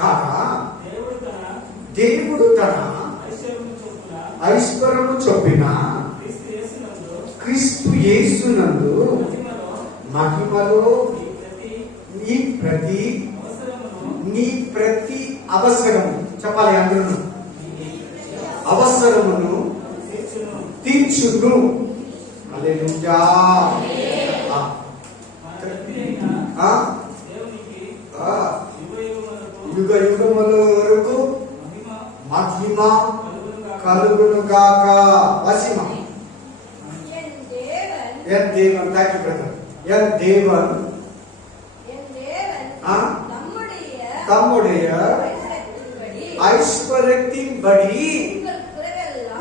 కాగా దేవుడు తన ఐశ్వర్యము చొప్పున క్రీస్తు యేసునందు మహిమలో నీ ప్రతి అవసరము చెప్పాలి, అందరూ అవసరమును తీర్చును. హల్లెలూయా. యుగ యుగముల వరకు మహిమ కలుగును గాక. వసిమ என் தேவன், தேங்க்யூ பிரதர். என் தேவன் தம்முடைய ஐஸ்வர்யத்தின்படி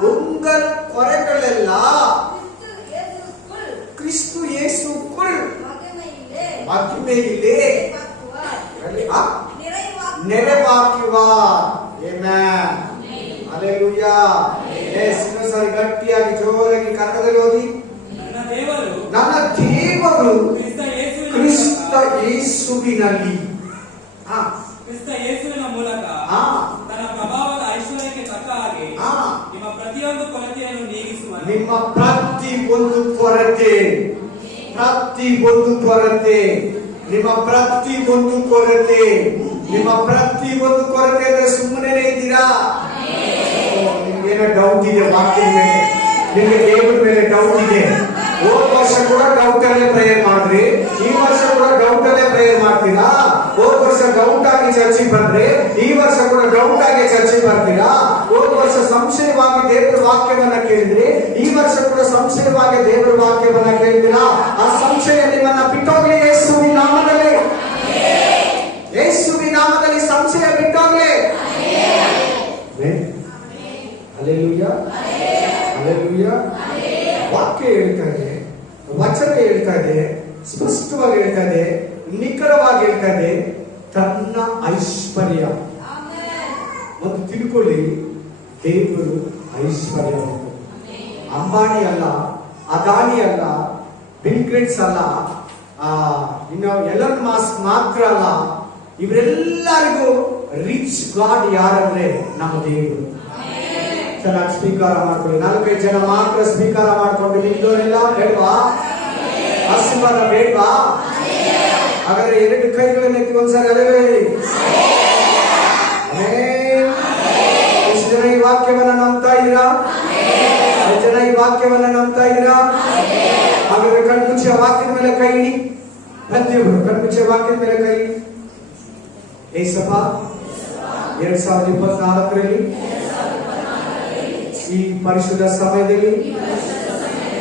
உங்கள் குறைகள் எல்லாம் கிறிஸ்து இயேசுக்குள் மகிமையிலே நிறைவாக்குவார். ಆಮೆನ್. ಹಲ್ಲೆಲೂಯಾ. ಇನ್ನೊಂದ್ಸಾರಿ ಗಟ್ಟಿಯಾಗಿ ಜೋರಾಗಿ ಕನ್ನಡದಲ್ಲಿ ಓದಿ. ನನ್ನ ದೇವರು ಕ್ರಿಸ್ತ ಯೇಸುವಿನಲ್ಲಿ ಕ್ರಿಸ್ತ ಯೇಸುವಿನ ಮೂಲಕ ತನ್ನ ಪ್ರಭಾವದ ಐಶ್ವರ್ಯಕ್ಕೆ ತಕ್ಕ ಹಾಗೆ ನಿಮ್ಮ ಪ್ರತಿಯೊಂದು ಕೊರತೆಯನ್ನು ನೀಗಿಸುವನು. ನಿಮ್ಮ ಪ್ರತಿಯೊಂದು ಕೊರತೆ ಅಂದ್ರೆ ಸುಮ್ಮನೆ ಇದ್ದೀರಾ? ನಿಮ್ಗೇನೋ ಡೌಟ್ ಇದೆ, ವಾಕ್ಯದ ಮೇಲೆ ನಿಮ್ಗೆ ದೇವರ ಮೇಲೆ ಡೌಟ್ ಇದೆ. ಹೋದ ವರ್ಷ ಕೂಡ ಡೌಟ್ ಅಲ್ಲೇ ಪ್ರೇಯರ್ ಮಾಡಿದ್ರಿ, ಈ ವರ್ಷ ಕೂಡ ಡೌಟ್ ಅಲ್ಲೇ ಪ್ರೇಯರ್ ಮಾಡ್ತೀರಾ? ಹೋದ ವರ್ಷ ಡೌಟ್ ಆಗಿ ಚರ್ಚೆಗೆ ಬಂದ್ರೆ ಈ ವರ್ಷ ಕೂಡ ಡೌಟ್ ಆಗಿ ಚರ್ಚೆಗೆ ಬರ್ತೀರಾ? ಹೋದ ವರ್ಷ ಸಂಶಯವಾಗಿ ದೇವರ ವಾಕ್ಯವನ್ನ ಕೇಳಿದ್ರಿ, ಈ ವರ್ಷ ಕೂಡ ಸಂಶಯವಾಗಿ ದೇವರ ವಾಕ್ಯವನ್ನ ಕೇಳಿದಿರಾ? ಆ ಸಂಶಯ ನಿಮ್ಮನ್ನ ಬಿಟ್ಟೋಗ್ಲಿ ಯೇಸುವಿನ ನಾಮದಲ್ಲಿ. ಯೇಸುವಿನ ನಾಮದಲ್ಲಿ ಸಂಶಯ ಬಿಟ್ಟೋಗ್ಲಿ. Hallelujah, hallelujah. ವಾಕ್ಯ ಹೇಳ್ತಾ ಇದೆ, ವಚನ ಹೇಳ್ತಾ ಇದೆ, ಸ್ಪಷ್ಟವಾಗಿ ಹೇಳ್ತಾ ಇದೆ, ನಿಖರವಾಗಿ ಹೇಳ್ತಾ ಇದೆ. ತನ್ನ ಐಶ್ವರ್ಯ ಒಂದು ತಿಳ್ಕೊಳ್ಳಿ, ದೇವರು ಐಶ್ವರ್ಯ. ಅಂಬಾನಿ ಅಲ್ಲ, ಅದಾನಿ ಅಲ್ಲ, ಬಿಲ್ ಗೇಟ್ಸ್ ಅಲ್ಲ, ಇನ್ನು ಎಲನ್ ಮಾಸ್ಕ್ ಮಾತ್ರ ಅಲ್ಲ. ಇವರೆಲ್ಲರಿಗೂ ರಿಚ್ ಗಾಡ್ ಯಾರಂದ್ರೆ ನಮ್ಮ ದೇವರು. ಚೆನ್ನಾಗಿ ಸ್ವೀಕಾರ ಮಾಡ್ಕೊಳ್ಳಿ. 4-5 ಜನ ಮಾತ್ರ ಸ್ವೀಕಾರ ಮಾಡ್ಕೊಂಡು ನಿಂತೋರಿಲ್ಲ, ಬೇಡ್ವಾ? ಆಶೀರ್ವಾದ ಬೇಡ್ವಾ? ಹಾಗಾದ್ರೆ 2 ಕೈಗಳನ್ನು ಎತ್ತಿ ಒಂದ್ಸರಿ ಅಲೆಲೂಯಾ ಹೇಳಿ. ಎಷ್ಟು ಜನ ಈ ವಾಕ್ಯವನ್ನ ನಂಬ್ತಾ ಇದ್ದೀರಾ? ಎಷ್ಟು ಜನ ಈ ವಾಕ್ಯವನ್ನ ನಂಬ್ತಾ ಇದ್ದೀರಾ? ಹಾಗಾದ್ರೆ ಕಣ್ಮುಚ್ಚಿ ಆ ವಾಕ್ಯದ ಮೇಲೆ ಕೈ ಇಡಿ. ಪ್ರತಿಯೊಬ್ಬರು ಕಣ್ಮುಚ್ಚಿ ವಾಕ್ಯದ ಮೇಲೆ ಕೈ ಇಡಿ. ಏಸಪ್ಪ, 2024ರಲ್ಲಿ ಈ ಪರಿಶುದ್ಧ ಸಮಯದಲ್ಲಿ,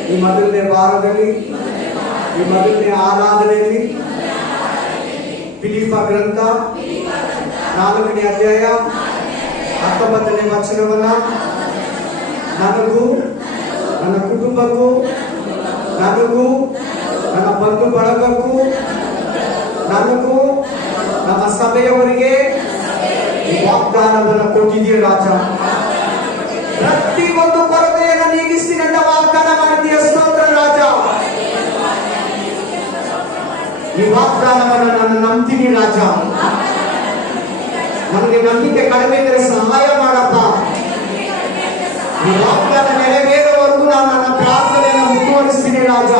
ಈ ಮೊದಲನೇ ವಾರದಲ್ಲಿ, ಈ ಮೊದಲನೇ ಆರಾಧನೆಯಲ್ಲಿ ಫಿಲಿಪ್ಪ ಗ್ರಂಥ 4ನೇ ಅಧ್ಯಾಯ 19ನೇ ವಚನವನ್ನ ನನಗೂ, ನನ್ನ ಕುಟುಂಬಕ್ಕೂ, ನನಗೂ, ನನ್ನ ಬಂಧು ಬಳಗಕ್ಕೂ, ನನಗೂ, ನಮ್ಮ ಸಭೆಯವರಿಗೆ ಈ ವಾಗ್ದಾನವನ್ನು ಕೊಟ್ಟಿದ್ದೀಯ ರಾಜ. ಪ್ರತಿಯೊಂದು ಕೊರತೆಯನ್ನು ನೀಗಿಸ್ತೀನಿ ಅಂತ ವಾಗ್ದಾನ ಮಾಡಿದೀಯ. ಸ್ತೋತ್ರ ರಾಜ. ಈ ವಾಗ್ದಾನವನ್ನು ನಾನು ನಂಬ್ತೀನಿ ರಾಜ. ನನಗೆ ನಂಬಿಕೆ ಕಡಿಮೆ ಇದ್ದರೆ ಸಹಾಯ ಮಾಡಪ್ಪ. ಈ ವಾಗ್ದಾನ ನೆರವೇರುವವರೆಗೂ ನಾನು ನನ್ನ ಪ್ರಾರ್ಥನೆಯನ್ನು ಮುಂದುವರಿಸ್ತೀನಿ ರಾಜ.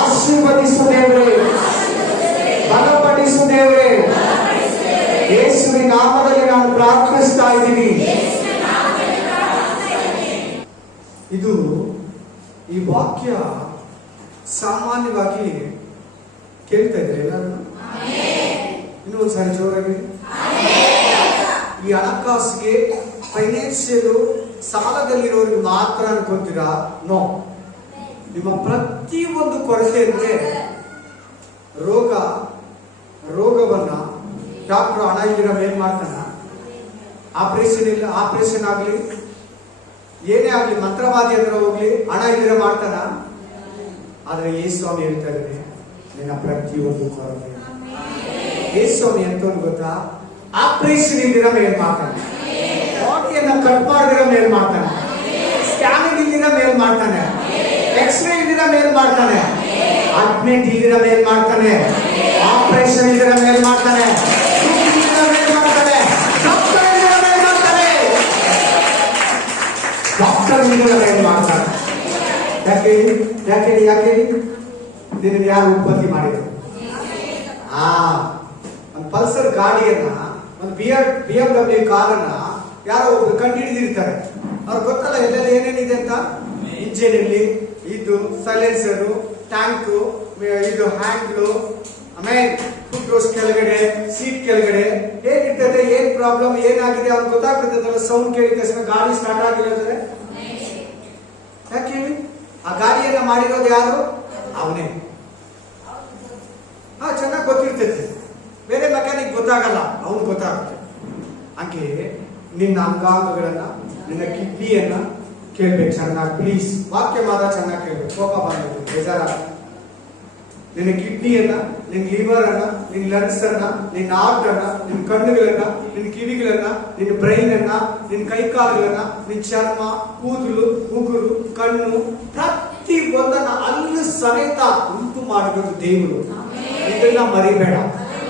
ಆಶೀರ್ವದಿಸು ದೇವರೇ, ಬಲಪಡಿಸು ದೇವರೇ. ಯೇಸುವಿನ ನಾಮದಲ್ಲಿ ನಾನು ಪ್ರಾರ್ಥಿಸ್ತಾ ಇದ್ದೀನಿ. ಇದು ಈ ವಾಕ್ಯ ಸಾಮಾನ್ಯವಾಗಿ ಕೇಳ್ತಾ ಇದ್ರೆ ಎಲ್ಲರೂ ಇನ್ನೊಂದ್ಸಾರಿ ಜೋರಾಗಿ. ಈ ಹಣಕಾಸಿಗೆ, ಫೈನಾನ್ಷಿಯಲ್ ಸಾಲದಲ್ಲಿರೋರಿಗೆ ಮಾತ್ರ ಅನ್ಕೊಂತೀರಾ? ನೋ. ನಿಮ್ಮ ಪ್ರತಿಯೊಂದು ಕೊರತೆ ಅಂದ್ರೆ ರೋಗವನ್ನ ಡಾಕ್ಟರ್ ಹಣ ಇಲ್ಲಿರ ಮೇಲ್ ಮಾಡ್ತಾನ. ಆಪರೇಷನ್ ಆಗ್ಲಿ, ಏನೇ ಆಗ್ಲಿ, ಮಂತ್ರವಾದಿ ಹತ್ರ ಹೋಗ್ಲಿ, ಹಣ ಇಲ್ಲಿರ ಮಾಡ್ತಾನ. ಆದ್ರೆ ಯೇಸುಸ್ವಾಮಿ ಹೇಳ್ತಾ ಇದ್ದಾನೆ, ನಿನ್ನ ಪ್ರತಿಯೊಂದು ಕೊರತೆ. ಯೇಸುಸ್ವಾಮಿ ಎಂತವ್ರು ಗೊತ್ತಾ? ಆಪರೇಷನ್ ಇಲ್ಲಿರ ಮೇಲ್ ಮಾಡ್ತಾನೆ, ಬಾಡಿಯನ್ನ ಕಟ್ ಮಾಡಿದಿರ ಮೇಲ್ ಮಾಡ್ತಾನೆ, ಸ್ಕ್ಯಾನಿಂಗ್ ಇಲ್ಲಿರ ಮೇಲ್ ಮಾಡ್ತಾನೆ, ಎಕ್ಸ್ರೇ ಇಲ್ಲಿರ ಮೇಲ್ ಮಾಡ್ತಾನೆ, ಅಡ್ಮಿಟ್ ಇಲ್ಲಿರ ಮೇಲ್ ಮಾಡ್ತಾನೆ, ಆಪರೇಷನ್ ಇಲ್ಲಿರ ದಯವು ಮಾಡ್ತಾರೆ. ಯಾಕೆ ಹೇಳಿ? ಯಾಕೆ ಹೇಳಿ? ಯಾಕೆ ಹೇಳಿ? ನಿನಗೆ ಯಾರು ಉತ್ಪತ್ತಿ ಮಾಡಿದ್ರು? ಒಂದು ಪಲ್ಸರ್ ಗಾಡಿಯನ್ನ, ಒಂದು BMW ಕಾರನ್ನ ಯಾರೋ ಒಬ್ರು ಕಂಡು ಹಿಡಿದಿರ್ತಾರೆ. ಅವ್ರಿಗೆ ಗೊತ್ತಲ್ಲ ಎಲ್ಲೆಲ್ಲ ಏನೇನಿದೆ ಅಂತ. ಇಂಜಿನ್ ಇಲ್ಲಿ, ಇದು ಸೈಲೆನ್ಸರು, ಟ್ಯಾಂಕು, ಇದು ಹ್ಯಾಂಡ್ಲು, ಆಮೇಲೆ ಫುಡ್ ರೋಸ್ ಕೆಳಗಡೆ, ಸೀಟ್ ಕೆಳಗಡೆ ಏನಿರ್ತದೆ, ಏನ್ ಪ್ರಾಬ್ಲಮ್ ಏನಾಗಿದೆ ಅವ್ರಿಗೆ ಗೊತ್ತಾಗ್ತದಲ್ಲ. ಸೌಂಡ್ ಕೇಳಿದ ತಕ್ಷಣ ಗಾಡಿ ಸ್ಟಾರ್ಟ್ ಆಗಿರೋದ್ರೆ ಯಾಕೆ ಹೇಳಿ? ಆ ಗಾಡಿಯನ್ನ ಮಾಡಿರೋದು ಯಾರು? ಅವನೇ. ಚೆನ್ನಾಗಿ ಗೊತ್ತಿರ್ತೈತೆ. ಬೇರೆ ಮೆಕ್ಯಾನಿಕ್ ಗೊತ್ತಾಗಲ್ಲ, ಅವನು ಗೊತ್ತಾಗುತ್ತೆ. ಹಂಗೆ ನಿನ್ನ ಅಂಗಾಂಗಗಳನ್ನ, ನಿನ್ನ ಕಿಡ್ನಿಯನ್ನ ಕೇಳ್ಬೇಕು ಚೆನ್ನಾಗಿ. ಪ್ಲೀಸ್ ವಾಕ್ಯ ಮಾತ್ರ ಚೆನ್ನಾಗಿ ಕೇಳ್ಬೇಕು. ಕೋಪ ಬಂದ್ಬೇಕು, ಬೇಜಾರಾಗ. ನಿನ್ನ ಕಿಡ್ನಿಯನ್ನ, ನಿನ್ನ ಲಿವರ್ ಅನ್ನ, ನಿನ್ನ ಲಂಗ್ಸ್ ಅನ್ನ, ನಿನ್ನ ಹಾರ್ಟ್ ಅನ್ನ, ನಿನ್ನ ಕಣ್ಣುಗಳನ್ನ, ನಿನ್ನ ಕಿವಿಗಳನ್ನ, ನಿನ್ನ ಬ್ರೈನ್ ಅನ್ನ, ನಿನ್ನ ಕೈಕಾಲುಗಳನ್ನ, ನಿನ್ನ ಚರ್ಮ, ಕೂದಲು, ಉಗುರು, ಕಣ್ಣು, ಪ್ರತಿ ಒಂದನ್ನ ಅಲ್ಲೂ ಸಮೇತ ಉಂಟು ಮಾಡಿರೋದು ದೇವರು. ಇದನ್ನ ಮರಿಬೇಡ.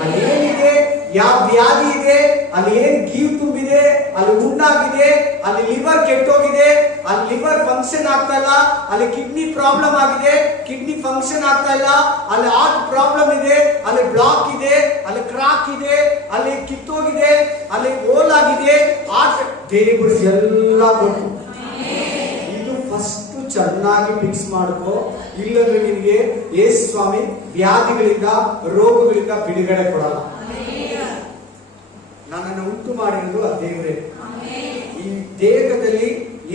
ಅಲ್ಲಿ ಏನಿದೆ, ಯಾವ ವ್ಯಾಧಿ ಇದೆ, ಅಲ್ಲಿ ಏನ್ ಗೀವು ತುಂಬಿದೆ, ಅಲ್ಲಿ ಉಂಡಾಗಿದೆ, ಅಲ್ಲಿ ಲಿವರ್ ಕೆಟ್ಟೋಗಿದೆ, ಅಲ್ಲಿ ಲಿವರ್ ಫಂಕ್ಷನ್ ಆಗ್ತಾ ಇಲ್ಲ, ಅಲ್ಲಿ ಕಿಡ್ನಿ ಪ್ರಾಬ್ಲಮ್ ಆಗಿದೆ, ಕಿಡ್ನಿ ಫಂಕ್ಷನ್ ಆಗ್ತಾ ಇಲ್ಲ, ಅಲ್ಲಿ ಹಾರ್ಟ್ ಪ್ರಾಬ್ಲಮ್ ಇದೆ, ಅಲ್ಲಿ ಬ್ಲಾಕ್ ಇದೆ, ಅಲ್ಲಿ ಕ್ರಾಕ್ ಇದೆ, ಅಲ್ಲಿ ಕಿತ್ತೋಗಿದೆ, ಅಲ್ಲಿ ಹೋಲ್ ಆಗಿದೆ. ದೇವರು ಎಲ್ಲ ಗೊತ್ತು. ಇದು ಫಸ್ಟ್ ಚೆನ್ನಾಗಿ ಫಿಕ್ಸ್ ಮಾಡ್ಕೋ. ಇಲ್ಲಂದ್ರೆ ನಿನಗೆ ಯೇಸು ಸ್ವಾಮಿ ವ್ಯಾಧಿಗಳಿಂದ, ರೋಗಗಳಿಂದ ಬಿಡುಗಡೆ ಕೊಡಲ್ಲ. ನನ್ನನ್ನು ಉಂಟು ಮಾಡಿರೋದು ಆ ದೇವರೇ. ಈ ದೇಹದಲ್ಲಿ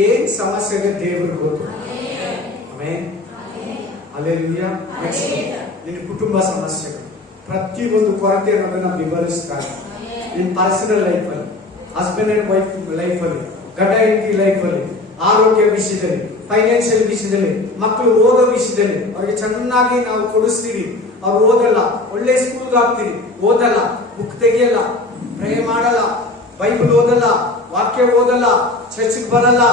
ಏನ್ ಸಮಸ್ಯೆ ಇದೆ ದೇವರು ಗೊತ್ತು. Amen, hallelujah. ನೆಕ್ಸ್ಟ್, ನಿನ್ನ ಕುಟುಂಬ ಸಮಸ್ಯೆಗಳು, ಪ್ರತಿಯೊಂದು ಕೊರತೆ ಅನ್ನೋದನ್ನ ವಿವರಿಸ್ತಾರೆ. ನಿನ್ನ ಪರ್ಸನಲ್ ಲೈಫಲ್ಲಿ, ಹಸ್ಬೆಂಡ್ ಅಂಡ್ ವೈಫ್ ಲೈಫಲ್ಲಿ, ಗಂಡ ಹೆಂಡತಿ ಲೈಫಲ್ಲಿ, ಆರೋಗ್ಯ ವಿಷಯದಲ್ಲಿ, ಫೈನಾನ್ಷಿಯಲ್ ವಿಷಯದಲ್ಲಿ, ಮಕ್ಕಳು ಓದೋ ವಿಷಯದಲ್ಲಿ ಅವ್ರಿಗೆ ಚೆನ್ನಾಗಿ ನಾವು ಕೊಡಿಸ್ತೀವಿ. ಅವ್ರು ಓದಲ್ಲ, ಒಳ್ಳೆ ಸ್ಕೂಲ್ಗೆ ಹಾಕ್ತೀವಿ, ಓದಲ್ಲ, ಬುಕ್ ತೆಗಿಯಲ್ಲ, ಪ್ರೇ ಮಾಡಲ್ಲ, ಬೈಬಲ್ ಓದಲ್ಲ, ವಾಕ್ಯ ಓದಲ್ಲ, ಚರ್ಚ್ಗೆ ಬರಲ್ಲ.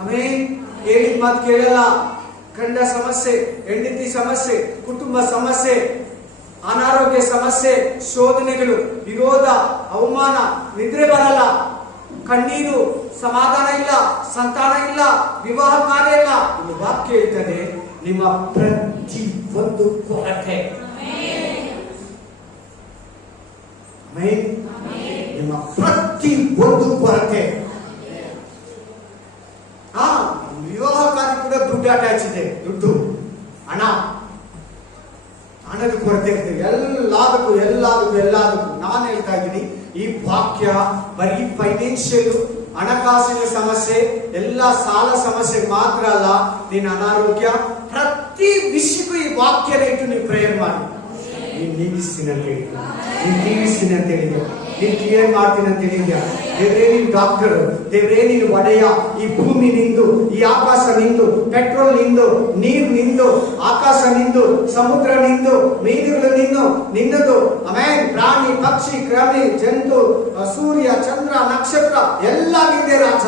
ಆಮೇಲೆ ಹೇಳಿದ ಮಾತು ಕೇಳಲ್ಲ. ಗಂಡ ಸಮಸ್ಯೆ, ಹೆಂಡತಿ ಸಮಸ್ಯೆ, ಕುಟುಂಬ ಸಮಸ್ಯೆ, ಅನಾರೋಗ್ಯ ಸಮಸ್ಯೆ, ಶೋಧನೆಗಳು, ವಿರೋಧ, ಅವಮಾನ, ನಿದ್ರೆ ಬರಲ್ಲ, ಕಣ್ಣೀರು, ಸಮಾಧಾನ ಇಲ್ಲ, ಸಂತಾನ ಇಲ್ಲ, ವಿವಾಹ ಕಾರ್ಯ ಇಲ್ಲ. ಇದು ವಾಕ್ಯ ಹೇಳ್ತದೆ. ನಿಮ್ಮ ಪ್ರತಿ ಒಂದು ಕೊರತೆ, ನಿಮ್ಮ ಪ್ರತಿ ಒಂದು ಕೊರತೆ. ವಿವಾಹ ಕಾರ್ಯ ಕೂಡ ದುಡ್ಡು ಅಟ್ಯಾಚ್ ಇದೆ. ದುಡ್ಡು, ಹಣ, ಹಣದ ಕೊರತೆ ಇರ್ತದೆ. ಎಲ್ಲದಕ್ಕೂ ನಾನು ಹೇಳ್ತಾ ಇದ್ದೀನಿ, ಈ ವಾಕ್ಯ ಬರೀ ಫೈನಾನ್ಷಿಯಲ್, ಹಣಕಾಸಿನ ಸಮಸ್ಯೆ, ಎಲ್ಲ ಸಾಲ ಸಮಸ್ಯೆ ಮಾತ್ರ ಅಲ್ಲ. ನಿನ್ನ ಅನಾರೋಗ್ಯ, ಪ್ರತಿ ವಿಷಯಕ್ಕೂ ಈ ವಾಕ್ಯನ ಇಟ್ಟು ನೀವು ಪ್ರೇಯರ್ ಮಾಡಿ. ನೀನು ನಿಲ್ಲಿಸ್ತೀನಿ ಅಂತ ಹೇಳಿದ್ಯಾ, ನೀನು ತೀರಿಸ್ತೀನಿ ಅಂತ ಹೇಳಿದ್ಯಾ, ನೀನು ಕ್ಲಿಯರ್ ಮಾಡ್ತೀನಿ ಅಂತ ಹೇಳಿದ್ಯಾ. ದೇವ್ರೇ ನೀನು ಡಾಕ್ಟರ್, ದೇವ್ರೇ ನೀನು ಒಡೆಯ. ಈ ಭೂಮಿ ನಿಂದು, ಈ ಆಕಾಶ ನಿಂದು, ಪೆಟ್ರೋಲ್ ನಿಂದು, ನೀರು ನಿಂದು, ಆಕಾಶ ನಿಂದು, ಸಮುದ್ರ ನಿಂದು, ಮೀನುಗಳು ನಿನ್ನದು. ಆಮೇಲೆ ಪ್ರಾಣಿ, ಪಕ್ಷಿ, ಕ್ರಾಮಿ, ಜಂತು, ಸೂರ್ಯ, ಚಂದ್ರ, ನಕ್ಷತ್ರ ಎಲ್ಲ ನಿಂದೆ ರಾಜ.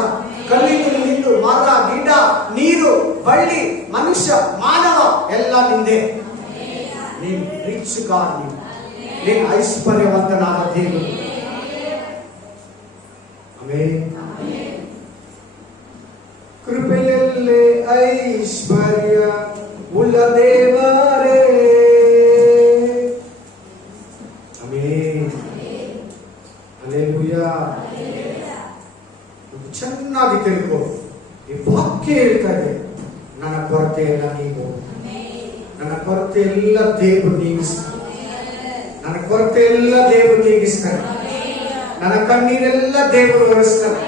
ಕಲ್ಲಿದ್ದು ನಿಂದು, ಮರ, ಗಿಡ, ನೀರು, ಬಳ್ಳಿ, ಮನುಷ್ಯ, ಮಾನವ ಎಲ್ಲ ನಿಂದೆ. ನೀನು ರಿಚ್ ಗಾಡ್, ನೀನು ಐಶ್ವರ್ಯವಂತನಾದ ದೇವರು. ಕೃಪೆಯಲ್ಲೇ ಐಶ್ವರ್ಯ ಉಳ್ಳ ದೇವರೇ. ಹಲ್ಲೆಲೂಯಾ. ಚೆನ್ನಾಗಿ ತಿಳ್ಕೊ. ಈ ವಾಕ್ಯ ಹೇಳ್ತಾ ಇದೆ, ನನ್ನ ಕೊರತೆ ಎಲ್ಲ ನೀವು, ನನ್ನ ಕೊರತೆ ಎಲ್ಲ ದೇವರು ನೀಗಿಸ್ತಾರೆ, ನನ್ನ ಕೊರತೆ ಎಲ್ಲ ದೇವರು ನೀಗಿಸ್ತಾರೆ, ನನ್ನ ಕಣ್ಣೀರೆಲ್ಲ ದೇವರು ಒರೆಸ್ತಾರೆ,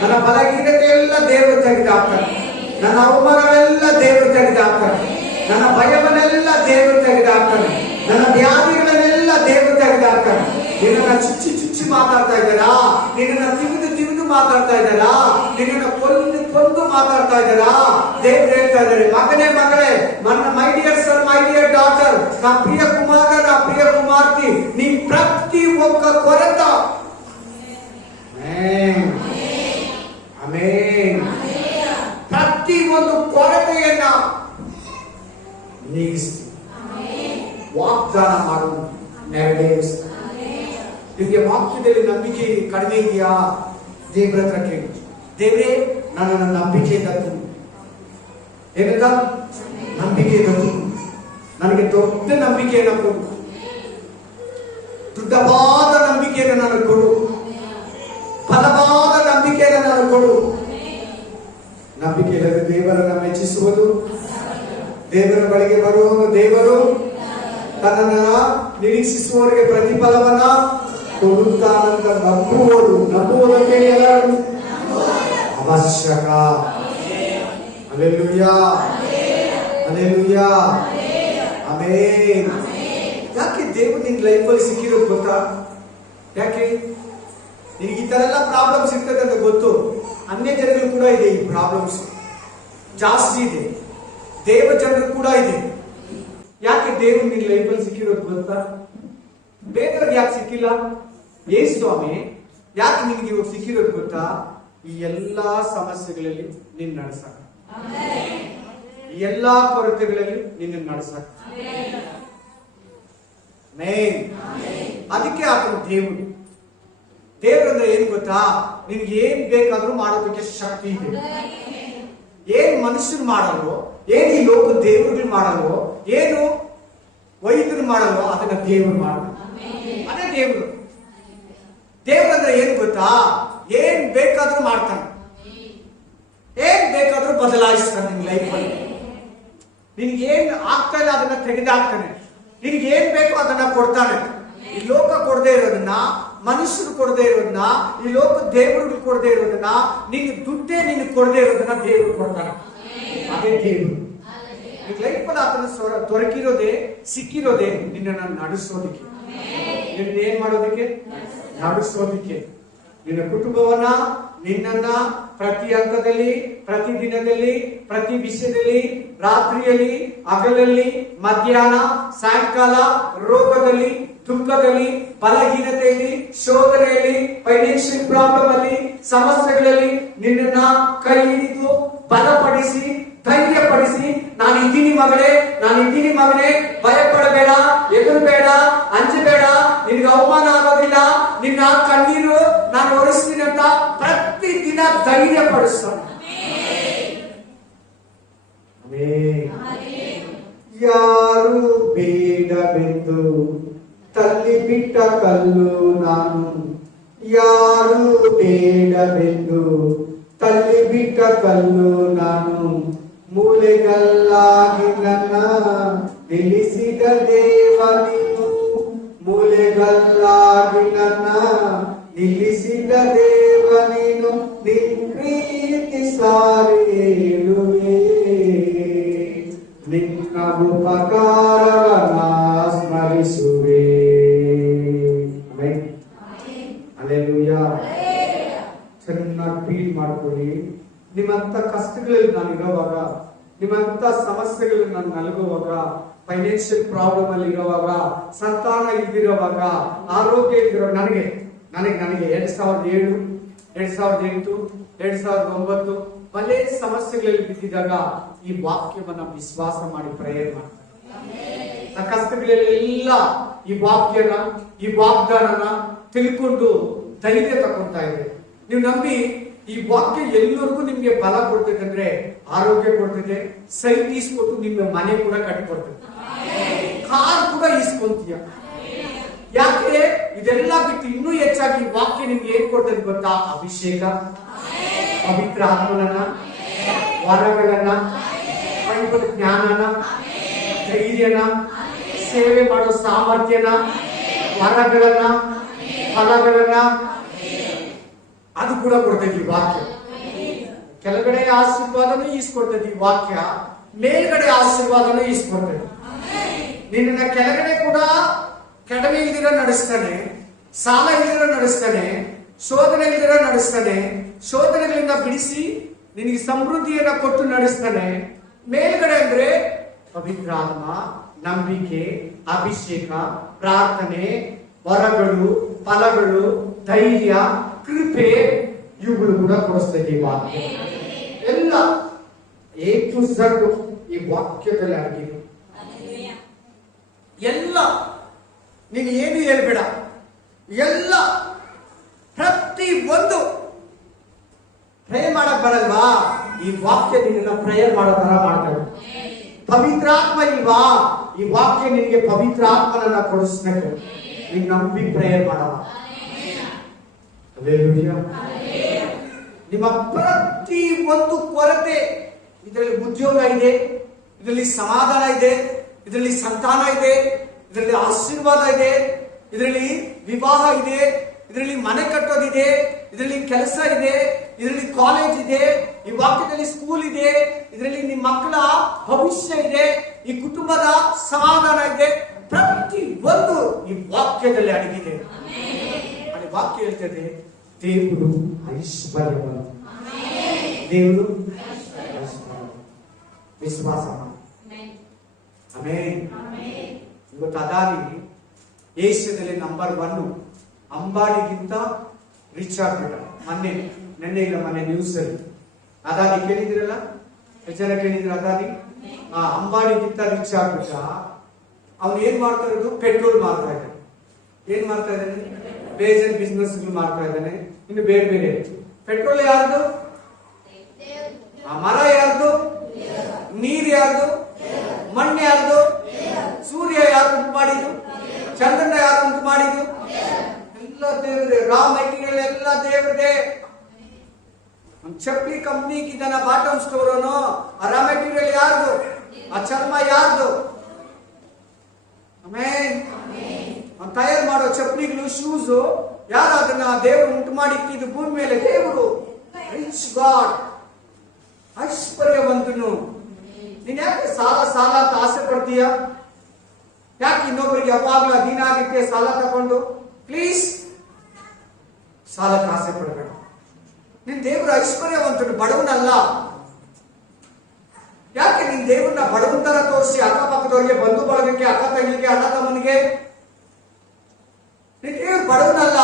ನನ್ನ ಬಲಗೀನತೆ ಎಲ್ಲ ದೇವರು ತೆಗೆದುಹಾಕ್ತಾರೆ, ನನ್ನ ಅವಮಾನವೆಲ್ಲ ದೇವರು ತೆಗೆದುಹಾಕ್ತಾರೆ, ನನ್ನ ಭಯವನ್ನೆಲ್ಲ ದೇವರು ತೆಗೆದುಹಾಕ್ತಾರೆ, ನನ್ನ ವ್ಯಾಧಿಗಳನ್ನೆಲ್ಲ ದೇವರು ತೆಗೆದುಹಾಕ್ತಾರೆ. ನಿನ್ನನ್ನ ಚುಚ್ಚಿ ಮಾತಾಡ್ತಾ ಇದ್ದಾರಾ? ನಿನ್ನನ್ನ ತಿವಿದು ಮಾತಾಡ್ತಾ ಇದ್ದಾರಾ? ನಿನ್ನನ್ನ ಕೊಂದು ಮಾತಾಡ್ತಾ ಇದ್ದಾರಾ? ದೇವ್ರು ಹೇಳ್ತಾ ಇದ್ದಾರೆ, ಮಗಳೇ, my dear sun, my dear daughter, ನಾ ಪ್ರಿಯ ಕುಮಾರ, ನಾ ಪ್ರಿಯ ಕುಮಾರ್ತಿ, ನೀ ಪ್ರತಿ ಒಕ್ಕ ಕೊರತ ಪ್ರತಿ ಒಂದು ಕೊರತೆಯನ್ನ ನೀಗಿಸ್ತೀವಿ. ವಾಗ್ದಾನ ಮಾಡೋದು ನೆರವೇರಿಸ್ತೀವಿ. ನಿಮಗೆ ವಾಕ್ಯದಲ್ಲಿ ನಂಬಿಕೆ ಕಡಿಮೆ ಇದೆಯಾ? ದೇವರ ಹತ್ರ ಕೇಳಿ, ದೇವರೇ ನನ್ನನ್ನು ನಂಬಿಕೆಯಿಂದ ತುಂಬು. ಏನಂತ? ನಂಬಿಕೆಯಿಂದ ತುಂಬು. ನನಗೆ ದೊಡ್ಡ ನಂಬಿಕೆಯನ್ನು ಕೊಡು, ದೃಢವಾದ ನಂಬಿಕೆಯನ್ನು ನನಗೆ ಕೊಡು, ಬಲವಾದ ನಂಬಿಕೆಯನ್ನು ನನಗೆ ಕೊಡು. ನಂಬಿಕೆ ಇಲ್ಲದೆ ದೇವರನ್ನು ಮೆಚ್ಚಿಸುವುದು, ದೇವರ ಬಳಿಗೆ ಬರುವನು ದೇವರು ತನ್ನನ್ನ ನಿರೀಕ್ಷಿಸುವವರಿಗೆ ಪ್ರತಿಫಲವನ್ನ ಕೊಡುತ್ತಾನಂತ ನಂಬುವುದಕ್ಕೆ ಎಲ್ಲರೂ ಅವಶ್ಯಕ. Hallelujah, hallelujah, amen. ಯಾಕೆ ದೇವರು ನಿನ್ ಲೈಫಲ್ಲಿ ಸಿಕ್ಕಿರೋದು ಗೊತ್ತಾ? ಯಾಕೆ ನಿನಗೆ ಈ ತರ ಎಲ್ಲ ಪ್ರಾಬ್ಲಮ್ಸ್ ಇರ್ತದೆ ಅಂತ ಗೊತ್ತು. ಅನ್ಯ ಜನರು ಕೂಡ ಇದೆ, ಈ ಪ್ರಾಬ್ಲಮ್ಸ್ ಜಾಸ್ತಿ ಇದೆ, ದೇವ ಜನರು ಕೂಡ ಇದೆ. ಯಾಕೆ ದೇವರು ನಿನ್ ಲೈಫಲ್ಲಿ ಸಿಕ್ಕಿರೋದು ಗೊತ್ತಾ? ಬೇರೆಯವ್ರಿಗೆ ಯಾಕೆ ಸಿಕ್ಕಿಲ್ಲ? ಏ ಸ್ವಾಮಿ, ಯಾಕೆ ನಿನಗೆ ಇವಾಗ ಸಿಕ್ಕಿರೋದು ಗೊತ್ತಾ? ಈ ಎಲ್ಲಾ ಸಮಸ್ಯೆಗಳಲ್ಲಿ ನಿನ್ನ ನಡೆಸಕ, ಈ ಎಲ್ಲಾ ಕೊರತೆಗಳಲ್ಲಿ ನಿನ್ನ ನಡೆಸಕ. ಅದಕ್ಕೆ ಆತನು ದೇವರು. ದೇವರಂದ್ರೆ ಏನ್ ಗೊತ್ತಾ? ನಿನ್ಗೆ ಏನ್ ಬೇಕಾದ್ರೂ ಮಾಡೋದಕ್ಕೆ ಶಕ್ತಿ ಇದೆ. ಏನ್ ಮನುಷ್ಯರು ಮಾಡಲ್ವೋ, ಏನ್ ಈ ಲೋಕ ದೇವರುಗಳು ಮಾಡಲ್ವೋ, ಏನು ವೈದ್ಯರು ಮಾಡಲ್ವೋ ಅದನ್ನ ದೇವರು ಮಾಡ. ಅದೇ ದೇವರು. ದೇವರಂದ್ರೆ ಏನ್ ಗೊತ್ತಾ? ಏನ್ ಬೇಕಾದ್ರೂ ಮಾಡ್ತಾನೆ, ಏನ್ ಬೇಕಾದ್ರೂ ಬದಲಾಯಿಸ್ತಾನೆ. ನಿನ್ ಲೈಫಲ್ಲಿ ನಿನ್ಗೆ ಏನ್ ಆಗ್ತಾ ಇಲ್ಲ ಅದನ್ನ ತೆಗೆದಾಕ್ತಾನೆ. ನಿನ್ಗೆ ಏನ್ ಬೇಕೋ ಅದನ್ನ ಕೊಡ್ತಾನೆ. ಈ ಲೋಕ ಕೊಡದೆ ಇರೋದನ್ನ, ಮನುಷ್ಯರು ಕೊಡದೆ ಇರೋದನ್ನ, ಈ ಲೋಕ ದೇವರುಗಳು ಕೊಡದೆ ಇರೋದನ್ನ, ನಿನ್ ದುಡ್ಡೇ ನಿನ್ ಕೊಡದೆ ಇರೋದನ್ನ ದೇವರು ಕೊಡ್ತಾನೆ. ಅದೇ ದೇವರು. ನಿನ್ ಲೈಫಲ್ಲಿ ಆತನ ದೊರಕಿರೋದೇ, ಸಿಕ್ಕಿರೋದೇ ನಿನ್ನ ನಡೆಸೋದಿಕ್ಕೆ, ನಿನ್ನ ಏನ್ ಮಾಡೋದಿಕ್ಕೆ? ನಡೆಸೋದಿಕ್ಕೆ. ನಿನ್ನ ಕುಟುಂಬವನ್ನ, ನಿನ್ನನ್ನ ಪ್ರತಿ ಹಂತದಲ್ಲಿ, ಪ್ರತಿ ದಿನದಲ್ಲಿ, ಪ್ರತಿ ವಿಷಯದಲ್ಲಿ, ರಾತ್ರಿಯಲ್ಲಿ, ಹಗಲಲ್ಲಿ, ಮಧ್ಯಾಹ್ನ, ಸಾಯಂಕಾಲ, ರೋಗದಲ್ಲಿ, ದುಃಖದಲ್ಲಿ, ಬಲಹೀನತೆಯಲ್ಲಿ, ಶೋಧನೆಯಲ್ಲಿ, ಫೈನಾನ್ಷಿಯಲ್ ಪ್ರಾಬ್ಲಮ್ ಅಲ್ಲಿ, ಸಮಸ್ಯೆಗಳಲ್ಲಿ ನಿನ್ನನ್ನ ಕೈ ಹಿಡಿದು ಬಲಪಡಿಸಿ, ಧೈರ್ಯಪಡಿಸಿ, ನಾನಿದ್ದೀನಿ ಮಗಳೇ, ನಾನಿದ್ದೀನಿ ಮಗನೇ, ಭಯ ಪಡಬೇಡ, ಎದುರಬೇಡ, ಅಂಜಬೇಡ, ನಿನ್ಗೆ ಅವಮಾನ ಆಗೋದಿಲ್ಲ, ನಿನ್ನ ಕಣ್ಣೀರು ನಾನು ಒರೆಸ್ತೀನಿ ಅಂತ ಪ್ರತಿ ದಿನ ಧೈರ್ಯ ಪಡಿಸ್ತಾನೆ. ಯಾರು ಬೇಡವೆಂದು ತಳ್ಳಿ ಬಿಟ್ಟ ಕಲ್ಲು ನಾನು, ಯಾರು ಬೇಡವೆಂದು ತಳ್ಳಿ ಬಿಟ್ಟ ಕಲ್ಲು ನಾನು, ಮೂಲೆಗಲ್ಲಾಗಿ ನನ್ನ ನಿಲ್ಲಿಸಿದ ದೇವ ನೀನು, ಮೂಲೆಗಲ್ಲಾಗಿ ನನ್ನ ನಿಲ್ಲಿಸಿದ ದೇವ ನೀನು, ನಿನ್ ಪ್ರೀತಿ ಸಾರಿ ಹೇಳುವೆ, ನಿನ್ನ ಉಪಕಾರವನ್ನ ಸ್ಮರಿಸುವೆ. ಹಲ್ಲೆಲೂಯಾ. ಚೆನ್ನಾಗಿ ಫೀಲ್ ಮಾಡ್ಕೊಳ್ಳಿ. ನಿಮ್ಮಂತ ಕಷ್ಟಗಳಲ್ಲಿ ನಾನು ಇರೋವಾಗ, ನಿಮ್ಮಂತ ಸಮಸ್ಯೆಗಳು ನಾನು ನಲಗುವಾಗ, ಫೈನಾನ್ಷಿಯಲ್ ಪ್ರಾಬ್ಲಮ್ ಅಲ್ಲಿ ಇರೋವಾಗ, ಸಂತಾನ ಇಲ್ದಿರೋವಾಗ, ಆರೋಗ್ಯ ಇಲ್ದಿರೋ ನನಗೆ 2007, 2008, 2009 ಪಲೇ ಸಮಸ್ಯೆಗಳಲ್ಲಿ ಬಿದ್ದಿದ್ದಾಗ ಈ ವಾಕ್ಯವನ್ನ ವಿಶ್ವಾಸ ಮಾಡಿ ಪ್ರೇಯರ್ ಮಾಡ್ತಾರೆ. ಆ ಕಷ್ಟಗಳೆಲ್ಲ ಈ ವಾಕ್ಯನ, ಈ ವಾಗ್ದಾನನ ತಿಳ್ಕೊಂಡು ಧೈರ್ಯ ತಗೊಂತಾ ಇದೆ. ನೀವು ನಂಬಿ, ಈ ವಾಕ್ಯ ಎಲ್ಲರಿಗೂ ನಿಮ್ಗೆ ಬಲ ಕೊಡ್ತದೆ, ಅಂದ್ರೆ ಆರೋಗ್ಯ ಕೊಡ್ತದೆ, ಸೈಟ್ ಈಸ್ಕೊಟ್ಟು ನಿಮ್ಮ ಮನೆ ಕೂಡ ಕಟ್ಕೊಡ್ತದೆ, ಕಾರ್ ಕೂಡ ಈಸ್ಕೊಂತೀಯ. ಯಾಕೆ? ಇದೆಲ್ಲ ಬಿಟ್ಟು ಇನ್ನೂ ಹೆಚ್ಚಾಗಿ ವಾಕ್ಯ ನಿಮ್ಗೆ ಏನ್ ಕೊಡ್ತದೆ ಗೊತ್ತಾ? ಅಭಿಷೇಕ, ಪವಿತ್ರ ಆತ್ಮನನ್ನ, ವರಗಳನ್ನ, ಬೈಬಲ್ ಜ್ಞಾನನ, ಧೈರ್ಯನ, ಸೇವೆ ಮಾಡೋ ಸಾಮರ್ಥ್ಯನ, ವರಗಳನ್ನ, ಫಲಗಳನ್ನ, ಅದು ಕೂಡ ಕೊಡ್ತೈತಿ ಈ ವಾಕ್ಯ. ಕೆಳಗಡೆ ಆಶೀರ್ವಾದನೂ ಈಸ್ಕೊಡ್ತೈತಿ ಈ ವಾಕ್ಯ, ಮೇಲ್ಗಡೆ ಆಶೀರ್ವಾದನೂ ಈಸ್ಕೊಡ್ತೈತಿ. ನಿನ್ನ ಕೆಳಗಡೆ ಕೂಡ ಕೆಡವೆ ಇಲ್ದಿರ ನಡೆಸ್ತಾನೆ, ಸಾಲ ಇಲ್ದಿರ ನಡೆಸ್ತಾನೆ, ಶೋಧನೆ ಇಲ್ದಿರ ನಡೆಸ್ತಾನೆ, ಶೋಧನೆಗಳಿಂದ ಬಿಡಿಸಿ ನಿನಗೆ ಸಮೃದ್ಧಿಯನ್ನ ಕೊಟ್ಟು ನಡೆಸ್ತಾನೆ. ಮೇಲ್ಗಡೆ ಅಂದ್ರೆ ಪವಿತ್ರ ಆತ್ಮ, ನಂಬಿಕೆ, ಅಭಿಷೇಕ, ಪ್ರಾರ್ಥನೆ, ವರಗಳು, ಫಲಗಳು, ಧೈರ್ಯ, ಕೃಪೆ, ಇವುಗಳು ಕೂಡ ಕೊಡಿಸ್ತದೆ ಈ ವಾಕ್ಯ. ಎಲ್ಲ A to Z ಈ ವಾಕ್ಯದಲ್ಲಿ ಅಡಗಿದೆ. ಎಲ್ಲ ನೀನು ಏನು ಹೇಳ್ಬೇಡ, ಎಲ್ಲ ಪ್ರತಿ ಒಂದು ಪ್ರೇಯರ್ ಮಾಡಕ್ ಬರಲ್ವಾ? ಈ ವಾಕ್ಯ ನಿನ್ನ ಪ್ರೇಯರ್ ಮಾಡೋ ತರ ಮಾಡ್ತಾರೆ. ಪವಿತ್ರಾತ್ಮ ಇಲ್ವಾ? ಈ ವಾಕ್ಯ ನಿನಗೆ ಪವಿತ್ರಾತ್ಮನನ್ನ ಕೊಡಿಸ್ಬೇಕು. ನೀನ್ ನಂಬಿ ಪ್ರೇಯರ್ ಮಾಡವ. ನಿಮ್ಮ ಪ್ರತಿ ಒಂದು ಕೊರತೆ, ಇದರಲ್ಲಿ ಉದ್ಯೋಗ ಇದೆ, ಇದರಲ್ಲಿ ಸಮಾಧಾನ ಇದೆ, ಇದರಲ್ಲಿ ಸಂತಾನ ಇದೆ, ಇದರಲ್ಲಿ ಆಶೀರ್ವಾದ ಇದೆ, ಇದರಲ್ಲಿ ವಿವಾಹ ಇದೆ, ಇದರಲ್ಲಿ ಮನೆ ಕಟ್ಟೋದಿದೆ, ಇದರಲ್ಲಿ ಕೆಲಸ ಇದೆ, ಇದರಲ್ಲಿ ಕಾಲೇಜ್ ಇದೆ, ಈ ವಾಕ್ಯದಲ್ಲಿ ಸ್ಕೂಲ್ ಇದೆ, ಇದರಲ್ಲಿ ನಿಮ್ಮ ಮಕ್ಕಳ ಭವಿಷ್ಯ ಇದೆ, ಈ ಕುಟುಂಬದ ಸಮಾಧಾನ ಇದೆ. ಪ್ರತಿ ಒಂದು ಈ ವಾಕ್ಯದಲ್ಲಿ ಅಡಗಿದೆ. ಅಲ್ಲಿ ವಾಕ್ಯ ಹೇಳ್ತದೆ, ದೇವರು ಐಶ್ವರ್ಯವಂತ. ದೇವರು ವಿಶ್ವಾಸ ಮಾಡಿ. ಆಮೆನ್. ಇವತ್ತು ಅದಾನಿ ಏಷ್ಯಾದಲ್ಲಿ ನಂಬರ್ 1, ಅಂಬಾನಿಗಿಂತ ರಿಚ್ ಆಗ್ಬಿಟ್ಟ. ನೆನ್ನೆ ಇಲ್ಲ ಮೊನ್ನೆ ನ್ಯೂಸ್ ಅಲ್ಲಿ ಅದಾನಿ ಕೇಳಿದಿರಲ್ಲ, ಎಷ್ಟು ಜನ ಕೇಳಿದ್ರ? ಅದಾನಿ ಅಂಬಾನಿಗಿಂತ ರಿಚ್ ಆಗ್ಬಿಟ್ಟ. ಅವ್ನು ಏನ್ ಮಾಡ್ತಾ ಇರೋದು? ಪೆಟ್ರೋಲ್ ಮಾರ್ತಾ ಇದ್ದಾನೆ. ಏನ್ ಮಾಡ್ತಾ ಇದ್ದಾನೆ? ಬೇಜನ್ ಬಿಸ್ನೆಸ್ ಮಾಡ್ತಾ ಇದ್ದಾನೆ. ಇನ್ನು ಬೇರೆ ಬೇರೆ. ಪೆಟ್ರೋಲ್ ಯಾರ್ದು? ಮರ ಯಾರ್ದು? ನೀರ್ ಯಾರ್ದು? ಮಣ್ಣು ಯಾರ್ದು? ಸೂರ್ಯ ಯಾರು ಉಂಟು ಮಾಡಿದ್ದು? ಚಂದ್ರನ ಯಾರು ಉಂಟು ಮಾಡಿದ್ದು? ಎಲ್ಲ ದೇವರೇ. ರಾ ಮೆಟೀರಿಯಲ್ ಎಲ್ಲ ದೇವರೇ. ಚಪ್ಪಲಿ ಕಂಪ್ನಿಗೆ ಇದನ್ನ ಬಾಟಮ್ ಸ್ಟೋರ್ ಅವನು. ಆ ರಾ ಮೆಟೀರಿಯಲ್ ಯಾರ್ದು? ಆ ಚರ್ಮ ಯಾರ್ದು? ಆಮೇನ್. ತಯಾರು ಮಾಡೋ ಚಪ್ಪಲಿಗಳು, ಶೂಸ್ ಯಾರು? ಅದನ್ನ ದೇವರು ಉಂಟು ಮಾಡಿಕ್ಕಿದ್ದು ಭೂಮಿ ಮೇಲೆ. ದೇವರು ರಿಚ್ ಗಾಡ್, ಐಶ್ವರ್ಯವಂತನು. ನೀನ್ ಯಾಕೆ ಸಾಲ ಅಂತ ಆಸೆ ಪಡ್ತೀಯ? ಯಾಕೆ ಇನ್ನೊಬ್ಬರಿಗೆ ಯಾವಾಗ್ಲೂ ಅಧೀನಾಗಿಕ್ಕೆ ಸಾಲ ತಗೊಂಡು? ಪ್ಲೀಸ್ ಸಾಲಕ್ಕೆ ಆಸೆ ಪಡಬೇಡ. ನಿನ್ ದೇವರು ಐಶ್ವರ್ಯವಂತನು, ಬಡವನಲ್ಲ. ಯಾಕೆ ನಿನ್ ದೇವ್ರನ್ನ ಬಡವನ ತರ ತೋರಿಸಿ ಅಕ್ಕಪಕ್ಕದವ್ರಿಗೆ, ಬಂಧು ಬಳಗಕ್ಕೆ, ಅಕ್ಕ ತಂಗಿಗೆ, ಅಣ್ಣ ತಮ್ಮನಿಗೆ? ನಿನ್ ದೇವ್ರು ಬಡವನಲ್ಲ.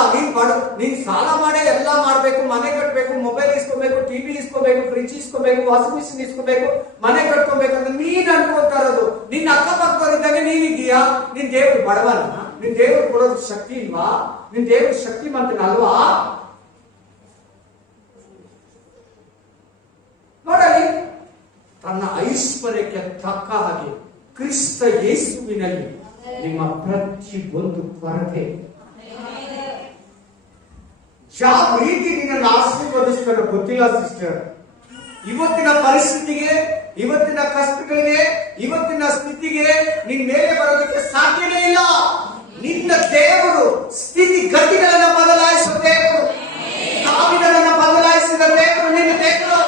ನೀನ್ ಸಾಲ ಮಾಡೇ ಎಲ್ಲ ಮಾಡ್ಬೇಕು. ಮನೆ ಕಟ್ಬೇಕು, ಮೊಬೈಲ್ ಇಸ್ಕೋಬೇಕು, ಟಿವಿ ಇಸ್ಕೋಬೇಕು, ಫ್ರಿಡ್ಜ್ ಇಸ್ಕೋಬೇಕು, ವಾಷಿಂಗ್ ಮಿಷಿನ್ ಇಸ್ಕೋಬೇಕು, ಮನೆ ಕಟ್ಕೋಬೇಕು ಅಂತ ನೀನ್ ಅನ್ಕೊಂತಾ ಇರೋದು. ನಿನ್ನ ಅಕ್ಕಪಕ್ಕದವರಿದ್ದಾಗ ನೀನಿದ್ದೀಯಾ? ನಿನ್ ದೇವ್ರು ಬಡವನ? ನಿನ್ ದೇವ್ರು ಕೊಡೋದು ಶಕ್ತಿ ಇಲ್ವಾ? ನಿನ್ ದೇವ್ರು ಶಕ್ತಿಮಂತನಲ್ವಾ? ನೋಡಲಿ, ತನ್ನ ಐಶ್ವರ್ಯಕ್ಕೆ ತಕ್ಕ ಹಾಗೆ ಕ್ರಿಸ್ತ ಯೇಸುವಿನಲ್ಲಿ ನಿಮ್ಮ ಪ್ರತಿ ಒಂದು ಕೊರತೆ ಯಾವ ರೀತಿ ನಿನ್ನನ್ನು ಆಶೀರ್ವದಿಸ್ತಾರೋ ಗೊತ್ತಿಲ್ಲ ಸಿಸ್ಟರ್. ಇವತ್ತಿನ ಪರಿಸ್ಥಿತಿಗೆ, ಇವತ್ತಿನ ಕಷ್ಟಗಳಿಗೆ, ಇವತ್ತಿನ ಸ್ಥಿತಿಗೆ ನಿನ್ ಮೇಲೆ ಬರೋದಕ್ಕೆ ಸಾಧ್ಯವೇ ಇಲ್ಲ. ನಿನ್ನ ದೇವರು ಸ್ಥಿತಿ ಗತಿಗಳನ್ನ ಬದಲಾಯಿಸುವ ದೇವರು. ನಾವಿಗಳನ್ನ ಬದಲಾಯಿಸಿದ ದೇವರು ನಿನ್ನ ದೇವರು.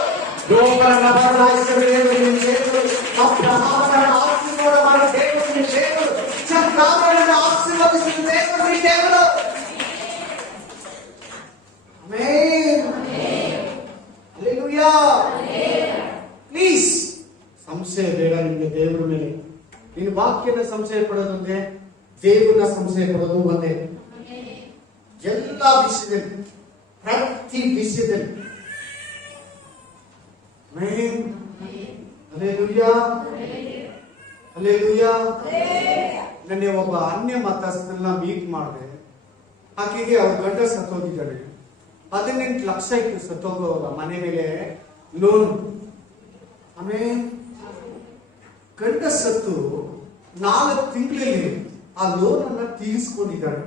ರೋಗಗಳನ್ನ ಬದಲಾಯಿಸಿದ ದೇವರು ನಿನ್ನ ದೇವರು. ಅಪ್ರಹಾರಗಳನ್ನು ಆಶೀರ್ವಾದ ಮಾಡೋ ದೇವರು ನಿನ್ನ ದೇವರು. ಚಕ್ರಗಳನ್ನು ಆಶೀರ್ವದಿಸಿದ ದೇವರು ನಿನ್ನ ದೇವರು. ಪ್ಲೀಸ್ ಸಂಶಯ ಬೇಡ ನಿಮಗೆ ದೇವರ ಮೇಲೆ. ನೀನು ವಾಕ್ಯನ ಸಂಶಯ ಪಡೋದು ಒಂದೇ, ದೇವರನ್ನ ಸಂಶಯ ಪಡೋದು ಒಂದೇ. ಎಲ್ಲ ವಿಷಯದಲ್ಲಿ, ಪ್ರತಿ ವಿಷಯದಲ್ಲಿ. Hallelujah, hallelujah. ನನಗೆ ಒಬ್ಬ ಅನ್ಯ ಮತಸ್ಥರನ್ನ ಮೀಟ್ ಮಾಡಿದೆ. ಆಕೆಗೆ ಅವ್ರ ಗಂಡ ಸತ್ತೋಗಿದ್ದಾಳೆ. 18 ಲಕ್ಷ ಇತ್ತು ಸತ್ತೋಗೋವಾಗ ಮನೆ ಮೇಲೆ ಲೋನ್. ಆಮೇಲೆ ಗಂಡ ಸತ್ತು 4 ತಿಂಗಳಲ್ಲಿ ಆ ಲೋನ್ ಅನ್ನ ತೀರಿಸ್ಕೊಂಡಿದ್ದಾಳೆ.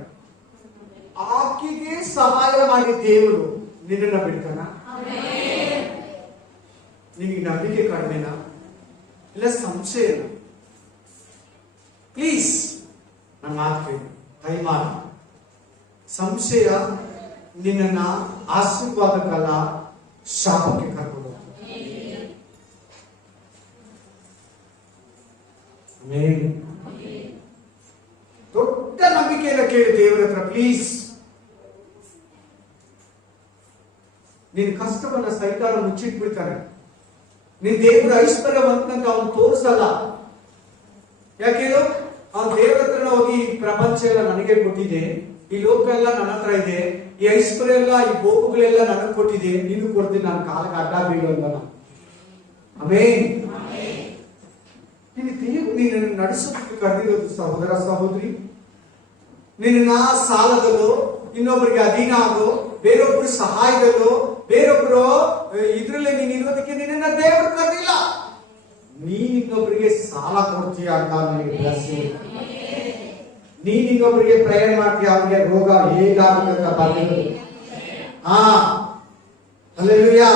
ಆಕೆಗೆ ಸಹಾಯ ಮಾಡಿ ದೇವರು ನಿನ್ನನ್ನ ಬಿಡ್ತಾನ? ನಿಮಗೆ ನಂಬಿಕೆ ಕಡಿಮೆನಾ? ಇಲ್ಲ ಸಂಶಯ? ಪ್ಲೀಸ್ ನನ್ನ ಮಾತು ಕೇಳಿ, ದಯಮಾಡಿ. ಸಂಶಯ ನಿನ್ನ ಆಶೀರ್ವಾದಕ್ಕಲ್ಲ, ಶಾಪಕ್ಕೆ ಕರ್ಕೊಂಡು ದೊಡ್ಡ ನಂಬಿಕೆಯನ್ನು ಕೇಳಿ ದೇವರ ಹತ್ರ. ಪ್ಲೀಸ್, ನಿನ್ ಕಷ್ಟವನ್ನ ಸೈತಾನ ಮುಚ್ಚಿಟ್ಬಿಡ್ತಾನೆ. ನಿನ್ ದೇವರ ಐಶ್ವರ್ಯವಂತನಂತ ಅವನು ತೋರಿಸಲ್ಲ. ಯಾಕೇನು? ಅವನು ದೇವರ ಹತ್ರ ಹೋಗಿ ಈ ಪ್ರಪಂಚ ಎಲ್ಲ ನನಗೆ ಕೊಟ್ಟಿದೆ, ಈ ಲೋಕ ಎಲ್ಲ ನನ್ನ ಹತ್ರ ಇದೆ, ಈ ಐಶ್ವರ್ಯ ಎಲ್ಲ, ಈ ಭೋಗಗಳೆಲ್ಲ ನನಗೆ ಕೊಟ್ಟಿದೆ, ನೀನು ಕೊಡ್ತೀನಿ, ನನ್ನ ಕಾಲಕ್ಕೆ ಅಡ್ಡ ಬೀಳು ಅಂತ. ಆಮೇನ್. ನಿನ್ನ ದೇವರು ನಿನ್ನನ್ನು ನಡೆಸೋದಕ್ಕೆ ಕರೆದಿರೋದು ಸಹೋದರ ಸಹೋದರಿ. ನಿನ್ನ ಸಾಲದಲ್ಲೋ, ಇನ್ನೊಬ್ಬರಿಗೆ ಅಧೀನ ಆಗೋ, ಬೇರೊಬ್ಬರ ಸಹಾಯದಲ್ಲೋ, ಬೇರೊಬ್ರು ಇದ್ರಲ್ಲಿ ನೀನು ಇರೋದಕ್ಕೆ ನಿನ್ನ ದೇವರು ಕರೆದಿಲ್ಲ. ನೀನ್ ಇನ್ನೊಬ್ಬರಿಗೆ ಸಾಲ ಕೊಡ್ತೀಯ ಅಂತ ನಿನಗೆ ಬ್ಲೆಸ್ಸಿಂಗ್. ನೀನ್ ಇನ್ನೊಬ್ಬರಿಗೆ ಪ್ರೇಯರ್ ಮಾಡ್ತೀಯ, ಅವರಿಗೆ ರೋಗ ಹೇಗಾಗುತ್ತೆ ಅಂತ ಬರ್ತಿರೋದು. Hallelujah,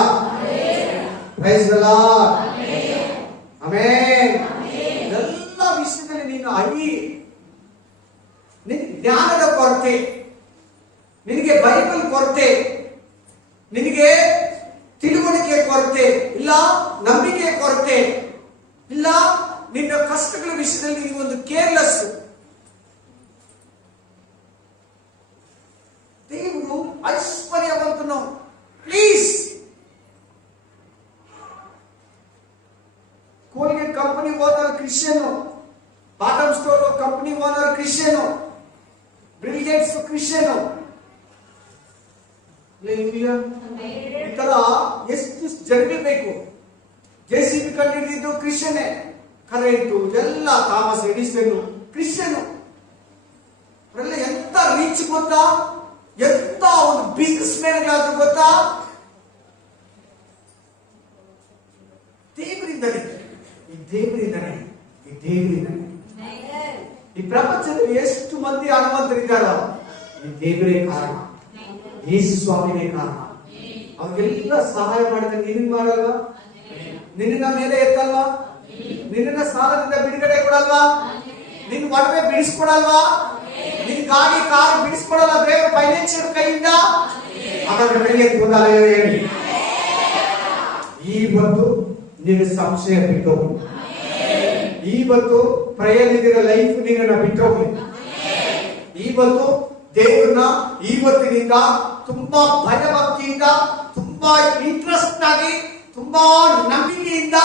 praise the Lord, amen. ಎಲ್ಲ ವಿಷಯದಲ್ಲಿ ನೀನು ನಿನಗೆ ಜ್ಞಾನದ ಕೊರತೆ, ನಿನಗೆ ಬೈಬಲ್ ಕೊರತೆ, ನಿನಗೆ ತಿಳುವಳಿಕೆ ಕೊರತೆ ಇಲ್ಲ, ನಂಬಿಕೆ ಕೊರತೆ ಇಲ್ಲ, ನಿನ್ನ ಕಷ್ಟಗಳ ವಿಷಯದಲ್ಲಿ ನೀವೊಂದು ಕೇರ್ಲೆಸ್. ದೇವರು ಐಶ್ವರ್ಯವಂತನು. Please, Colgate company owner Christian, bottom store company owner Christian, Bill Gates Christian. ಈ ತರ ಎಷ್ಟು ಜನರಿಗೆ ಬೇಕು. JCB ಕಂಡಿದ್ದು ಕ್ರಿಶ್ಚಿಯನ್ನೇ, ಕರೆಂಟು ಎಲ್ಲ ಥಾಮಸ್ ಎಡಿಸನ್ ಕ್ರಿಶ್ಚಿಯನ್. ಅವರೆಲ್ಲ ಎಂತ ರೀಚ್ ಗೊತ್ತಾ, ಎಂತ ಒಂದು ಬಿಸ್ನೆಸ್ ಮ್ಯಾನ್ಗಳಾದ್ರು ಗೊತ್ತಾ. ದೇವರಿಂದನೇ, ಈ ದೇವರಿಂದನೇ, ಈ ದೇವರಿಂದನೇ. ಈ ಪ್ರಪಂಚದಲ್ಲಿ ಎಷ್ಟು ಮಂದಿ ಹನುಮಂತರಿದ್ದಾರೋ ಈ ದೇವರೇ ಕಾರಣ, ಯೇಸು ಸ್ವಾಮಿನೇ ಕಾರಣ. ಅವ್ರಿಗೆಲ್ಲ ಸಹಾಯ ಮಾಡಿದ್ರೆ ನಿನಗೆ ಮಾಡಲ್ವಾ? ನಿನ್ನ ಮೇಲೆ ಎತ್ತಲ್ವಾ? ನಿನ್ನ ಸಾಲದಿಂದ ಬಿಡುಗಡೆ ಕೊಡಲ್ವಾ? ನಿನ್ ಒಡವೆ ಬಿಡಿಸ್ಕೊಡಲ್ವಾ? ನಿನ್ ಗಾಡಿ ಕಾರು ಬಿಡಿಸ್ಕೊಡಲ್ಲ ದೇವರು ಫೈನಾನ್ಷಿಯಲ್ ಕೈಯಿಂದ? ಹಾಗಾದ್ರೆ ಬೆಳಿಗ್ಗೆ ಕೂದಲೇ ಹೇಳಿ, ಇವತ್ತು ನಿನ್ನ ಸಂಶಯ ಬಿಟ್ಟೋಗ್ಲಿ, ಇವತ್ತು ಪ್ರಯಾಣಿಕರ ಲೈಫ್ ನಿನ್ನ ಬಿಟ್ಟೋಗ್ಲಿ. ಇವತ್ತು ದೇವರನ್ನ ಇವತ್ತಿನಿಂದ ತುಂಬಾ ಭಯಭಕ್ತಿಯಿಂದ, ತುಂಬಾ ಇಂಟ್ರೆಸ್ಟ್ ಆಗಿ, ತುಂಬಾ ನಂಬಿಕೆಯಿಂದ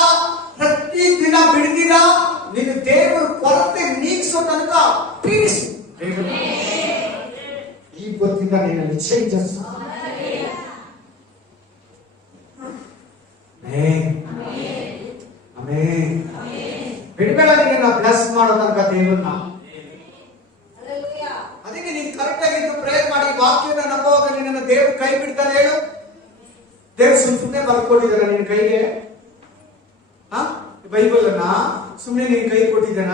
ಪ್ರತಿ ದಿನ ಬಿಡ್ದಿರ ನಿನ್ನ ದೇವರ ಕೊರತೆ ನೀಗಿಸೋ ತನಕ ಪೀಡಿಸು. ಇವತ್ತಿಂದ ನಿನ್ನಲ್ಲಿ ಚೇಂಜಸ್. ಬಿಡ್ಬೇಡ, ನಿನ್ನ ಬ್ಲೆಸ್ ಮಾಡೋ ತನಕ ದೇವರನ್ನ. ಅದಕ್ಕೆ ನೀನು ಕರೆಕ್ಟ್ ಆಗಿದ್ದು ಪ್ರೇಯರ್ ಮಾಡಿ ವಾಕ್ಯನ ನಂಬುವಾಗ ನಿನ್ನ ದೇವ್ರ ಕೈ ಬಿಡ್ತಾನೆ ಹೇಳು. ದೇವ್ರು ಸುಮ್ಮನೆ ಬರ್ಕೊಟ್ಟಿದ್ದಾನ ನಿನ್ನ ಕೈಗೆ? ಬೈಬಲ್ ಅನ್ನ ಸುಮ್ಮನೆ ನಿನ್ ಕೈ ಕೊಟ್ಟಿದ್ದಾನ?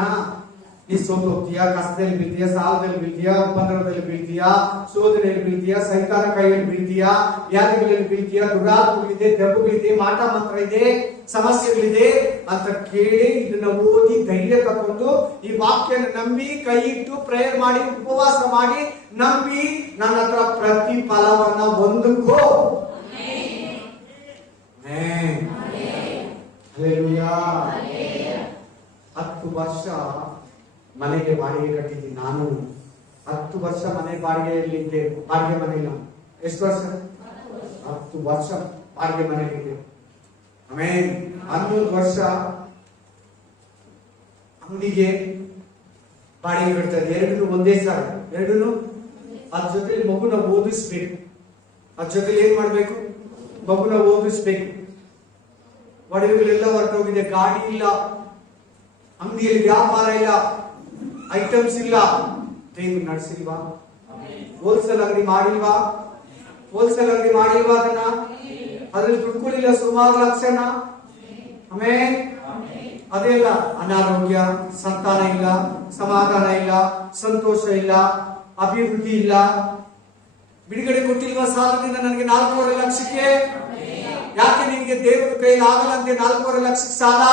ನೀ ಸೋತು ಹೋಗ್ತೀಯಾ, ಕಷ್ಟದಲ್ಲಿ ಬೀಳ್ತೀಯಾ, ಸಾಲದಲ್ಲಿ ಬೀಳ್ತೀಯಾ, ಉಪದ್ರವದಲ್ಲಿ ಬೀಳ್ತೀಯಾ, ಶೋಧನೆಯಲ್ಲಿ ಬೀಳ್ತೀಯಾ, ಸೈತಾನ ಕೈಯಲ್ಲಿ ಬೀಳ್ತೀಯಾ, ವ್ಯಾಧಿಗಳಲ್ಲಿ ಬೀಳ್ತೀಯಾ, ದುರಾತ್ಮಗಳಿದೆ, ದೆಬ್ಬಗಳಿದೆ, ಮಾಟ ಮಂತ್ರ ಇದೆ, ಸಮಸ್ಯೆಗಳಿದೆ ಅಂತ ಕೇಳಿ ಇದನ್ನ ಓದಿ ಧೈರ್ಯ ತಕೊಂಡು ಈ ವಾಕ್ಯನ ನಂಬಿ ಕೈ ಇಟ್ಟು ಪ್ರೇಯರ್ ಮಾಡಿ ಉಪವಾಸ ಮಾಡಿ ನಂಬಿ ನನ್ನ ಹತ್ರ ಪ್ರತಿ ಫಲವನ್ನ ಹೊಂದಿಕೋ. ಹಲ್ಲೆಲೂಯಾ. 10 ವರ್ಷ ಮನೆಗೆ ಬಾಡಿಗೆ ಕಟ್ಟಿದ್ದೀನಿ ನಾನು. 10 ವರ್ಷ ಮನೆ ಬಾಡಿಗೆಯಲ್ಲಿ ಇದ್ದೆ. ಬಾಡಿಗೆ ಮನೆ ಇಲ್ಲ. ಎಷ್ಟು ವರ್ಷ? 10 ವರ್ಷ ಬಾಡಿಗೆ ಮನೆಯಲ್ಲಿದ್ದೆ. ಆಮೇಲೆ 11 ವರ್ಷ ಅಂಗಡಿಗೆ ಬಾಡಿಗೆ ಕಟ್ತಾ ಇದ್ದೆ. ಎರಡೂ ಒಂದೇ ಸಾಲ, ಎರಡೂ. ಅದ್ರ ಜೊತೆ ಮಗುನ ಓದಿಸ್ಬೇಕು. ಅದ್ರ ಜೊತೆ ಏನ್ ಮಾಡ್ಬೇಕು? ಮಗುನ ಓದಿಸ್ಬೇಕು. ಒಡವೆಗಳೆಲ್ಲ ಹೊರಟೋಗಿದೆ, ಗಾಡಿ ಇಲ್ಲ, ಅಂಗಡಿಯಲ್ಲಿ ವ್ಯಾಪಾರ ಇಲ್ಲ, ಐಟಮ್ಸ್ ಇಲ್ಲ. ದೇವ್ರು ನಡೆಸಿಲ್ವಾ? ಹೋಲ್ಸೇಲ್ ಅಂಗಡಿ ಮಾಡಿಲ್ವಾ? ಹೋಲ್ಸೇಲ್ ಅಂಗಡಿ ಮಾಡಿಲ್ವಾ? ಅದ್ರಲ್ಲಿ ದುಡ್ಕೊಳ್ಳಿಲ್ಲ ಸುಮಾರು ಲಕ್ಷನ. ಆಮೇಲೆ ಅದೆಲ್ಲ ಅನಾರೋಗ್ಯ, ಸಂತಾನ ಇಲ್ಲ, ಸಮಾಧಾನ ಇಲ್ಲ, ಸಂತೋಷ ಇಲ್ಲ, ಅಭಿವೃದ್ಧಿ ಇಲ್ಲ. ಬಿಡುಗಡೆ ಕೊಟ್ಟಿಲ್ವಾ ಸಾಲದಿಂದ ನನಗೆ 4.5 ಲಕ್ಷಕ್ಕೆ? ಯಾಕೆ ನಿನ್ಗೆ ದೇವರ ಕೈಲಿ ಆಗಲ್ಲ ಅಂತ 4.5 ಲಕ್ಷಕ್ಕೆ ಸಾಲ?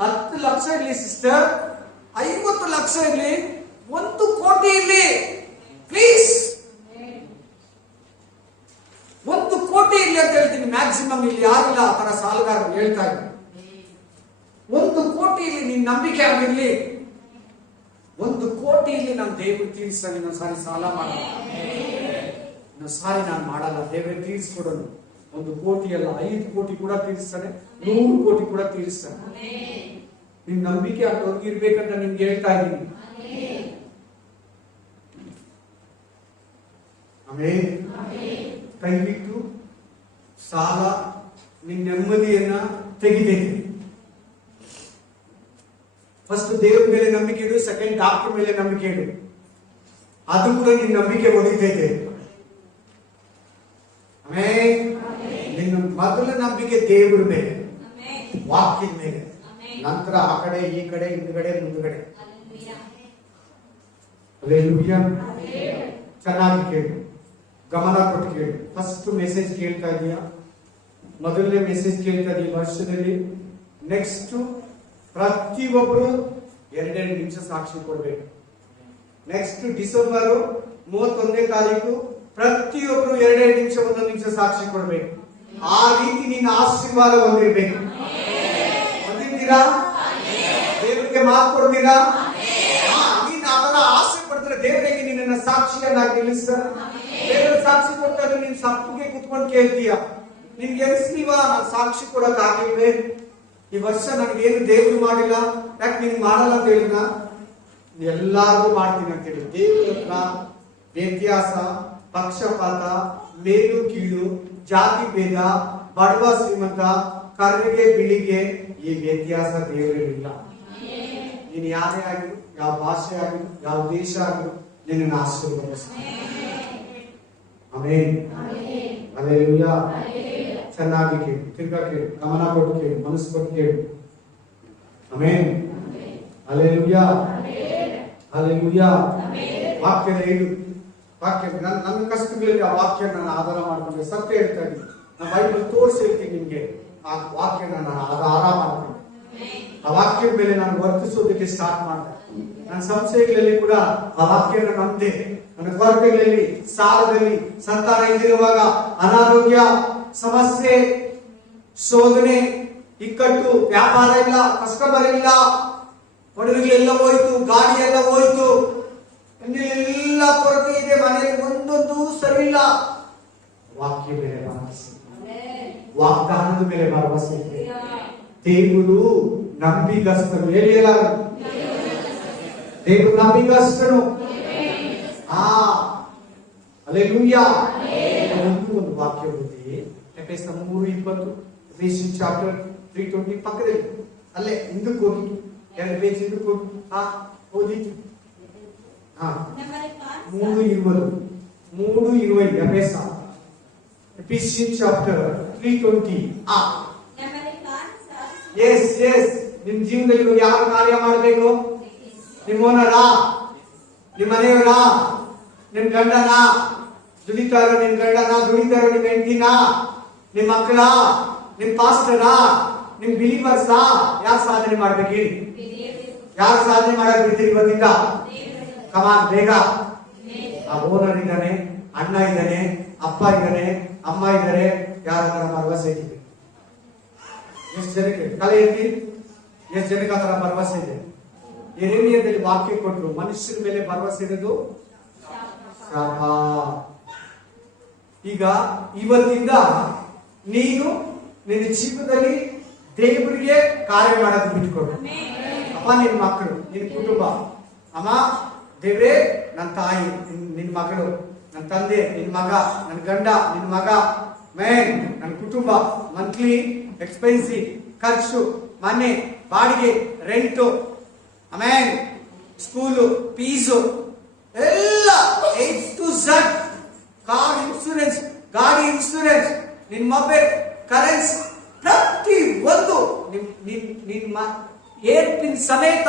10 ಲಕ್ಷ ಇರ್ಲಿ ಸಿಸ್ಟರ್, 50 ಲಕ್ಷ ಇರ್ಲಿ, 1 ಕೋಟಿ ಇರ್ಲಿ, ಪ್ಲೀಸ್ 1 ಕೋಟಿ ಇರ್ಲಿ ಅಂತ ಹೇಳ್ತೀನಿ. ಮ್ಯಾಕ್ಸಿಮಮ್ ಇಲ್ಲಿ ಯಾರಿಲ್ಲ ಆ ತರ ಸಾಲಗಾರರು ಹೇಳ್ತಾ ಇದ್ದಾರೆ. 1 ಕೋಟಿ ಇಲ್ಲಿ ನಿನ್ ನಂಬಿಕೆ ಆಗಿರ್ಲಿ. 1 ಕೋಟಿ ಇಲ್ಲಿ ನಾನು ದೇವರು ತೀರಿಸ್ತಾನೆ. ಇನ್ನೊಂದು ಸಾರಿ ಸಾಲ ಮಾಡಲ್ಲ, ಇನ್ನೊಂದು ಸಾರಿ ನಾನು ಮಾಡಲ್ಲ, ದೇವರೇ ತೀರಿಸ್ಕೊಡೋನು. 1 ಕೋಟಿ ಅಲ್ಲ, 5 ಕೋಟಿ ಕೂಡ ತೀರಿಸ್ತಾನೆ, 100 ಕೋಟಿ ಕೂಡ ತೀರಿಸ್ತಾನೆ. ನಿನ್ ನಂಬಿಕೆ ಇರ್ಬೇಕಂತ ನಿಮ್ಗೆ ಹೇಳ್ತಾ ಇದ್ದೀನಿ. ಆಮೇಲೆ ಕೈ ಬಿಟ್ಟು ಸಾಲ ನಿನ್ ನೆಮ್ಮದಿಯನ್ನ ತೆಗಿತೈತಿ. ಫಸ್ಟ್ ದೇವ್ರ ಮೇಲೆ ನಂಬಿಕೆ ಇಡು, ಸೆಕೆಂಡ್ ಡಾಕ್ಟರ್ ಮೇಲೆ ನಂಬಿಕೆ ಇಡು. ಅದು ಕೂಡ ನಿನ್ ನಂಬಿಕೆ ಹೊಡಿತೈತೆ. ಆಮೇಲೆ ಮೊದಲ ನಂಬಿಕೆ ದೇವರ ಮೇಲೆ, ವಾಕ್ಯದ ಮೇಲೆ, ನಂತರ ಆ ಕಡೆ ಈ ಕಡೆ ಹಿಂದ್ಗಡೆ ಮುಂದ್ಗಡೆ. ಹಲ್ಲೆಲೂಯಾ. ಚೆನ್ನಾಗಿ ಕೇಳಿ, ಗಮನ ಕೊಟ್ಟು ಕೇಳಿ. ಫಸ್ಟ್ ಮೆಸೇಜ್ ಕೇಳ್ತಾ ಇದೀಯಾ? ಮೊದಲನೇ ಮೆಸೇಜ್ ಕೇಳ್ತಾ ಇದೀಯ ವರ್ಷದಲ್ಲಿ. ನೆಕ್ಸ್ಟ್ ಪ್ರತಿಯೊಬ್ಬರು 2 ನಿಮಿಷ ಸಾಕ್ಷಿ ಕೊಡ್ಬೇಕು. ನೆಕ್ಸ್ಟ್ ಡಿಸೆಂಬರ್ 31ನೇ ತಾರೀಕು ಪ್ರತಿಯೊಬ್ಬರು 2 ನಿಮಿಷ 1 ನಿಮಿಷ ಸಾಕ್ಷಿ ಕೊಡ್ಬೇಕು. ಆ ರೀತಿ ನಿನ್ನ ಆಶೀರ್ವಾದ ಹೊಂದಿರ್ಬೇಕು. ಹೊಂದಿರ್ತೀರಾ? ದೇವರಿಗೆ ಮಾತು ಕೊಡ್ತೀರಾ? ನೀನು ಅದನ್ನ ಆಸೆ ಪಡ್ತಾರೆ ದೇವರಿಗೆ ನಿನ್ನ ಸಾಕ್ಷಿಯನ್ನಾಗಿ ನಿಲ್ಲಿಸ್ತಾರೆ. ದೇವರ ಸಾಕ್ಷಿ ಕೊಟ್ಟಾಗ ನೀನ್ ಸಪ್ಪಗೆ ಕುತ್ಕೊಂಡು ಕೇಳ್ತೀಯ, ನಿನ್ಗೆ ಎನಿಸ್ಲಿವಾ ನಾನು ಸಾಕ್ಷಿ ಕೊಡಕ್ ಆಗಿಲ್ವೇ? ಈ ವರ್ಷ ನನಗೇನು ದೇವ್ರು ಮಾಡಿಲ್ಲ, ಯಾಕೆ ನೀನ್ ಮಾಡಲ್ಲ ಅಂತ ಹೇಳಿದ? ಎಲ್ಲಾರ್ಗು ಮಾಡ್ತೀನಿ ಅಂತ ಹೇಳಿ. ದೇವ್ರ ಹತ್ರ ವ್ಯತ್ಯಾಸ, ಪಕ್ಷಪಾತ, ಮೇಲು ಕೀಳು, ಜಾತಿ ಭೇದ, ಬಡವ ಶ್ರೀಮಂತ, ಕರ್ರಿಗೆ ಬಿಳಿಗೆ ಈ ವ್ಯತ್ಯಾಸ ದೇವರಿಲ್ಲ. ನೀನು ಯಾರೇ ಆಗಿರು, ಯಾವ ಭಾಷೆ ಆಗಿರು, ಯಾವ ದೇಶ ಆಗಿರು, ನಿನ್ನನ್ನು ಆಶೀರ್ವದಿಸ್ತಾನೆ. ಆಮೆನ್. ಹಲ್ಲೆಲೂಯಾ. ಚೆನ್ನಾಗಿ ಕೇಳು, ತಿರ್ಗಾ ಕೇಳು, ಗಮನ ಕೊಟ್ಟು ಕೇಳು, ಮನಸ್ಸು ಕೊಟ್ಟು ಕೇಳು. ಆಮೆನ್. ಹಲ್ಲೆಲೂಯಾ. ಹಲ್ಲೆಲೂಯಾ. ವಾಕ್ಯದ ಇದು ವಾಕ್ಯ ನನ್ನ ಕಷ್ಟಗಳಲ್ಲಿ ಆ ವಾಕ್ಯ ನಾನು ಆಧಾರ ಮಾಡ್ಕೊಂಡೆ ಸತ್ಯ ಹೇಳ್ತಾ ಇದ್ದೀನಿ. ನಾನು ಬೈಬಲ್ ತೋರಿಸಿ ಹೇಳ್ತೀನಿ ನಿಮ್ಗೆ. ಆ ವಾಕ್ಯ ನಾನು ಆಧಾರ ಮಾಡ್ತೀನಿ. ಆ ವಾಕ್ಯದ ಮೇಲೆ ನಾನು ವರ್ತಿಸೋದಕ್ಕೆ ಸ್ಟಾರ್ಟ್ ಮಾಡ್ದೆ. ನನ್ನ ಸಂಶಯಗಳಲ್ಲಿ ಕೂಡ ಆ ವಾಕ್ಯನ ನಂಬಿದೆ. ನನ್ನ ಕೊರತೆಗಳಲ್ಲಿ, ಸಾಲದಲ್ಲಿ, ಸಂತಾನ ಇದ್ದಿರುವಾಗ, ಅನಾರೋಗ್ಯ, ಸಮಸ್ಯೆ, ಶೋಧನೆ, ಇಕ್ಕಟ್ಟು, ವ್ಯಾಪಾರ ಇಲ್ಲ, ಕಸ್ಟಮರ್ ಇಲ್ಲ, ಒಡವೆಗಳೆಲ್ಲ ಹೋಯ್ತು, ಗಾಡಿ ಎಲ್ಲ ಹೋಯ್ತು, ಎಲ್ಲ ಕೊರತೆ ಇದೆ, ಮನೆಯಲ್ಲಿ ಒಂದೊಂದು ಸರಿ ಇಲ್ಲ. ವಾಕ್ಯ ಮೇಲೆ ಭರವಸೆ, ವಾಗ್ದಾನದ ಮೇಲೆ ಭರವಸೆ ಇದೆ. ದೇವರು ನಂಬಿಗಸ್ತನು. ಹೇಳಿಯಲ್ಲ, ದೇವರು ನಂಬಿಗಸ್ತನು. ಹಲ್ಲೆಲೂಯಾ. ಒಂದು ವಾಕ್ಯ ಓದಿ, ಎಫೆಸರ್ 3:20, ಎಫೆಸಿಯನ್ಸ್ ಚಾಪ್ಟರ್ 3:20 ಪಕ್ಕದಲ್ಲಿ, ಅಲ್ಲೇ ಹಿಂದಕ್ಕೆ ಹೋಗಿ 2 ಪೇಜ್ ಹಿಂದಕ್ಕೆ ಹೋಗಿ ಓದಿ. 3:20 ಎಫೆಸಿಯನ್ಸ್ ಚಾಪ್ಟರ್ 3:20. ಎಸ್ ನಿಮ್ ಜೀವನದಲ್ಲಿ ಯಾರು ಕಾರ್ಯ ಮಾಡಬೇಕು? ನಿಮ್ಮ ಓನರ, ನಿಮ್ಮ ಮನೆಯವರ, ನಿಮ್ ಗಂಡನ, ದುಡಿತಾರ ನಿಮ್ ಗಂಡನ, ದುಡಿತಾರ ನಿಮ್ ಹೆಂಡತಿನ, ನಿಮ್ ಮಕ್ಕಳ, ನಿಮ್ ಪಾಸ್ಟರ, ನಿಮ್ ಬಿಲೀವರ್ಸ, ಯಾರು ಸಾಧನೆ ಮಾಡ್ಬೇಕು ಹೇಳಿ? ಯಾರು ಸಾಧನೆ ಮಾಡಕ್ ಬಿಡ್ತೀರಿ ಇವತ್ತಿಂದ? ಕಮಾನ್ ಬೇಗ. ಆ ಓನರ್ ಇದ್ದಾನೆ, ಅಣ್ಣ ಇದ್ದಾನೆ, ಅಪ್ಪ ಇದ್ದಾನೆ, ಅಮ್ಮ ಇದ್ದಾರೆ, ಯಾರ ಭರವಸೆ ಇದೆ? ಎಷ್ಟು ಜನಕ್ಕೆ ಕಲೆ ಎತ್ತಿ? ಎಷ್ಟು ಜನಕ್ಕೆ ಅದರ ಭರವಸೆ ಇದೆ? ಯೆರೆಮೀಯದಲ್ಲಿ ವಾಕ್ಯ ಕೊಟ್ಟರು, ಮನುಷ್ಯರ ಮೇಲೆ ಭರವಸೆ ಇರೋದು ಶಾಪ. ಈಗ ಇವತ್ತಿಂದ ನೀನು ನಿನ್ನ ಜೀವನದಲ್ಲಿ ದೇವರಿಗೆ ಕಾರ್ಯ ಮಾಡೋದು ಬಿಟ್ಕೊಡು. ಅಮ್ಮ, ನಿನ್ನ ಮಕ್ಕಳು, ನಿನ್ನ ಕುಟುಂಬ, ಅಮ್ಮ ದೇವ್ರೇ ನನ್ನ ತಾಯಿ, ನಿನ್ನ ಮಗಳು, ನನ್ನ ತಂದೆ, ನಿನ್ನ ಮಗ, ನನ್ನ ಗಂಡ, ನಿನ್ನ ಮಗ, ಮೇನ್ ನನ್ನ ಕುಟುಂಬ, ಮಂತ್ಲಿ ಎಕ್ಸ್ಪೆನ್ಸಿವ್ ಖರ್ಚು, ಮನೆ ಬಾಡಿಗೆ, ರೆಂಟು, ಆಮೇಲೆ ಸ್ಕೂಲು ಫೀಸು ಎಲ್ಲ A to Z, car insurance, ಗಾಡಿ ಇನ್ಸೂರೆನ್ಸ್, ನಿನ್ ಮೊಬೈಲ್ ಕರೆನ್ಸಿ, ಪ್ರತಿ ಒಂದು ನಿನ್ ಏರ್ ಪಿನ್ ಸಮೇತ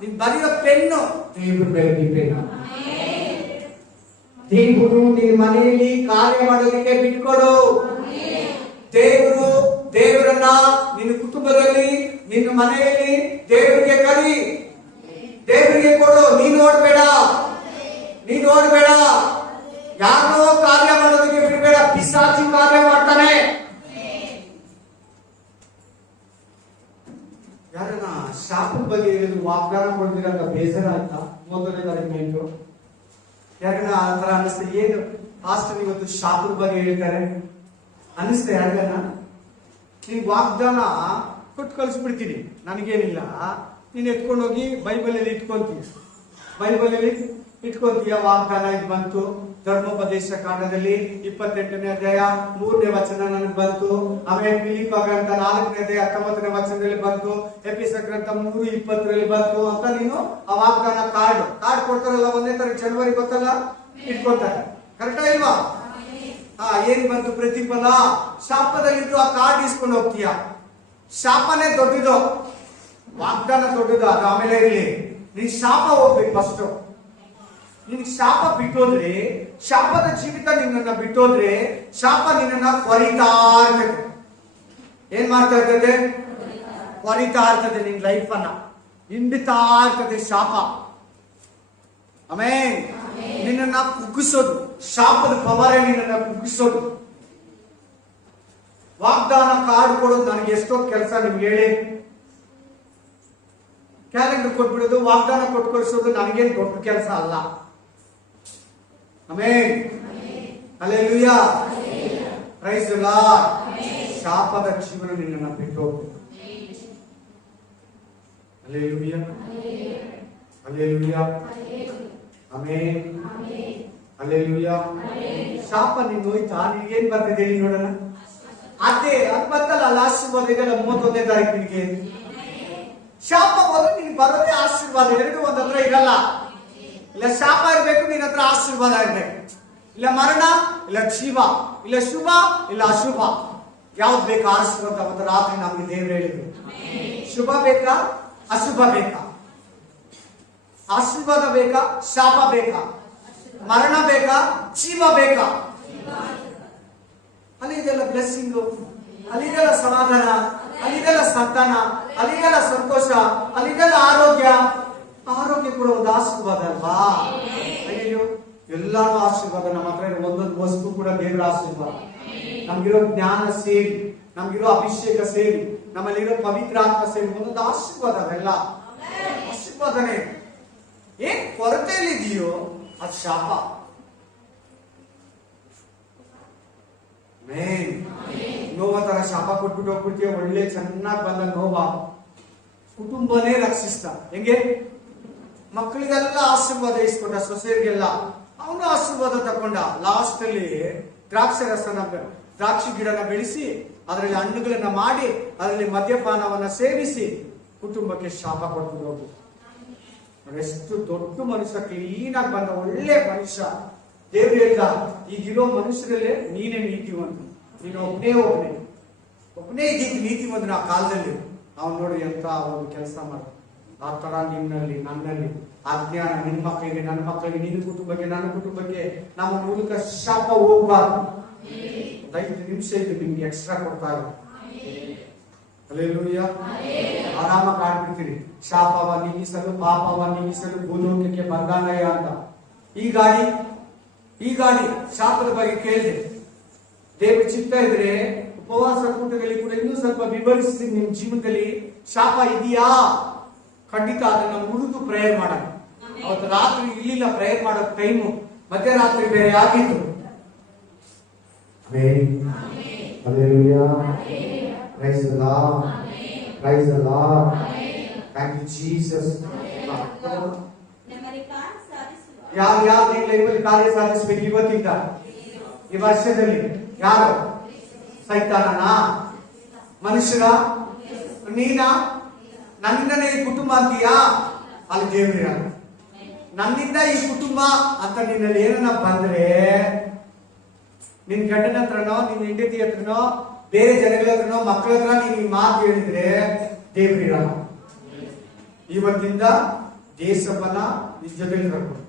ನಿನ್ ಬರೆಯೋ ಪೆನ್ನು ದೇವ್ರ ಮೇಲೆ ಡಿಪೆಂಡ್. ದೇವರು ನಿನ್ನ ಮನೆಯಲ್ಲಿ ಕಾರ್ಯ ಮಾಡೋದಕ್ಕೆ ಬಿಟ್ಕೊಡು. ದೇವರನ್ನ ನಿನ್ನ ಕುಟುಂಬದಲ್ಲಿ, ನಿನ್ನ ಮನೆಯಲ್ಲಿ ದೇವರಿಗೆ ಕರಿ, ದೇವರಿಗೆ ಕೊಡು. ನೀನು ಓಡಬೇಡ, ಯಾರೋ ಕಾರ್ಯ ಮಾಡೋದಕ್ಕೆ ಬಿಡಬೇಡ. ಪಿಶಾಚಿ ಕಾರ್ಯ ಮಾಡ್ತಾನೆ. ಯಾರನ್ನ ಶಾಪದ ಬಗ್ಗೆ ಹೇಳಿದ್ರು, ವಾಗ್ದಾನ ಕೊಡ್ತೀರಂತ ಬೇಸರ ಆಯ್ತಾ? 31ನೇ ತಾರೀಕು ಯಾರನ್ನ ಆ ತರ ಅನ್ನಿಸ್ತಾ? ಏನು ಪಾಸ್ಟರ್ ಇವತ್ತು ಶಾಪದ ಬಗ್ಗೆ ಹೇಳ್ತಾರೆ ಅನ್ನಿಸ್ತಾ? ಯಾರನ್ನ ನೀನ್ ವಾಗ್ದಾನ ಕೊಟ್ಟು ಕಳಿಸ್ಬಿಡ್ತೀನಿ, ನನಗೇನಿಲ್ಲ, ನೀನ್ ಎತ್ಕೊಂಡೋಗಿ ಬೈಬಲಲ್ಲಿ ಇಟ್ಕೊಂತೀಯ. ವಾಗ್ದಾನ ಇದು ಬಂತು, ಧರ್ಮೋಪದೇಶ ಕಾಂಡದಲ್ಲಿ 28ನೇ ಅಧ್ಯಾಯ 3ನೇ ವಚನ ನನಗೆ ಬಂತು. ಆಮೇಲೆ ಫಿಲಿಪ್ಪ ಗ್ರಂಥ 4ನೇ ಅಧ್ಯಾಯ 19ನೇ ವಚನದಲ್ಲಿ ಬಂತು. ಎಫೆಸರ್ ಗ್ರಂಥ 3:20 ಬಂತು ಅಂತ ನೀನು ಆ ವಾಗ್ದಾನ ಕಾರ್ಡ್ ಕೊಡ್ತಾರಲ್ಲ 1ನೇ ತಾರೀಕು ಜನವರಿ, ಗೊತ್ತಲ್ಲ, ಇಟ್ಕೊತಾರೆ. ಕರೆಕ್ಟಾ ಇಲ್ವಾ? ಏನ್ ಬಂತು ಪ್ರತಿಫಲ? ಶಾಪದಲ್ಲಿದ್ದು ಆ ಕಾರ್ಡ್ ಇಸ್ಕೊಂಡು ಹೋಗ್ತೀಯ. ಶಾಪನೇ ದೊಡ್ಡದು, ವಾಗ್ದಾನ ದೊಡ್ಡದು, ಅದು ಆಮೇಲೆ ಇರಲಿ. ನೀನ್ ಶಾಪ ಹೋಗ್ಬೇಕು ಫಸ್ಟ್. ನಿನ್ ಶಾಪ ಬಿಟ್ಟೋದ್ರೆ, ಶಾಪದ ಜೀವಿತ ನಿನ್ನನ್ನ ಬಿಟ್ಟೋದ್ರೆ, ಶಾಪ ನಿನ್ನನ್ನ ಕೊರಿತಾ ಇರ್ತದೆ. ಏನ್ ಮಾಡ್ತಾ ಇರ್ತದೆ? ಕೊರಿತಾ ಇರ್ತದೆ. ನಿನ್ ಲೈಫ್ ಅನ್ನ ಹಿಂಡಿತಾ ಇರ್ತದೆ ಶಾಪ. ಆಮೇನ್. ನಿನ್ನನ್ನ ಕುಗ್ಗಿಸೋದು, ಶಾಪದ ಪವರೇ ನಿನ್ನನ್ನ ಕುಗ್ಗಿಸೋದು. ವಾಗ್ದಾನ ಕಾರ್ಡ್ ಕೊಡೋದು ನನಗೆ ಎಷ್ಟೊತ್ತು ಕೆಲಸ ನಿಮ್ಗೆ ಹೇಳಿ. ಕ್ಯಾಲೆಂಡರ್ ಕೊಟ್ಬಿಡೋದು, ವಾಗ್ದಾನ ಕೊಟ್ಟು ಕಳಿಸೋದು ನನಗೇನು ದೊಡ್ಡ ಕೆಲಸ ಅಲ್ಲ. Amen. Hallelujah. Praise the Lord. ಶಾಪದ ಜೀವನ ನಿನ್ನನ್ನು ಬಿಟ್ಟು ಹೋಗ್ತದೆ. ಹಲ್ಲೆಲೂಯಾ. ಹಲ್ಲೆಲೂಯಾ. ಆಮೆನ್. ಹಲ್ಲೆಲೂಯಾ. ಶಾಪ ನಿನ್ನ ಹೋಯ್ತಾ? ನಿನಗೇನ್ ಬರ್ತದೆ ಹೇಳಿ ನೋಡೋಣ. ಅದೇ ಅದು ಬರ್ತಲ್ಲ, ಆಶೀರ್ವಾದ ಇದೆಲ್ಲ 31ನೇ ತಾರೀಕಿಗೆ. ಶಾಪ ಹೋದ್ರೆ ನಿನ್ ಬರೋದೇ ಆಶೀರ್ವಾದ. ಎರಡು ಒಂದ್ ಹತ್ರ ಇರಲ್ಲ. ಇಲ್ಲ ಶಾಪ ಇರ್ಬೇಕು, ನಿನ್ನ ಹತ್ರ ಆಶೀರ್ವಾದ ಇರ್ಬೇಕು. ಇಲ್ಲ ಮರಣ, ಇಲ್ಲ ಜೀವ, ಇಲ್ಲ ಶುಭ, ಇಲ್ಲ ಅಶುಭ. ಯಾವ್ದು ಬೇಕಾ ಆಶೀರ್ವಾದ? ಅವತ್ತು ರಾತ್ರಿ ನಮ್ಗೆ ದೇವ್ರು ಹೇಳಿದ್ರು, ಶುಭ ಬೇಕಾ ಅಶುಭ ಬೇಕಾ? ಆಶೀರ್ವಾದ ಬೇಕಾ ಶಾಪ ಬೇಕಾ? ಮರಣ ಬೇಕಾ ಜೀವ ಬೇಕಾ? ಅಲ್ಲಿದೆಲ್ಲ ಬ್ಲೆಸ್ಸಿಂಗು, ಅಲ್ಲಿದೆಲ್ಲ ಸಮಾಧಾನ, ಅಲ್ಲಿದೆಲ್ಲ ಸಂತಾನ, ಅಲ್ಲಿದೆಲ್ಲ ಸಂತೋಷ, ಅಲ್ಲಿದೆಲ್ಲ ಆರೋಗ್ಯ. ಆರೋಗ್ಯ ಕೂಡ ಒಂದು ಆಶೀರ್ವಾದ ಅಲ್ವಾ? ಅಯ್ಯೋ, ಎಲ್ಲಾನು ಆಶೀರ್ವಾದ. ನಮ್ಮ ಹತ್ರ ಒಂದೊಂದು ವಸ್ತು ಕೂಡ ದೇವರ ಆಶೀರ್ವಾದ. ನಮ್ಗಿರೋ ಜ್ಞಾನ ಸೇರಿ, ನಮ್ಗಿರೋ ಅಭಿಷೇಕ ಸೇರಿ, ನಮ್ಮಲ್ಲಿರೋ ಪವಿತ್ರ ಆತ್ಮ ಸೇರಿ ಒಂದೊಂದು ಆಶೀರ್ವಾದ. ಅವೆಲ್ಲ ಆಶೀರ್ವಾದನೆ. ಏನ್ ಕೊರತೆಯಲ್ಲಿದೆಯೋ ಅದು ಶಾಪ. ನೋವ ತರ ಶಾಪ ಕೊಟ್ಬಿಟ್ಟು ಹೋಗ್ಬಿಡ್ತೀಯ. ಒಳ್ಳೆ ಚೆನ್ನಾಗಿ ಬಂದ ನೋವ ಕುಟುಂಬನೇ ರಕ್ಷಿಸ್ತ. ಹೆಂಗೆ? ಮಕ್ಕಳಿಗೆಲ್ಲ ಆಶೀರ್ವಾದ ಇಸ್ಕೊಂಡ, ಸೊಸೆಯರಿಗೆಲ್ಲ ಅವನು ಆಶೀರ್ವಾದ ತಕೊಂಡ. ಲಾಸ್ಟ್ ಅಲ್ಲಿ ದ್ರಾಕ್ಷಿ ಗಿಡನ ಬೆಳೆಸಿ, ಅದರಲ್ಲಿ ಹಣ್ಣುಗಳನ್ನ ಮಾಡಿ, ಅದರಲ್ಲಿ ಮದ್ಯಪಾನವನ್ನ ಸೇವಿಸಿ ಕುಟುಂಬಕ್ಕೆ ಶಾಪ ಕೊಟ್ಬಿಟ್ಟು ಹೋಗು. ಎಷ್ಟು ದೊಡ್ಡ ಮನುಷ್ಯ, ಕ್ಲೀನ್ ಆಗಿ ಬಂದ ಒಳ್ಳೆ ಮನುಷ್ಯ. ದೇವ್ರು ಹೇಳಿದ, ಈಗಿರೋ ಮನುಷ್ಯರಲ್ಲೇ ನೀನೇ ನೀತಿವಂತ. ನೀನು ಒಬ್ಬನೇ ಇದೀಗ ನೀತಿವಂತನ ಆ ಕಾಲದಲ್ಲಿ. ಅವ್ನು ನೋಡಿ ಎಂತ ಒಂದು ಕೆಲಸ ಮಾಡ. ಆ ತರ ನಿನ್ನಲ್ಲಿ, ನನ್ನಲ್ಲಿ ಅಜ್ಞಾನ, ನಿನ್ನ ಮಕ್ಕಳಿಗೆ, ನನ್ನ ಮಕ್ಕಳಿಗೆ, ನಿನ್ನ ಕುಟುಂಬಕ್ಕೆ, ನನ್ನ ಕುಟುಂಬಕ್ಕೆ ನಮ್ಮ ಮೂಲಕ ಶಾಪ ಹೋಗ್ಬಾರ್ದು. 5 ನಿಮಿಷ ಇದು ನಿಮ್ಗೆ ಎಕ್ಸ್ಟ್ರಾ ಕೊಡ್ತಾ ಇರೋ. ಹಲ್ಲೆಲೂಯಾ. ಆರಾಮಾಗಿ ಆಡ್ಬಿಡ್ತೀರಿ. ಶಾಪವ ನೀಗಿಸಲು, ಪಾಪವ ನೀಗಿಸಲು ಭೂಲೋಕಕ್ಕೆ ಬಂದಾನಯ್ಯ ಅಂತ. ಈ ಗಾಡಿ ಶಾಪದ ಬಗ್ಗೆ ಕೇಳಿದೆ. ದೇವ್ರ ಚಿತ್ತ ಇದ್ರೆ ಉಪವಾಸ ಕೂಟದಲ್ಲಿ ಕೂಡ ಇನ್ನೂ ಸ್ವಲ್ಪ ವಿವರಿಸ್ತೀನಿ. ನಿಮ್ ಜೀವನದಲ್ಲಿ ಶಾಪ ಇದೆಯಾ? ಖಂಡಿತ ಅದನ್ನ ಮುರಿದು ಪ್ರೇಯರ್ ಮಾಡೋಣ. ಅವತ್ತು ರಾತ್ರಿ ಇಲ್ಲಿಲ್ಲ ಪ್ರೇಯರ್ ಮಾಡೋ ಟೈಮು, ಮಧ್ಯರಾತ್ರಿ ಬೇರೆ ಆಗಿತ್ತು. Hallelujah. Praise the Lord. Praise the Lord. Thank you Jesus. ಯಾರು ನಿಮ್ಮ ಲೈಫಲ್ಲಿ ಕಾರ್ಯ ಸಾಧಿಸಬೇಕು ಇವತ್ತಿಂದ, ಈ ವರ್ಷದಲ್ಲಿ? ಯಾರು? ಸೈತಾನನಾ? ಮನುಷ್ಯರ? ನೀನಾ? ನನ್ನಿಂದನೇ ಈ ಕುಟುಂಬ ಅಂತೀಯಾ? ಅಲ್ಲಿ ದೇವ್ರ ನನ್ನಿಂದ ಈ ಕುಟುಂಬ ಅಂತ ನಿನ್ನಲ್ಲಿ ಏನನ್ನ ಬಂದ್ರೆ, ನಿನ್ ಗಂಡನ ಹತ್ರನೋ, ನಿನ್ ಹೆಂಡತಿ ಹತ್ರನೋ, ಬೇರೆ ಜನಗಳ ಹತ್ರನೋ, ಮಕ್ಕಳ ಹತ್ರ ನೀನ್ ಈ ಮಾತು ಹೇಳಿದ್ರೆ ದೇವ್ರಿರಲ್ಲ. ಇವತ್ತಿಂದ ದೇಶವನ್ನ ನಿನ್ ಜೊತೆಲಿ ಕರ್ಕೊಂಡು,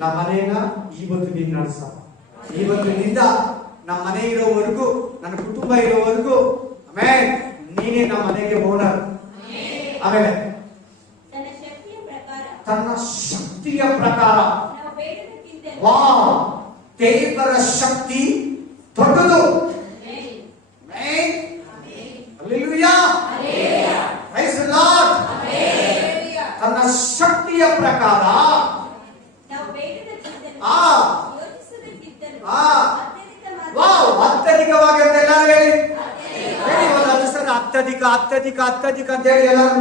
ನಮ್ಮ ಮನೆಯನ್ನ ಇವತ್ತು ನೀನ್ ನಡೆಸ. ಇವತ್ತಿನಿಂದ ನಮ್ಮ ಮನೆ ಇರೋವರೆಗೂ, ನನ್ನ ಕುಟುಂಬ ಇರೋವರೆಗೂ, ಆಮೇಲೆ ನೀನೇ ನಮ್ಮ ಮನೆಗೆ ಓನರ್. ಆಮೇಲೆ ತನ್ನ ಶಕ್ತಿಯ ಪ್ರಕಾರ, ದೇವರ ಶಕ್ತಿ ದೊಡ್ಡದು. ಹಲ್ಲೆಲೂಯಾ. Praise the Lord. ತನ್ನ ಶಕ್ತಿಯ ಪ್ರಕಾರ ಅತ್ಯಧಿಕವಾಗಿ ಅಂತ ಎಲ್ಲರೂ ಹೇಳಿ. ಒಂದು ಅನುಸರ ಅತ್ಯಧಿಕ ಅತ್ಯಧಿಕ ಅತ್ಯಧಿಕ ಅಂತ ಹೇಳಿ ಎಲ್ಲರೂ.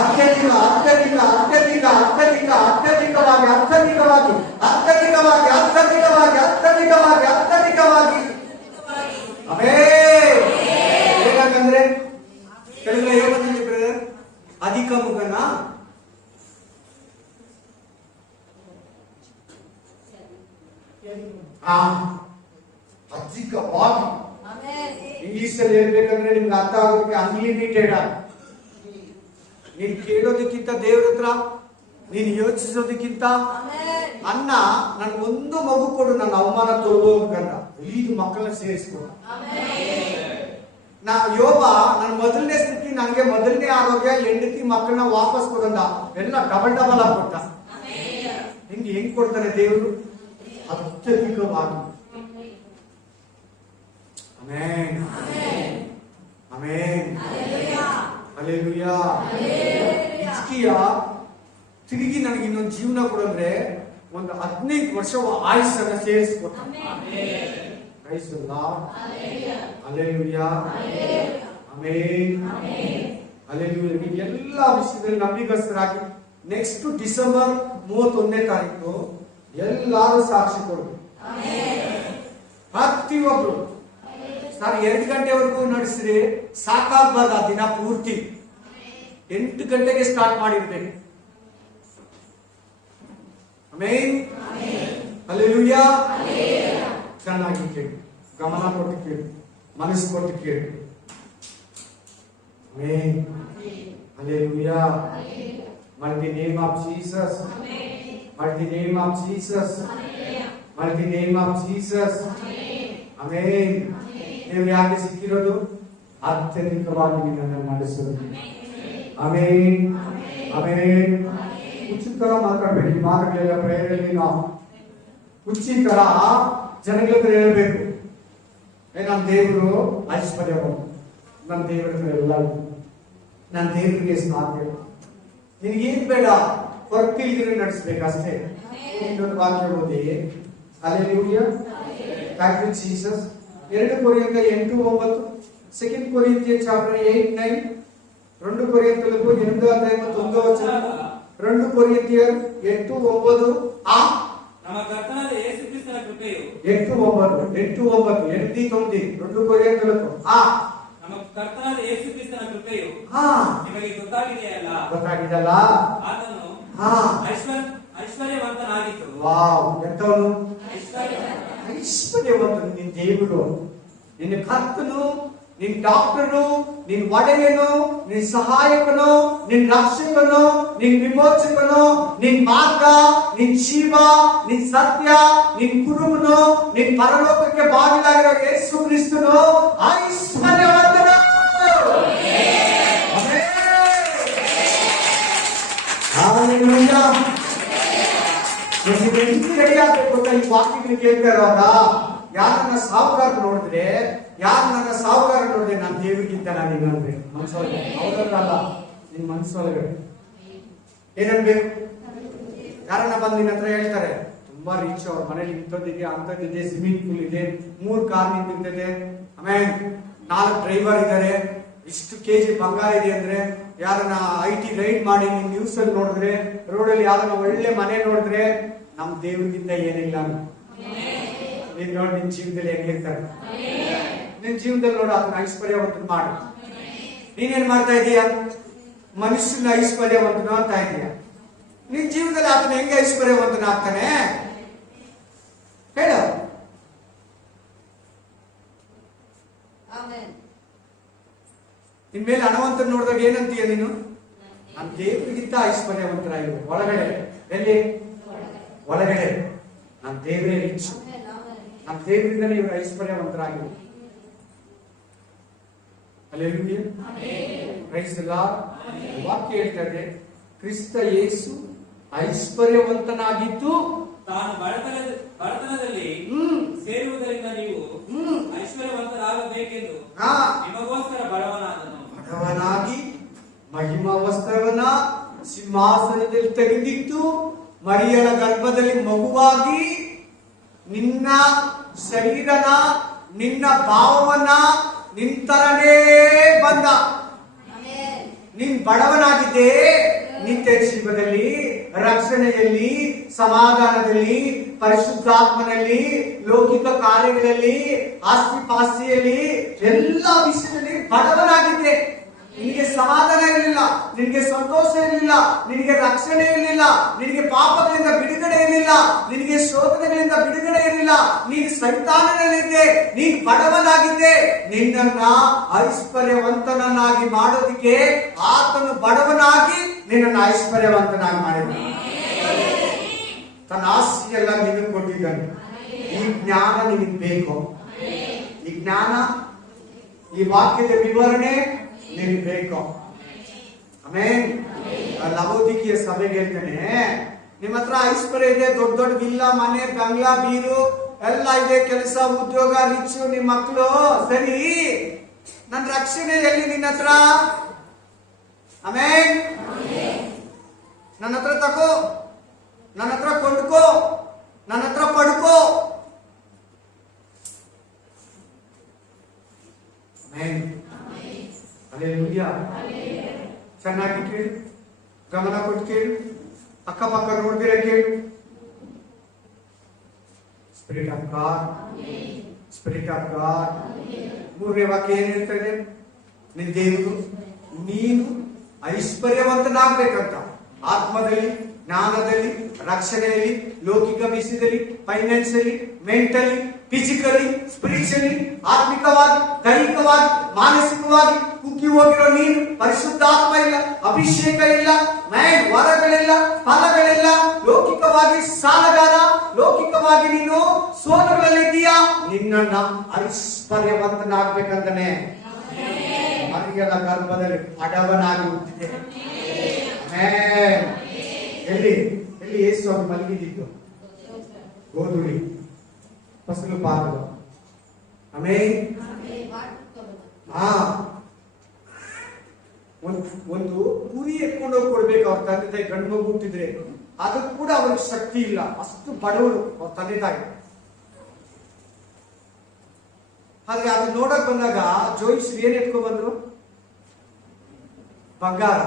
ಅತ್ಯಧಿಕ ಅತ್ಯಧಿಕ ಅತ್ಯಧಿಕ ಅತ್ಯಧಿಕ ಅತ್ಯಧಿಕವಾಗಿ ಅತ್ಯಧಿಕವಾಗಿ ಅತ್ಯಧಿಕವಾಗಿ ಅತ್ಯಧಿಕವಾಗಿ ಅತ್ಯಧಿಕವಾಗಿ ಅತ್ಯಧಿಕವಾಗಿ. ಹೇಗಂದ್ರೆ ಕೆಳಗಡೆ ಏನಂದ್ರೆ ಬ್ರದರ್, ಅಧಿಕ ಮುಖನ ಅಧಿಕವಾಗಿ. ಇಂಗ್ಲಿಷ್ ಅಲ್ಲಿ ಹೇಳ್ಬೇಕಂದ್ರೆ ನಿಮ್ಗೆ ಅರ್ಥ ಆಗೋದಕ್ಕೆ ಅನ್ಲಿಮಿಟೆಡ್. ನೀನ್ ಕೇಳೋದಕ್ಕಿಂತ ದೇವ್ರ ಹತ್ರ ನೀನ್ ಯೋಚಿಸೋದಕ್ಕಿಂತ ಅನ್ನ ನನ್ಗೊಂದು ಮಗು ಕೊಡು, ನನ್ನ ಅವಮಾನ ತೊಳ್ಕೋಬೇಕಂತ 5 ಮಕ್ಕಳನ್ನ ಸೇರಿಸ್ಕೊಡ. ಯೋಬ ನನ್ನ ಮೊದಲನೇ ಸ್ಥಿತಿ, ನನಗೆ ಮೊದಲನೇ ಆರೋಗ್ಯ, ಹೆಂಡತಿ ಮಕ್ಕಳನ್ನ ವಾಪಸ್ ಕೊಡಂದ, ಎಲ್ಲ ಡಬಲ್ ಡಬಲ್ ಆಗಿ ಕೊಟ್ಟ. ಹೆಂಗ್ ಕೊಡ್ತಾನೆ ದೇವರು? ಅತ್ಯಧಿಕವಾಗಿ. Amen amen hallelujah. ಹಿಜ್ಕೀಯ ತಿರುಗಿ ನನಗೆ ಇನ್ನೊಂದು ಜೀವನ ಕೊಡಂದ್ರೆ ಒಂದು 15 ವರ್ಷ ಆಯುಷನ್ನ ಸೇರಿಸ್ಕೊಟ್ಟ. Praise the Lord. Hallelujah amen hallelujah. ನೀವು ಎಲ್ಲ ವಿಷಯದಲ್ಲಿ ನಂಬಿಕಸ್ಥರಾಗಿ ನೆಕ್ಸ್ಟ್ ಡಿಸೆಂಬರ್ 31ನೇ ತಾರೀಕು ಎಲ್ಲರೂ ಸಾಕ್ಷಿ ಕೊಡಬೇಕು. ಪ್ರತಿಯೊಬ್ರು ಸರ್ 2 ಗಂಟೆವರೆಗೂ ನಡೆಸಿದ್ರೆ ಸಾಕಾಗಬಾರ್ದು. ಆ ದಿನ ಪೂರ್ತಿ 8 ಗಂಟೆಗೆ ಸ್ಟಾರ್ಟ್ ಮಾಡಿರ್ಬೇಕು. Amen hallelujah. ಚೆನ್ನಾಗಿ ಕೇಳಿ, ಗಮನ ಕೊಟ್ಟು ಕೇಳಿ, ಮನಸ್ಸು ಕೊಟ್ಟು ಕೇಳಿ. Amen hallelujah. Mighty name of Jesus. Mighty name of Jesus. Mighty name of Jesus. Amen. ನೀವು ಯಾಕೆ ಸಿಕ್ಕಿರೋದು? ಅತ್ಯಧಿಕವಾಗಿ ನಿನ್ನನ್ನು ನಡೆಸೋದು. Amen amen. ಉಚಿತರ ಮಾತಾಡಬೇಡಿ. ಮಾತುಗಳೆಲ್ಲ ಪ್ರೇರಣೆಯಲ್ಲಿ ನಾವು ಉಚಿತರ ಜನಗಳ ಹತ್ರ ಹೇಳ್ಬೇಕು. ನನ್ನ ದೇವರು ಐಶ್ವರ್ಯವಂತ, ನನ್ನ ದೇವರ ಹತ್ರ ಎಲ್ಲ, ನನ್ನ ದೇವರಿಗೆ ಸಾಧ್ಯ. ನಿನಗೇನ್ ಬೇಡ, ಹೊರಟಿಲ್ದಿರ ನಡೆಸ್ಬೇಕಷ್ಟೇ. ಇನ್ನೊಂದು ವಾಕ್ಯ ಓದಿ. ಹಲ್ಲೆಲೂಯಾ. Thank you Jesus. 2 ಕೊರಿಂಥ 8:9, 2 ಕೊರಿಂಥಿಯನ್ಸ್ ಚಾಪ್ಟರ್ 8:9, 2 ಕೊರಿಂಥಿಯರು 8:9. 2 ಕೊರಿಂಥಿಯರ್ 8:9. ನಮ್ಮ ಕರ್ತನಾದ ಯೇಸು ಕ್ರಿಸ್ತನ ಕೃಪೆಯು 8:9 2 ಕೊರಿಂಥಿಯರು ನಮ್ಮ ಕರ್ತನಾದ ಯೇಸು ಕ್ರಿಸ್ತನ ಕೃಪೆಯು ನಿಮಗೆ ಗೊತ್ತಾಗಿದೆಯಲ್ಲ? ಗೊತ್ತಾಗಿದಲ್ಲ. ಆತನು ಐಶ್ವರ್ಯವಂತನಾಗಿತ್ತು. ವಾವ್, ಎಂತವನು? ಐಶ್ವರ್ಯವಂತನು. ನಿನ್ ದೇವರು, ನಿನ್ನ ಕರ್ತನು, ನಿನ್ ಡಾಕ್ಟರು, ನಿನ್ ಒಡೆಯನು, ನಿನ್ ಸಹಾಯಕನು, ನಿನ್ ರಕ್ಷಕನು, ನಿನ್ ವಿಮೋಚಕನು, ನಿನ್ ಮಾರ್ಗ, ನಿನ್ ಜೀವ, ನಿನ್ ಸತ್ಯ, ನಿನ್ ಕುರುಬನು, ನಿನ್ ಪರಲೋಕಕ್ಕೆ ಬಾಗಿಲಾಗಿರೋ ಯೇಸು ಕ್ರಿಸ್ತನು ಐಶ್ವರ್ಯವಂತನು. ಹಲ್ಲೆಲೂಯಾ. ರೆಡಿ ಆಗ್ಬೇಕು ಅಂತ ಈ ವಾಕ್ಯಗಳು ಕೇಳ್ತಾ ಇರುವಾಗ ಯಾರನ್ನ ಸಾಹುಕಾರ ನೋಡಿದ್ರೆ, ನನ್ನ ದೇವರಿಗಿಂತ ನಾನು ಇನ್ನೊಂದು ಮನಸ್ಸೊಳಗೆ, ಅವರಲ್ಲ ನಿನ್ ಮನಸ್ಸೊಳಗಡೆ ಏನನ್ಬೇಕು? ಯಾರನ್ನ ಬಂದು ನಿನ್ನ ಹತ್ರ ಹೇಳ್ತಾರೆ, ತುಂಬಾ ರೀಚ್, ಅವ್ರ ಮನೇಲಿ ಇಂಥದ್ದಿದೆ, ಅಂಥದ್ದಿದೆ, ಸ್ವಿಮ್ಮಿಂಗ್ ಪೂಲ್ ಇದೆ, 3 ಕಾರ್ ನಿಂತಿರ್ತದೆ, ಆಮೇಲೆ 4 ಡ್ರೈವರ್ ಇದ್ದಾರೆ, ಇಷ್ಟು kg ಬಂಗಾರ ಇದೆ ಅಂದ್ರೆ, ಯಾರನ್ನ IT ರೈಡ್ ಮಾಡಿ ನೀವು ನ್ಯೂಸ್ ಅಲ್ಲಿ ನೋಡಿದ್ರೆ, ರೋಡಲ್ಲಿ ಯಾರನ್ನ ಒಳ್ಳೆ ಮನೆ ನೋಡಿದ್ರೆ, ನಮ್ ದೇವರಿಗಿಂತ ಏನಿಲ್ಲ. ನೀನ್ ನೋಡಿ ನಿನ್ ಜೀವನದಲ್ಲಿ ಹೆಂಗಿರ್ತಾರೆ, ನಿನ್ ಜೀವನದಲ್ಲಿ ನೋಡು ಅದನ್ನ ಐಶ್ವರ್ಯವಂತನ ಮಾಡು. ನೀನೇನ್ ಮಾಡ್ತಾ ಇದೀಯ? ಮನುಷ್ಯನ ಐಶ್ವರ್ಯವಂತನ ಅಂತ ಇದೀಯ. ನಿನ್ ಜೀವನದಲ್ಲಿ ಆತನ ಹೆಂಗೆ ಐಶ್ವರ್ಯವಂತನ ಆಗ್ತಾನೆ ಹೇಳು? ನಿನ್ ಮೇಲೆ ಹಣವಂತನ ನೋಡಿದಾಗ ಏನಂತೀಯ ನೀನು? ನನ್ನ ದೇವರಿಗಿಂತ ಐಶ್ವರ್ಯವಂತರಾಗಿರ್ಬೇಕು. ಒಳಗಡೆ ಎಲ್ಲಿ? ಒಳಗಡೆ ನನ್ನ ದೇವರೇ ಹೆಚ್ಚು, ನಮ್ಮ ದೇವರಿಂದಲೇ ಇವರು ಐಶ್ವರ್ಯವಂತರಾಗಿರ್ಬೇಕು. ಹಲ್ಲೆಲೂಯಾ. Praise the Lord. ವಾಕ್ಯ ಹೇಳ್ತಾ ಇದೆ, ಕ್ರಿಸ್ತ ಯೇಸು ಐಶ್ವರ್ಯವಂತನಾಗಿದ್ದು ತಾನು ಬಡತನದಲ್ಲಿ ಸೇರುವುದರಿಂದ ನೀವು ಐಶ್ವರ್ಯವಂತರಾಗಬೇಕೆಂದು ನಿಮಗೋಸ್ಕರ ಬಡವನಾಗಿ ಮಹಿಮಾ ವಸ್ತ್ರವನ್ನ ಸಿಂಹಾಸನದಲ್ಲಿ ತೆಗೆದಿಟ್ಟು ಮರಿಯಳ ಗರ್ಭದಲ್ಲಿ ಮಗುವಾಗಿ ನಿನ್ನ ಶರೀರನ, ನಿನ್ನ ಭಾವವನ್ನ ನಿಂತರನೇ ಬಂದ. ನೀನ್ ಬಡವನಾಗಿದ್ದೆ, ನಿತ್ಯ ಜೀವದಲ್ಲಿ, ರಕ್ಷಣೆಯಲ್ಲಿ, ಸಮಾಧಾನದಲ್ಲಿ, ಪರಿಶುದ್ಧಾತ್ಮನಲ್ಲಿ, ಲೌಕಿಕ ಕಾರ್ಯಗಳಲ್ಲಿ, ಆಸ್ತಿ ಪಾಸ್ತಿಯಲ್ಲಿ, ಎಲ್ಲ ವಿಷಯದಲ್ಲಿ ಬಡವನಾಗಿದ್ದೆ. ನಿನಗೆ ಸಮಾಧಾನ ಇರಲಿಲ್ಲ, ನಿನಗೆ ಸಂತೋಷ ಇರಲಿಲ್ಲ, ನಿನಗೆ ರಕ್ಷಣೆ ಇರಲಿಲ್ಲ, ನಿನಗೆ ಪಾಪಗಳಿಂದ ಬಿಡುಗಡೆ ಇರಲಿಲ್ಲ, ನಿನಗೆ ಶೋಧನೆಗಳಿಂದ ಬಿಡುಗಡೆ ಇರಲಿಲ್ಲ, ನೀನು ಸೈತಾನನಲ್ಲಿದ್ದೆ, ನೀನು ಬಡವನಾಗಿದ್ದೆ. ನಿನ್ನನ್ನ ಐಶ್ವರ್ಯವಂತನನ್ನಾಗಿ ಮಾಡೋದಿಕ್ಕೆ ಆತನು ಬಡವನಾಗಿ ನಿನ್ನನ್ನು ಐಶ್ವರ್ಯವಂತನಾಗಿ ಮಾಡಿದ. ತನ್ನ ಆಸ್ತಿಯೆಲ್ಲ ನಿನಗೆ ಕೊಟ್ಟಿದ್ದಾನೆ. ಈ ಜ್ಞಾನ ನಿನಗೆ ಬೇಕು. ಈ ಜ್ಞಾನ, ಈ ವಾಕ್ಯದ ವಿವರಣೆ ನಿನಗೆ ಬೇಕು. ಆಮೇನ್. ಲವೋದಿಕೀಯ ಸಭೆಗೆ ಹೇಳ್ತಾನೆ, ನಿಮ್ಮ ಹತ್ರ ಐಶ್ವರ್ಯ ಇದೆ, ದೊಡ್ಡ ದೊಡ್ಡ ವಿಲ್ಲ, ಮನೆ, ಬಂಗ್ಲಾ, ಬೀರು ಎಲ್ಲ ಇದೆ, ಕೆಲಸ, ಉದ್ಯೋಗ, ರಿಚ್, ನಿಮ್ಮ ಮಕ್ಕಳು, ಸರಿ, ನನ್ನ ರಕ್ಷಣೆ ಎಲ್ಲಿ ನಿನ್ನ ಹತ್ರ? ಆಮೇನ್. ನನ್ನ ಹತ್ರ ತಗೋ, ನನ್ನ ಹತ್ರ ಕೊಂಡ್ಕೋ, ನನ್ನ ಹತ್ರ ಪಡ್ಕೋ. ಅಲ್ಲೇಲೂಯಾ. ಚೆನ್ನಾಗಿ ಕೇಳಿ, ಗಮನ ಕೊಟ್ಟು ಕೇಳಿ, ಅಕ್ಕಪಕ್ಕ ನೋಡ್ದಿರ ಕೇಳಿ. Spirit of god, spirit of god. ಮೂರನೇ ವಾಕ್ಯ ಏನ್ ಹೇಳ್ತದೆ? ನಿನ್ ದೇವರು ನೀನು ಐಶ್ವರ್ಯವಂತನಾಗ್ಬೇಕಂತ, ಆತ್ಮದಲ್ಲಿ, ಜ್ಞಾನದಲ್ಲಿ, ರಕ್ಷಣೆಯಲ್ಲಿ, ಲೌಕಿಕ ವಿಷಯದಲ್ಲಿ, ಫೈನಾನ್ಸಿಯಲಿ, ಮೆಂಟಲಿ, ಫಿಸಿಕಲಿ, ಸ್ಪಿರಿಚುವಲಿ, ಆತ್ಮಿಕವಾಗಿ, ದೈಹಿಕವಾಗಿ, ಮಾನಸಿಕವಾಗಿ ಕುಗ್ಗಿ ಹೋಗಿರೋ ನೀನು, ಪರಿಶುದ್ಧಾತ್ಮ ಇಲ್ಲ, ಅಭಿಷೇಕ ಇಲ್ಲ, ವರಗಳಿಲ್ಲ, ಫಲಗಳಿಲ್ಲ, ಲೌಕಿಕವಾಗಿ ಸಾಲಗಾರ, ಲೌಕಿಕವಾಗಿ ನೀನು ಸೋಲುಗಳಲ್ಲಿದ್ದೀಯಾ. ನಿನ್ನನ್ನ ಐಶ್ವರ್ಯವಂತನಾಗ್ಬೇಕಂತಾನೆ ಮರಿಯಳ ಗರ್ಭದಲ್ಲಿ ಬಡವನಾಗಿ ಹುಟ್ಟಿದೆ. ಎಲ್ಲಿ ಎಲ್ಲಿ ಯೇಸು ಅವರು ಮಲಗಿದ್ದು? ಗೋಧುಳಿ ಫಸಲು ಪಾದಗಳು. ಆಮೇಲೆ ಒಂದು ಕುರಿ ಎತ್ಕೊಂಡು ಹೋಗಿ ಕೊಡ್ಬೇಕು ಅವ್ರ ತಂದೆ ತಾಯಿ. ಗಂಡು ಮಗು ಹುಟ್ಟಿದ್ರೆ ಅದಕ್ಕೆ ಕೂಡ ಅವ್ರಿಗೆ ಶಕ್ತಿ ಇಲ್ಲ, ಅಷ್ಟು ಬಡವರು ಅವ್ರ ತಂದೆ ತಾಯಿ. ಆದ್ರೆ ಅದು ನೋಡಕ್ ಬಂದಾಗ ಜೋಯಿಸ್ರು ಏನ್ ಎತ್ಕೊಂಡ್ ಬಂದ್ರು? ಬಂಗಾರ.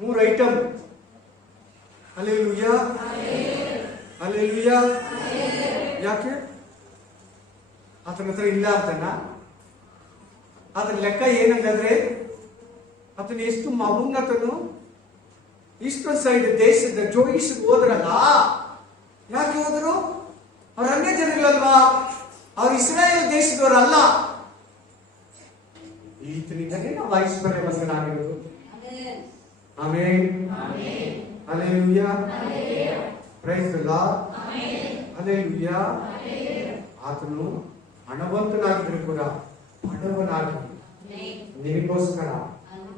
3 ಐಟಮ್. Hallelujah, hallelujah. ಯಾಕೆ? ಆತನ ಹತ್ರ ಇಲ್ಲ ಅಂತನ? ಅದ್ರ ಲೆಕ್ಕ ಏನಂದ್ರೆ, ಆತನ ಎಷ್ಟು ಮೌನ್ನತನು, ಇಷ್ಟೊಂದು ಸೈಡ್ ದೇಶದ ಜೋಯಿಸ್ ಹೋದ್ರಲ್ಲ. ಯಾಕೆ ಹೋದ್ರು? ಅವ್ರ ಅನ್ಯ ಜನಗಳಲ್ವಾ, ಅವ್ರ ಇಸ್ರಾಯೇಲ್ ದೇಶದವರಲ್ಲ. ಈತನಿಂದಲೇ ನಾವು ಐಶ್ವರ್ಯವಂತನಾಗಿರೋದು. Amen, hallelujah, praise the Lord, hallelujah. ಆತನು ಹಣವಂತನಾಗಿದ್ರು ಕೂಡ ಬಡವನಾಗಿ ನಿನಗೋಸ್ಕರ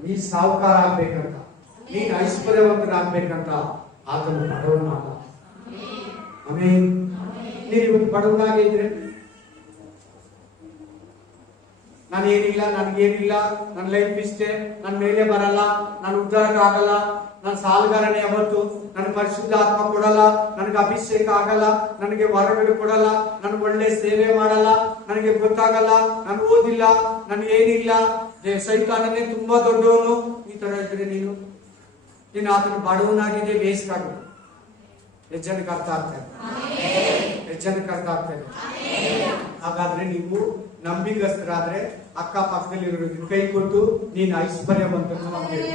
ನೀ ಸಾಹುಕಾರ ಆಗ್ಬೇಕಂತ, ನೀನ್ ಐಶ್ವರ್ಯವಂತನಾಗ್ಬೇಕಂತ ಆತನು ಬಡವನಾದ. ಆಮೆನ್. ನೀನು ಇವತ್ತು ಬಡವನಾಗಿದ್ರೆ, ನಾನೇನಿಲ್ಲ, ನನ್ಗೇನಿಲ್ಲ, ನನ್ನ ಲೈಫ್ ಇಷ್ಟೇ, ನನ್ನ ಮೇಲೆ ಬರಲ್ಲ, ನಾನು ಉದ್ಧಾರಕ್ಕೆ ಆಗಲ್ಲ, ನಾನು ಸಾಲಗಾರನೇ ಯಾವತ್ತು, ನನಗೆ ಪರಿಶುದ್ಧ ಆತ್ಮ ಕೊಡಲ್ಲ, ನನಗೆ ಅಭಿಷೇಕ ಆಗಲ್ಲ, ನನಗೆ ವರಗಳು ಕೊಡಲ್ಲ, ನನಗೆ ಒಳ್ಳೆ ಸೇವೆ ಮಾಡಲ್ಲ, ನನಗೆ ಗೊತ್ತಾಗಲ್ಲ, ನಾನು ಓದಿಲ್ಲ, ನನಗೆ ಏನಿಲ್ಲ, ಸೈತಾನನೇ ತುಂಬಾ ದೊಡ್ಡವನು. ಈ ತರ ಇದ್ರೆ ನೀನು ಆತನ ಬಡವನಾಗಿದೆ, ವೇಸ್ಟ್ ಆಗುತ್ತೆ. ಎಷ್ಟು ಜನಕ್ಕೆ ಅರ್ಥ ಆಗ್ತದೆ? ಎಷ್ಟು ಜನಕ್ಕೆ ಅರ್ಥ ಆಗ್ತದೆ? ಹಾಗಾದ್ರೆ ನೀವು ನಂಬಿಗಸ್ತರಾದ್ರೆ ಅಕ್ಕಪಕ್ಕದಲ್ಲಿರೋರಿಗೆ ಕೈ ಕೊಟ್ಟು ನೀನು ಐಶ್ವರ್ಯವಂತನು ಅಂತ ಹೇಳಿ.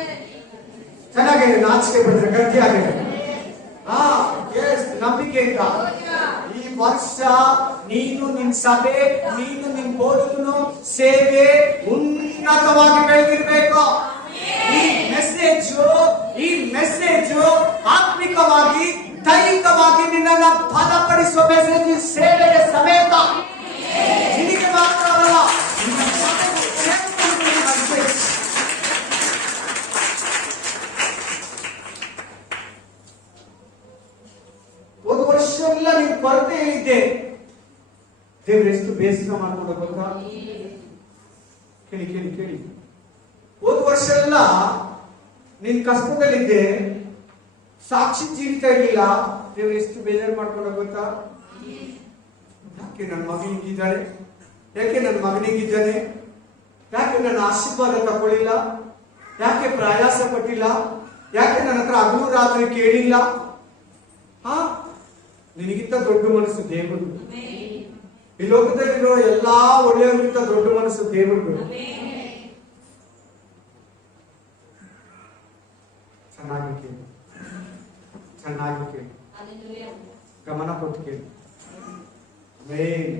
ಚೆನ್ನಾಗಿದೆ, ನಾಚಿಕೆ ಪಡಿದ್ರೆ ಗಟ್ಟಿ ಆಗಿದೆ. ನಂಬಿಕೆಯಿಂದ ಈ ವರ್ಷ ನೀನು, ನಿನ್ ಸಭೆ, ನೀನು, ನಿನ್ ಬೋಧಕನು, ಸೇವೆ ಉನ್ನತವಾಗಿ ಬೆಳೆದಿರ್ಬೇಕು. ಈ ಮೆಸೇಜ್ ಆತ್ಮಿಕವಾಗಿ, ದೈಹಿಕವಾಗಿ ನಿನ್ನನ್ನು ಬಲಪಡಿಸುವ ಮೆಸೇಜ್, ಸೇವೆಯ ಸಮೇತ. ನಿನಗೆ ಮಾತ್ರ ಅಲ್ಲ, ಒಂದು ವರ್ಷ ಎಲ್ಲ ನೀನು ಕೊರತೆ ಹೇಳಿದ್ದೆ, ದೇವ್ರು ಎಷ್ಟು ಬೇಸರ ಮಾಡ್ಕೊಂಡು ಗೊತ್ತಾ? ಕೇಳಿ ಕೇಳಿ ಕೇಳಿ. ಒಂದು ವರ್ಷ ಎಲ್ಲ ನೀನ್ ಕಷ್ಟದಲ್ಲಿದ್ದೆ, ಸಾಕ್ಷಿ ಜೀವಿತ ಇರಲಿಲ್ಲ, ದೇವ್ರು ಎಷ್ಟು ಬೇಜಾರು ಮಾಡ್ಕೊಂಡು ಗೊತ್ತಾ? ಯಾಕೆ ನನ್ನ ಮಗ ಹಿಂಗಿದ್ದಾಳೆ, ಯಾಕೆ ನನ್ನ ಮಗನಿಗಿದ್ದಾನೆ, ಯಾಕೆ ನನ್ನ ಆಶೀರ್ವಾದ ತಗೊಳ್ಳಿಲ್ಲ, ಯಾಕೆ ಪ್ರಯಾಸ ಪಟ್ಟಿಲ್ಲ, ಯಾಕೆ ನನ್ನ ಹತ್ರ ಹಗಲು ರಾತ್ರಿ ಕೇಳಿಲ್ಲ? ನಿನಗಿಂತ ದೊಡ್ಡ ಮನಸ್ಸು ದೇವರು. ಈ ಲೋಕದಲ್ಲಿರೋ ಎಲ್ಲಾ ಒಳ್ಳೆಯವರಿಗಿಂತ ದೊಡ್ಡ ಮನಸ್ಸು ದೇವರು. ಗಮನ ಕೊಟ್ಟು ಕೇಳಿ. ಆಮೆನ್.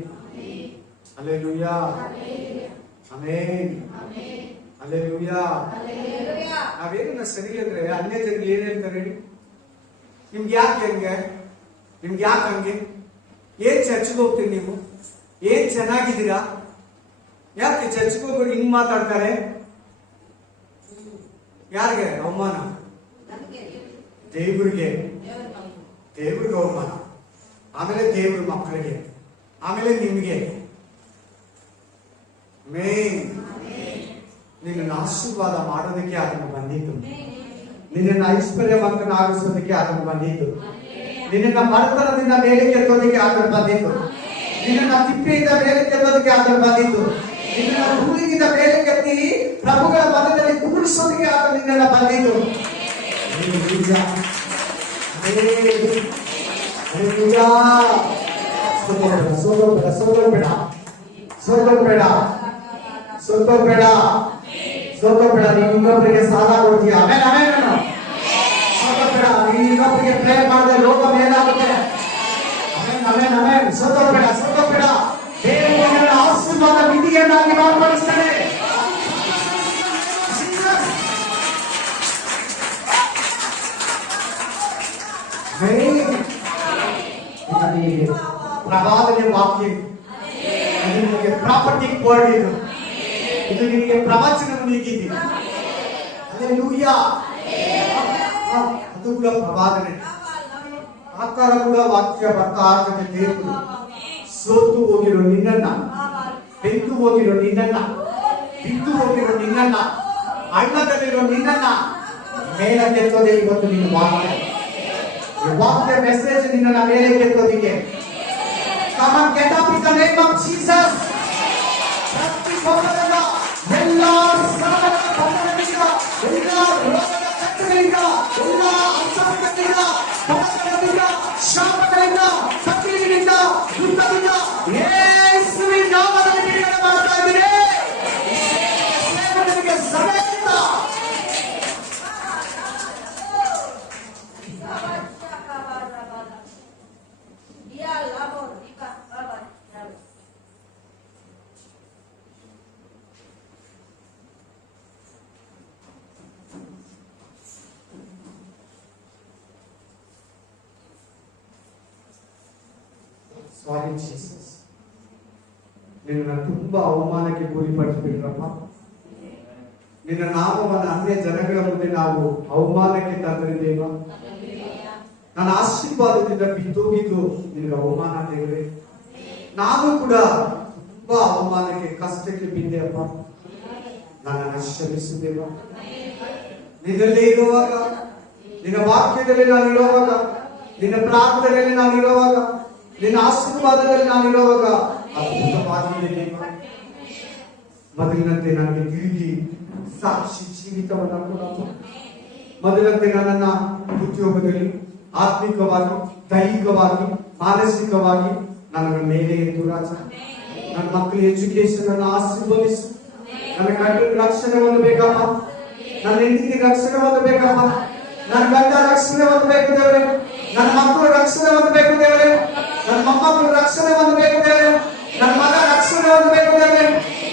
ಹಲ್ಲೆಲೂಯಾ. ಆಮೆನ್. ಹಲ್ಲೆಲೂಯಾ. ನಾವೇನ ಸರಿ ಅಂದ್ರೆ ಅನ್ಯ ಜನರು ಏನ್ ಹೇಳ್ತಾರೆ ಹೇಳಿ? ನಿಮ್ಗೆ ಯಾಕೆ ಹಂಗೆ? ನಿಮ್ಗೆ ಯಾಕೆ ಹಂಗೆ? ಏನ್ ಚರ್ಚ್ಗೆ ಹೋಗ್ತೀರಿ ನೀವು? ಏನ್ ಚೆನ್ನಾಗಿದ್ದೀರಾ? ಯಾಕೆ ಚರ್ಚ್ಗೆ ಹೋಗೋರು ಹಿಂಗ್ ಮಾತಾಡ್ತಾರೆ? ಯಾರಿಗೆ ಅವಮಾನ? ದೇವ್ರಿಗೆ ಅವಮಾನ, ಆಮೇಲೆ ದೇವ್ರ ಮಕ್ಕಳಿಗೆ, ಆಮೇಲೆ ನಿಮ್ಗೆ. ನಿನ್ನ ಆಶೀರ್ವಾದ ಮಾಡೋದಕ್ಕೆ ಅದನ್ನು ಬಂದಿತ್ತು. ನಿನ್ನ ಐಶ್ವರ್ಯವಂತನಾಗಿಸೋದಕ್ಕೆ ಅದನ್ನು ಬಂದಿತ್ತು. ನಿನ್ನ ಬಡತನದಿಂದ ಮೇಲೆ ಕೆತ್ತೋದಕ್ಕೆ ಅದನ್ನು ಬಂದಿತ್ತು. ನಿನ್ನ ತಿಪ್ಪೆಯಿಂದ ಮೇಲೆ ಕೆತ್ತೋದಕ್ಕೆ ಅದನ್ನು ಬಂದಿತ್ತು. ನಿನ್ನ ಧೂಳಿನಿಂದ ಮೇಲೆ ಕೆತ್ತಿ ಪ್ರಭುಗಳ ಮನದಲ್ಲಿ ಕೂಡಿಸೋದಕ್ಕೆ ಅದನ್ನು ನಿನ್ನೆಲ್ಲ ಬಂದಿತ್ತು. ಸೋತೋಬೇಡ. ನೀನು ಇನ್ನೊಬ್ಬರಿಗೆ ಸಾಲ ಕೊಡ್ತೀಯ. ಸೋತೋಬೇಡ. ನೀನು ಇನ್ನೊಬ್ಬರಿಗೆ ಪ್ರೇರ್ ಮಾಡಿದ್ರೆ ಲೋಕ ಮೇಲಾಗುತ್ತೆ. ಸೋತೋಬೇಡ. ದೇವರ ಆಶೀರ್ವಾದ ವಿಧಿಯನ್ನಾಗಿ ಮಾರ್ಪಡಿಸ್ತಾನೆ. ಪ್ರವಾದನೆ ವಾಕ್ಯ ಇದು ನಿಮಗೆ ಪ್ರಾಪರ್ಟಿಕ್ ವರ್ಡ್. ಇದು ನಿಮಗೆ ಪ್ರವಚನ ನೀಗಿದ್ದೀವಿ. ಹಲ್ಲೆಲೂಯಾ. ಅದು ಕೂಡ ಪ್ರವಾದನೆ. ಆಕಾರ ಕೂಡ ವಾಕ್ಯ ಬರ್ತಾ ಆಗ್ತದೆ. ದೇವರು ಸೋತು ಹೋಗಿರೋ ನಿನ್ನನ್ನ, ಬೆಂದು ಹೋಗಿರೋ ನಿನ್ನನ್ನ, ಬಿದ್ದು ಹೋಗಿರೋ ನಿನ್ನನ್ನ, ಹಳ್ಳದಲ್ಲಿರೋ ನಿನ್ನನ್ನ ಮೇಲೆ ಕೆತ್ತೋದೆ ಇವತ್ತು ನಿನ್ನ ವಾಕ್ಯ. ವಾಕ್ಯ ಮೆಸೇಜ್ ನಿನ್ನ ಮೇಲೆ ಕೆತ್ತೋದಿಕ್ಕೆ. Come on, get up in the name of Jesus. ಪ್ರತಿಯೊಬ್ಬರನ್ನ ಎಲ್ಲ ಸಾಲದ ಬಂಧನದಿಂದ, ಎಲ್ಲ ರೋಗದ ಕಟ್ಟುಗಳಿಂದ, ಎಲ್ಲ ಅಸಂಗತಿಯಿಂದ, ಬಡತನದಿಂದ, ಶಾಪಗಳಿಂದ, ಸಕ್ರಿಯದಿಂದ, ಯುದ್ಧದಿಂದ ಯೇಸುವಿನ ನಾಮದಲ್ಲಿ ಬಿಡುಗಡೆ ಮಾಡ್ತಾ ಇದ್ದೀರಿ. ಸೇವಕರಿಗೆ ಸಮೇತ ಸಾರಿ ಜೀಸಸ್, ನಿನ್ನ ತುಂಬಾ ಅವಮಾನಕ್ಕೆ ಗುರಿಪಡಿಸ್ಬಿಟ್ರಪ್ಪ. ನಿನ್ನ ನಾಮವನ್ನು ಅನ್ಯ ಜನಗಳ ಮುಂದೆ ನಾವು ಅವಮಾನಕ್ಕೆ ತಂದಿದ್ದೇವ. ನನ್ನ ಆಶೀರ್ವಾದದಿಂದ ಬಿದ್ದೋಗಿದ್ದು ನಿನಗೆ ಅವಮಾನ ದೇವರೇ. ನಾನು ಕೂಡ ತುಂಬಾ ಅವಮಾನಕ್ಕೆ, ಕಷ್ಟಕ್ಕೆ ಬಿದ್ದೆಯಪ್ಪ. ನನ್ನನ್ನು ಕ್ಷಮಿಸಿದ್ದೇವ. ನಿನ್ನಲ್ಲೇ ಇರುವಾಗ, ನಿನ್ನ ವಾಕ್ಯದಲ್ಲಿ ನಾನು ಇರುವಾಗ, ನಿನ್ನ ಪ್ರಾರ್ಥನೆಯಲ್ಲಿ ನಾನು ಇರುವಾಗ, ನಿನ್ನ ಆಶೀರ್ವಾದದಲ್ಲಿ ನಾನು ಇರುವಾಗ ಅದ್ಭುತವಾಗಿದೆ. ಮೊದಲಿನಂತೆ ನನಗೆ ತಿರುಗಿ ಸಾಕ್ಷಿ ಜೀವಿತವನ್ನು ಕೊಡಪ್ಪ. ಮೊದಲಂತೆ ನನ್ನನ್ನ ಉದ್ಯೋಗದಲ್ಲಿ, ಆತ್ಮಿಕವಾಗಿ, ದೈಹಿಕವಾಗಿ, ಮಾನಸಿಕವಾಗಿ ನನ್ನ ಮೇಲೆ ಎದ್ದು ರಾಜ. ನನ್ನ ಮಕ್ಕಳ ಎಜುಕೇಶನ್ ಅನ್ನು ಆಶೀರ್ವದಿಸು. ನನ್ನ ಗಂಡನ ರಕ್ಷಣೆ ಹೊಂದಬೇಕಪ್ಪ. ನನ್ನ ಹೆಂಡತಿ ರಕ್ಷಣೆ ಹೊಂದಬೇಕಪ್ಪ. ನನ್ನ ಗಂಡ ರಕ್ಷಣೆ ಹೊಂದಬೇಕು ದೇವರೇ. ನನ್ನ ಮಕ್ಕಳು ರಕ್ಷಣೆ ಹೊಂದಬೇಕು ದೇವರೇ. ನನ್ನ ಮೊಮ್ಮಕ್ಕಳು ರಕ್ಷಣೆ ಹೊಂದಬೇಕು ದೇವರೇ. ನನ್ನ ಮಗ ರಕ್ಷಣೆ ಹೊಂದಬೇಕು ದೇವರೇ.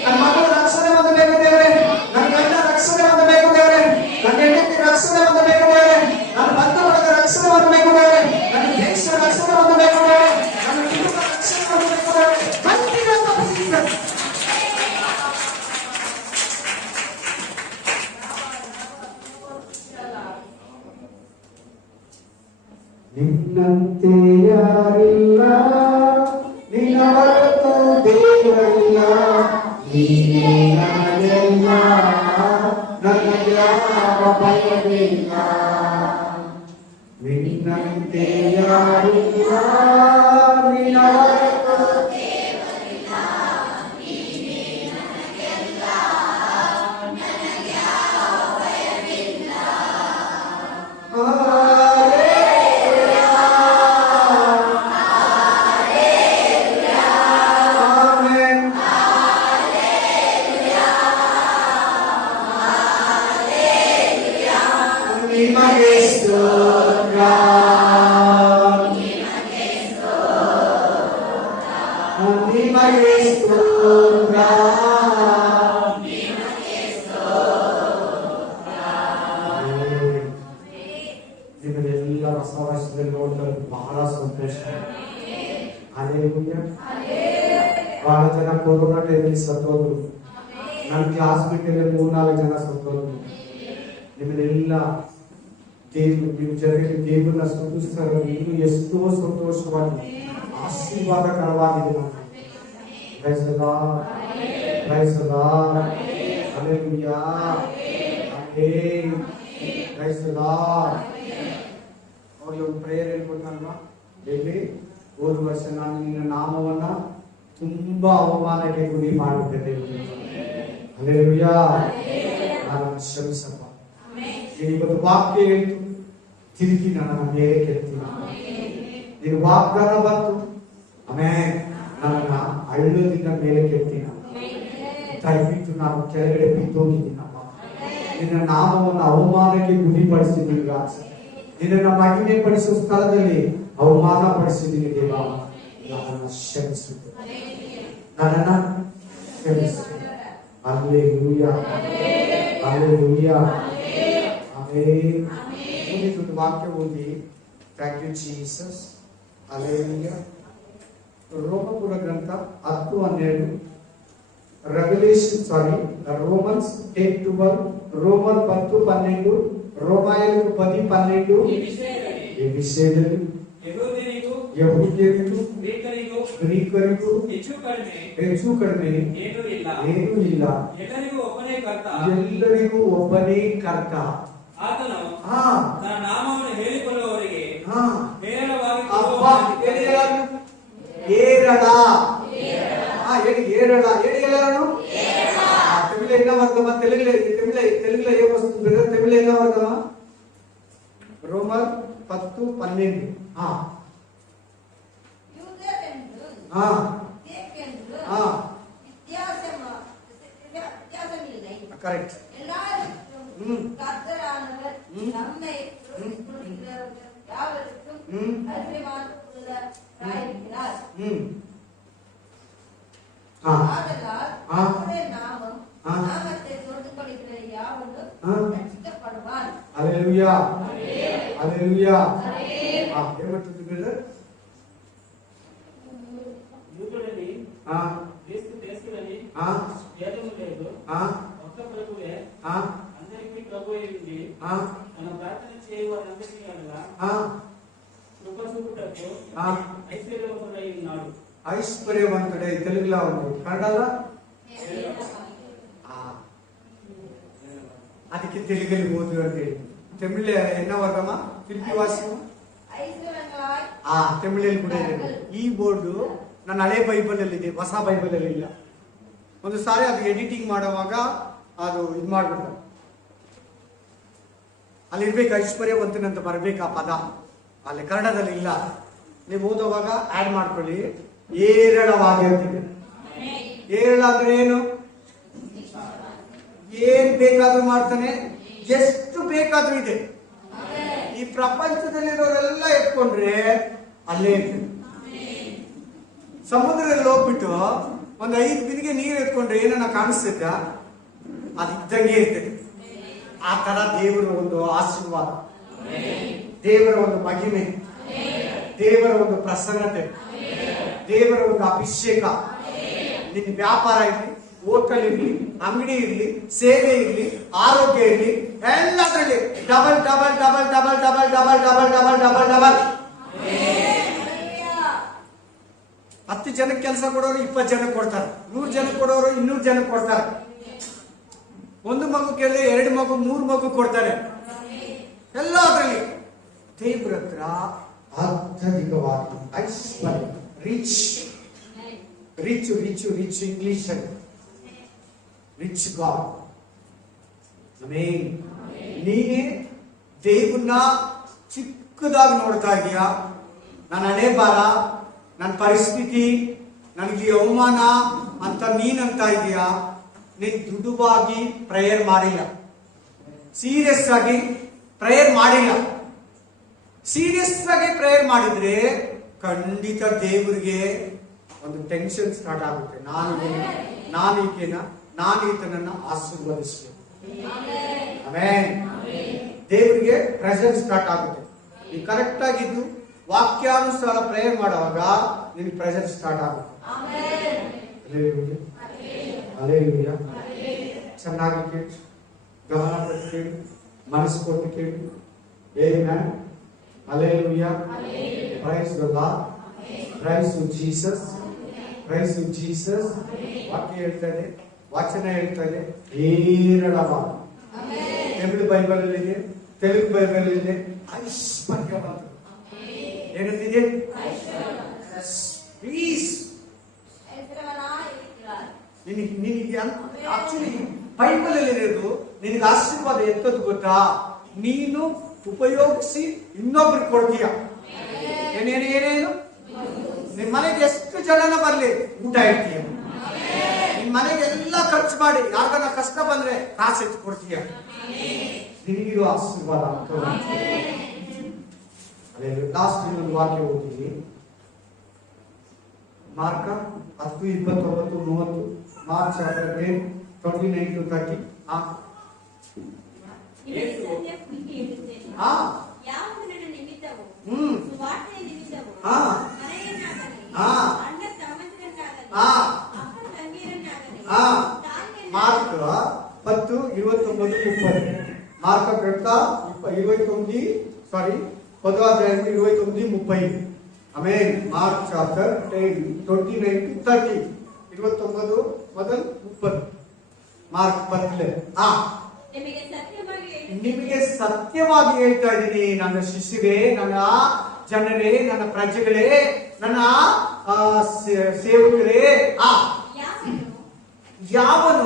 ನನ್ನ ಮಗಳು ರಕ್ಷಣೆ ಹೊಂದಬೇಕು ದೇವರೇ. ನನ್ನ ಗಂಡ ರಕ್ಷಣೆ ಹೊಂದಬೇಕು ದೇವರೇ. ನನ್ನ ಹೆಂಡತಿ ರಕ್ಷಣೆ ಹೊಂದಬೇಕು ದೇವರೇ. ನನ್ನ ಬಂಧು ಬಳಗ ರಕ್ಷಣೆ ಹೊಂದಬೇಕು ದೇವರೇ. ನನ್ನ ದೇಶ ರಕ್ಷಣೆ ಹೊಂದಬೇಕು ದೇವರೇ. ನನ್ನ ಕುಟುಂಬ ರಕ್ಷಣೆ ಹೊಂದಬೇಕು ದೇವರೇ. ನಿನ್ನಂತೆ ಯಾರಿಲ್ಲ, ನಿನ್ನ ಹೊರತು ದೇವರಿಲ್ಲ. ನೀನೇ ನನಗೆಲ್ಲ, ನನಗೆ ಯಾವ ಭಯವಿಲ್ಲ. ನಿನ್ನಂತೆ ಯಾರಿಲ್ಲ, ನಿನ್ನ ಹೊರತು ದೇವರಿಲ್ಲ. ನೀನೇ ನನಗೆಲ್ಲ, ನನಗೆ ಯಾವ ಭಯವಿಲ್ಲ. ನಿಮಗೆ ಸ್ತೋತ್ರ. ನೋಡ್ತಾರೆ, ಬಹಳ ಸಂತೋಷ. ಹಲ್ಲೆಲೂಯಾ. ಬಹಳ ಜನ ಕೊರೋನಾ ಟೈಮಲ್ಲಿ ಸತ್ತೋದ್ರು. ನನ್ನ ಕ್ಲಾಸ್ಮೇಟ್ ಅಲ್ಲಿ 3-4 ಜನ ಸತ್ತೋದ್ರು. ನಿಮ್ಮನ್ನೆಲ್ಲ ನೀವು ಜನರಿಗೆ ದೇವರನ್ನ ಸ್ತುತಿಸ್ತಾರೆ. ಇನ್ನು ಎಷ್ಟೋ ಸಂತೋಷವಾಗಿ ಆಶೀರ್ವಾದಕರವಾಗಿದೆ. Praise the Lord, praise the Lord, hallelujah, amen, praise the Lord. ಅವ್ರಿಗೆ ಒಂದು ಪ್ರೇಯರ್ ಹೇಳ್ಕೊಟ್ನಲ್ವಾ, ಹೇಳಿ, ಹೋದ ವರ್ಷ ನಾನು ನಿನ್ನ ನಾಮವನ್ನ ತುಂಬಾ ಅವಮಾನಕ್ಕೆ ಗುರಿ ಮಾಡಿಬಿಟ್ಟೆ. ಹಲ್ಲೆಲೂಯಾ, ನಾನು ಕ್ಷಮಿಸಪ್ಪ. ಇವತ್ತು ವಾಕ್ಯ ಹೇಳ್ತು, ತಿರುಗಿ ನನ್ನ ಮೇಲೆ ಕೆತ್ತೀನಿ. ನೀನು ವಾಗ್ದಾನ ಬಂತು, ಆಮೇಲೆ ನನ್ನ ಹಳ್ಳದಿಂದ ಮೇಲೆ ಕೆತ್ತೀನಿ. ದಯವಿಟ್ಟು ನಾನು ಕೆಳಗಡೆ ಬಿದ್ದೋಗಿದ್ದೀನಪ್ಪ. ನಿನ್ನ ನಾಮವನ್ನು ಅವಮಾನಕ್ಕೆ ಗುರಿಪಡಿಸಿದ್ದೀನಿ. ನಿನ್ನ ಮಹಿಮೆ ಪಡಿಸುವ ಸ್ಥಳದಲ್ಲಿ ಅವಮಾನ ಪಡಿಸಿದ್ದೀನಿ. ದೇವ, ನನ್ನನ್ನು ಕ್ಷಮಿಸು, ನನ್ನನ್ನು ಕ್ಷಮಿಸು. Hallelujah, hallelujah, amen. ಒಂದು ವಾಕ್ಯ ಓದಿ. Thank you Jesus. ಹಲ್ಲೆಲೂಯಾ. ರೋಮಪುರ ಗ್ರಂಥ 10:12, ರೋಮನ್ಸ್ 8:12, ರೋಮನ್ 10:12, ರೋಮಾಯರು 10:12. ಈ ವಿಷಯದಲ್ಲಿ ಯಹೂದ್ಯರಿಗೂ ಗ್ರೀಕರಿಗೂ ಹೆಚ್ಚು ಕಡಿಮೆ ಏನೂ ಇಲ್ಲ. ಎಲ್ಲರಿಗೂ ಒಬ್ಬನೇ ಕರ್ತ. ಆತನು ತನ್ನ ನಾಮವನ್ನು ಹೇಳಿಕೊಳ್ಳುವವರಿಗೆ ಹೇರಳವಾಗಿ ಏರಳ. ఏరళ ఏడిగలను తమిళ என்ன வருதமா తెలుగులో ఏం వస్తుంది బ్రదర్? తమిళ என்ன வருదమా? రోమర్ 10:12. కరెక్ట్. హల్లెలూయా, హల్లెలూయా. ఏమంటుంది బ్రదర్? యూదులని క్రీస్తు దేశులని భేదము లేదు, ఒక్క ప్రభువే అందరికీ ప్రభువే ఉంది. మన ప్రార్థన చేయవారందరికీ అనగా కృప చూపుటకు ఐశ్వర్యవంతుడై ఉన్నాడు. ఐశ్వర్యవంతుడై తెలుగులో ఉంది, కన్నడలో ಅದಕ್ಕೆ ತೆಲುಗಲ್ಲಿ ಓದು ಅಂತ ಹೇಳಿ. ತಮಿಳ್ ಎನ್ನ ವರ್ಗಮ್ಮ ತಿರುಪಿ ವಾಸಿಯು ತಮಿಳಲ್ಲಿ ಕೂಡ ಇದೆ. ಈ ಬೋರ್ಡು ನನ್ನ ಹಳೆ ಬೈಬಲ್ ಅಲ್ಲಿ ಇದೆ, ಹೊಸ ಬೈಬಲ್ ಅಲ್ಲಿ ಇಲ್ಲ. ಒಂದು ಸಾರಿ ಅದು ಎಡಿಟಿಂಗ್ ಮಾಡುವಾಗ ಅದು ಇದು ಮಾಡ್ಬಿಟ್ಟ, ಅಲ್ಲಿ ಇರ್ಬೇಕು ಐಶ್ವರ್ಯವಂತನಂತ ಬರ್ಬೇಕು ಆ ಪದ. ಅಲ್ಲಿ ಕನ್ನಡದಲ್ಲಿ ಇಲ್ಲ. ನೀವು ಓದುವಾಗ ಆಡ್ ಮಾಡ್ಕೊಳ್ಳಿ. ಏರಳವಾಗಿ ಅಂತಿದೆ. ಏರಳ ಅಂದ್ರೆ ಏನು? ಏನ್ ಬೇಕಾದ್ರೂ ಮಾಡ್ತಾನೆ, ಎಷ್ಟು ಬೇಕಾದ್ರೂ ಇದೆ. ಈ ಪ್ರಪಂಚದಲ್ಲಿರೋರೆಲ್ಲ ಎತ್ಕೊಂಡ್ರೆ ಅಲ್ಲೇ ಇರ್ತದೆ. ಸಮುದ್ರದಲ್ಲಿ ಹೋಗ್ಬಿಟ್ಟು ಒಂದು 5 ಬಿಂದಿಗೆ ನೀರು ಎತ್ಕೊಂಡ್ರೆ ಏನನ್ನ ಕಾಣಿಸ್ತೈತ? ಅದು ಇದ್ದಂಗೆ ಇರ್ತದೆ. ಆ ತರ ದೇವರ ಒಂದು ಆಶೀರ್ವಾದ, ದೇವರ ಒಂದು ಮಹಿಮೆ, ದೇವರ ಒಂದು ಪ್ರಸನ್ನತೆ, ದೇವರ ಒಂದು ಅಭಿಷೇಕ. ನಿನ್ನ ವ್ಯಾಪಾರ ಇರಲಿ, ಹೋಟೆಲ್ ಇರಲಿ, ಅಂಗಡಿ ಇರಲಿ, ಸೇವೆ ಇರಲಿ, ಆರೋಗ್ಯ ಇರಲಿ, ಎಲ್ಲದರಲ್ಲಿ double double double double double double double double double double. 10 ಜನಕ್ಕೆ ಕೆಲಸ ಕೊಡೋರು 20 ಜನಕ್ಕೆ ಕೊಡ್ತಾರೆ. 100 ಜನಕ್ಕೆ ಕೊಡೋರು 200 ಜನಕ್ಕೆ ಕೊಡ್ತಾರೆ. ಒಂದು ಮಗು ಕೇಳಿದ್ರೆ 2 ಮಗು 3 ಮಗು ಕೊಡ್ತಾರೆ. ಎಲ್ಲದರಲ್ಲಿ ದೇವ್ರ ಹತ್ರ ಅತ್ಯಧಿಕವಾಗಿ ಐಶ್ವರ್ಯ, rich rich rich rich English rich God. Amen. ನೀನೇ ದೇವರನ್ನ ಚಿಕ್ಕದಾಗಿ ನೋಡ್ತಾ ಇದೀಯಾ. ನನ್ನ ಹಣೆ ಬಾರ, ನನ್ನ ಪರಿಸ್ಥಿತಿ, ನನಗೆ ಅವಮಾನ ಅಂತ ನೀನಂತ ಇದೀಯಾ. ನೀನ್ ದುಡುವಾಗಿ ಪ್ರೇಯರ್ ಮಾಡಿಲ್ಲ, ಸೀರಿಯಸ್ ಆಗಿ ಪ್ರೇಯರ್ ಮಾಡಿಲ್ಲ. ಸೀರಿಯಸ್ ಆಗಿ ಪ್ರೇಯರ್ ಮಾಡಿದ್ರೆ ಖಂಡಿತ ದೇವರಿಗೆ ಒಂದು ಟೆನ್ಷನ್ ಸ್ಟಾರ್ಟ್ ಆಗುತ್ತೆ. ನಾನು ಈತನನ್ನ ಆಶೀರ್ವದಿಸಬೇಕು. ಆಮೆನ್. ದೇವರಿಗೆ ಪ್ರೆಸೆನ್ಸ್ ಸ್ಟಾರ್ಟ್ ಆಗುತ್ತೆ. ನೀವು ಕರೆಕ್ಟ್ ಆಗಿದ್ದು ವಾಕ್ಯಾನುಸಾರ ಪ್ರೇಯರ್ ಮಾಡುವಾಗ ನಿನಗೆ ಪ್ರೆಷರ್ ಸ್ಟಾರ್ಟ್ ಆಗುತ್ತೆ. ಹಲ್ಲೆಲೂಯಾ. ಚೆನ್ನಾಗಿ ಕೇಳಿ, ಗಮನ ಕೊಟ್ಟು ಕೇಳಿ, ಮನಸ್ಸು ಕೊಟ್ಟು ಕೇಳಿ. Amen. Hallelujah. Praise the Lord. Praise to Jesus. Praise to Jesus. ವಾಕ್ಯ ಹೇಳ್ತಾರೆ, ವಚನ ಹೇಳ್ತಾರೆ, ಹೇರಳವಾದ ತಮಿಳು ಬೈಬಲ್ ಇದೆ, ತೆಲುಗು ಬೈಬಲ್ ಇದೆ, ಐಶ್ವರ್ಯವಾದ ಏನಂತಿದೆ? ಪೀಸ್. ನಿನಗೆ ಆಕ್ಚುಲಿ ಬೈಬಲ್ ಅಲ್ಲಿ ಇರೋದು ನಿನಗೆ ಆಶೀರ್ವಾದ ಎತ್ತದ್ದು ಗೊತ್ತಾ? ನೀನು ಉಪಯೋಗಿಸಿ ಇನ್ನೊಬ್ರಿಗೆ ಕೊಡ್ತೀಯ. ಏನೇನು ನಿನ್ ಮನೆಗೆ ಎಷ್ಟು ಜನನ ಬರ್ಲಿ ಊಟ ಇಡ್ತೀಯ. ನಿನ್ ಮನೆಗೆ ಎಲ್ಲ ಖರ್ಚು ಮಾಡಿ ಯಾರಿಗಾನ ಕಷ್ಟ ಬಂದ್ರೆ ಕಾಸು ಎತ್ತು ಕೊಡ್ತೀಯ. ನಿನಗಿರೋ ಆಶೀರ್ವಾದ. ಲಾಸ್ಟ್ ಇನ್ನೊಂದು ವಾಕ್ಯ ಓದಿದ್ವಿ, ಮಾರ್ಕ 10:29-30. ಮಾರ್ಚ್ 29-30. ಮಾರ್ಕ್ 10:29-30. ಮಾರ್ಕ 10:29-30. ಆಮೇಲೆ ಮಾರ್ಕ್ ಚಾಪ್ಟರ್ 29-30. 29 ಮೊದಲು 30. ಮಾರ್ಕ್ 10. ನಿಮಗೆ ಸತ್ಯವಾಗಿ ಹೇಳ್ತಾ ಇದ್ದೀನಿ ನನ್ನ ಶಿಷ್ಯರೇ, ನನ್ನ ಜನರೇ, ನನ್ನ ಪ್ರಜೆಗಳೇ, ನನ್ನ ಸೇವಕರೇ, ಯಾವನು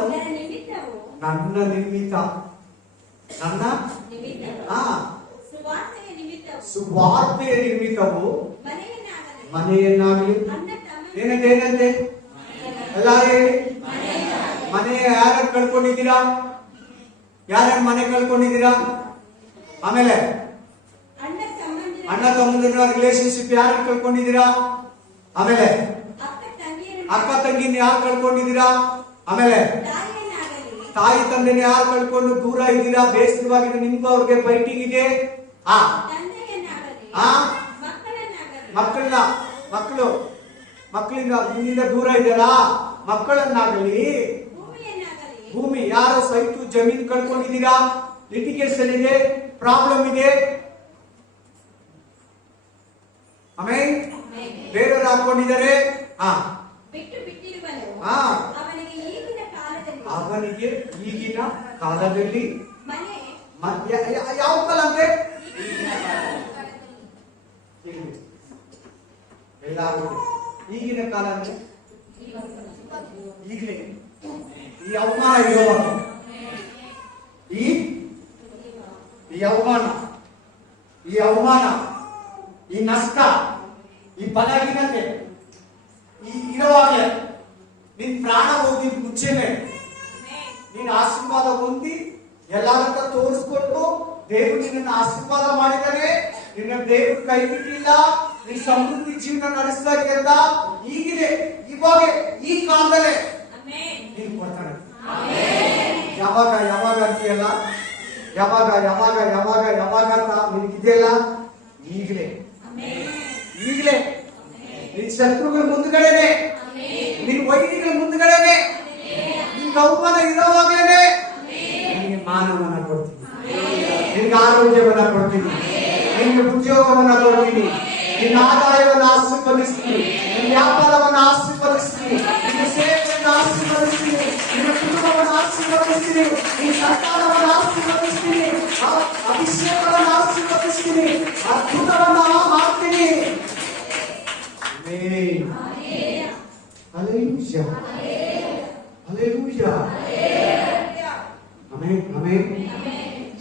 ನನ್ನ ನಿಮಿತ್ತ ಸುವಾರ್ತೆಯ ನಿಮಿತ್ತವು ಮನೆಯನ್ನಾಗಲಿ ಏನಂತೆ ಎಲ್ಲ ಹೇಳಿ. ಮನೆ ಯಾರು ಕಳ್ಕೊಂಡಿದ್ದೀರಾ? ಯಾರ್ಯಾರು ಮನೆ ಕಳ್ಕೊಂಡಿದ್ದೀರಾ? ಆಮೇಲೆ ಅಣ್ಣ ತಮ್ಮಂದಿರ ರಿಲೇಶನ್ಶಿಪ್ ಯಾರು ಕಳ್ಕೊಂಡಿದ್ದೀರಾ? ಆಮೇಲೆ ಅಕ್ಕ ತಂಗಿನ ಯಾರು ಕಳ್ಕೊಂಡಿದ್ದೀರಾ? ಆಮೇಲೆ ತಾಯಿ ತಂದೆನ ಯಾರು ಕಳ್ಕೊಂಡು ದೂರ ಇದ್ದೀರಾ? ಬೇಸರವಾಗಿ ನಿಮ್ಗೂ ಅವ್ರಿಗೆ ಫೈಟಿಂಗ್ ಇದೆ. ಮಕ್ಕಳಿಂದ ನಿನ್ನಿಂದ ದೂರ ಇದ್ದಾರಾ? ಮಕ್ಕಳನ್ನಾಗಲಿ, ಭೂಮಿ ಯಾರು ಸೈಟು ಜಮೀನು ಕಳ್ಕೊಂಡಿದ್ದೀರಾ? ಲಿಟಿಗೇಷನ್ ಇದೆ, ಪ್ರಾಬ್ಲಮ್ ಇದೆ. ಆಮೇಲೆ ಬೇರೆಯವರು ಹಾಕೊಂಡಿದ್ದಾರೆ. ಅವನಿಗೆ ಈಗಿನ ಕಾಲದಲ್ಲಿ ಯಾವ ಕಾಲ ಅಂದ್ರೆ ಎಲ್ಲಾರು ಈಗಿನ ಕಾಲ ಅಂದ್ರೆ ಈಗಲೇ ಈ ಅವಮಾನ ಇರುವಾಗ, ಈ ಅವಮಾನ, ಈ ನಷ್ಟ, ಈ ಬಲಹೀನತೆ ಈ ಇರುವಾಗಲೇ ನಿನ್ ಪ್ರಾಣ ಹೋಗಿ ಮುಂಚೆನೆ ನೀನು ಆಶೀರ್ವಾದ ಹೊಂದಿ ಎಲ್ಲರ ಹತ್ರ ತೋರಿಸ್ಕೊಂಡು ದೇವರು ನಿನ್ನನ್ನು ಆಶೀರ್ವಾದ ಮಾಡಿದರೆ, ನಿನ್ನ ದೇವರು ಕೈ ಬಿಟ್ಟಿಲ್ಲ, ನೀನು ಸಮೃದ್ಧಿ ಜೀವನ ನಡೆಸ್ತಾರೆ ಅಂತ ಈಗಿದೆ, ಇವಾಗ ಈ ಕಾಲದಲ್ಲೇ ನೀನು ಕೊಡ್ತಾನೆ. ಯಾವಾಗ ಅಂತೀಯಲ್ಲ, ಯಾವಾಗ ಅಂತ ನಿನಗಿದೆಯಲ್ಲ, ಈಗಲೇ ನಿನ್ ಶತ್ರುಗಳ ಮುಂದ್ಗಡೆನೆ, ನಿನ್ ವೈರಿಗಳ ಮುಂದ್ಗಡೆನೆ, ನಿನ್ ಅವಮಾನ ಇರೋವಾಗಲೇ ನಿನಗೆ ಮಾನವನ್ನ ಕೊಡ್ತೀನಿ, ನಿನ್ಗೆ ಆರೋಗ್ಯವನ್ನ ಕೊಡ್ತೀನಿ, ನಿನ್ಗೆ ಉದ್ಯೋಗವನ್ನ ಕೊಡ್ತೀನಿ, ನಿನ್ನ ಆದಾಯವನ್ನ ಆಶೀರ್ವದಿಸ್ತೀನಿ, ನಿನ್ನ ವ್ಯಾಪಾರವನ್ನ ಆಶೀರ್ವದಿಸ್ತೀನಿ, ನಿನ್ನ ಸೇವೆಯನ್ನು ಆಶೀರ್ವದಿಸ್ತೀನಿ, ನಿನ್ನ ಕುಟುಂಬವನ್ನು ಆಶೀರ್ವದಿಸ್ತೀನಿ, ನಿನ್ನ ಸರ್ಕಾರವನ್ನು ಆಶೀರ್ವದಿಸ್ತೀನಿ, ಅಭಿಷೇಕವನ್ನು ಆಶೀರ್ವದಿಸ್ತೀನಿ, ಅದ್ಭುತವನ್ನ ಮಾಡ್ತೀನಿ. Hallelujah, hallelujah, amen, amen.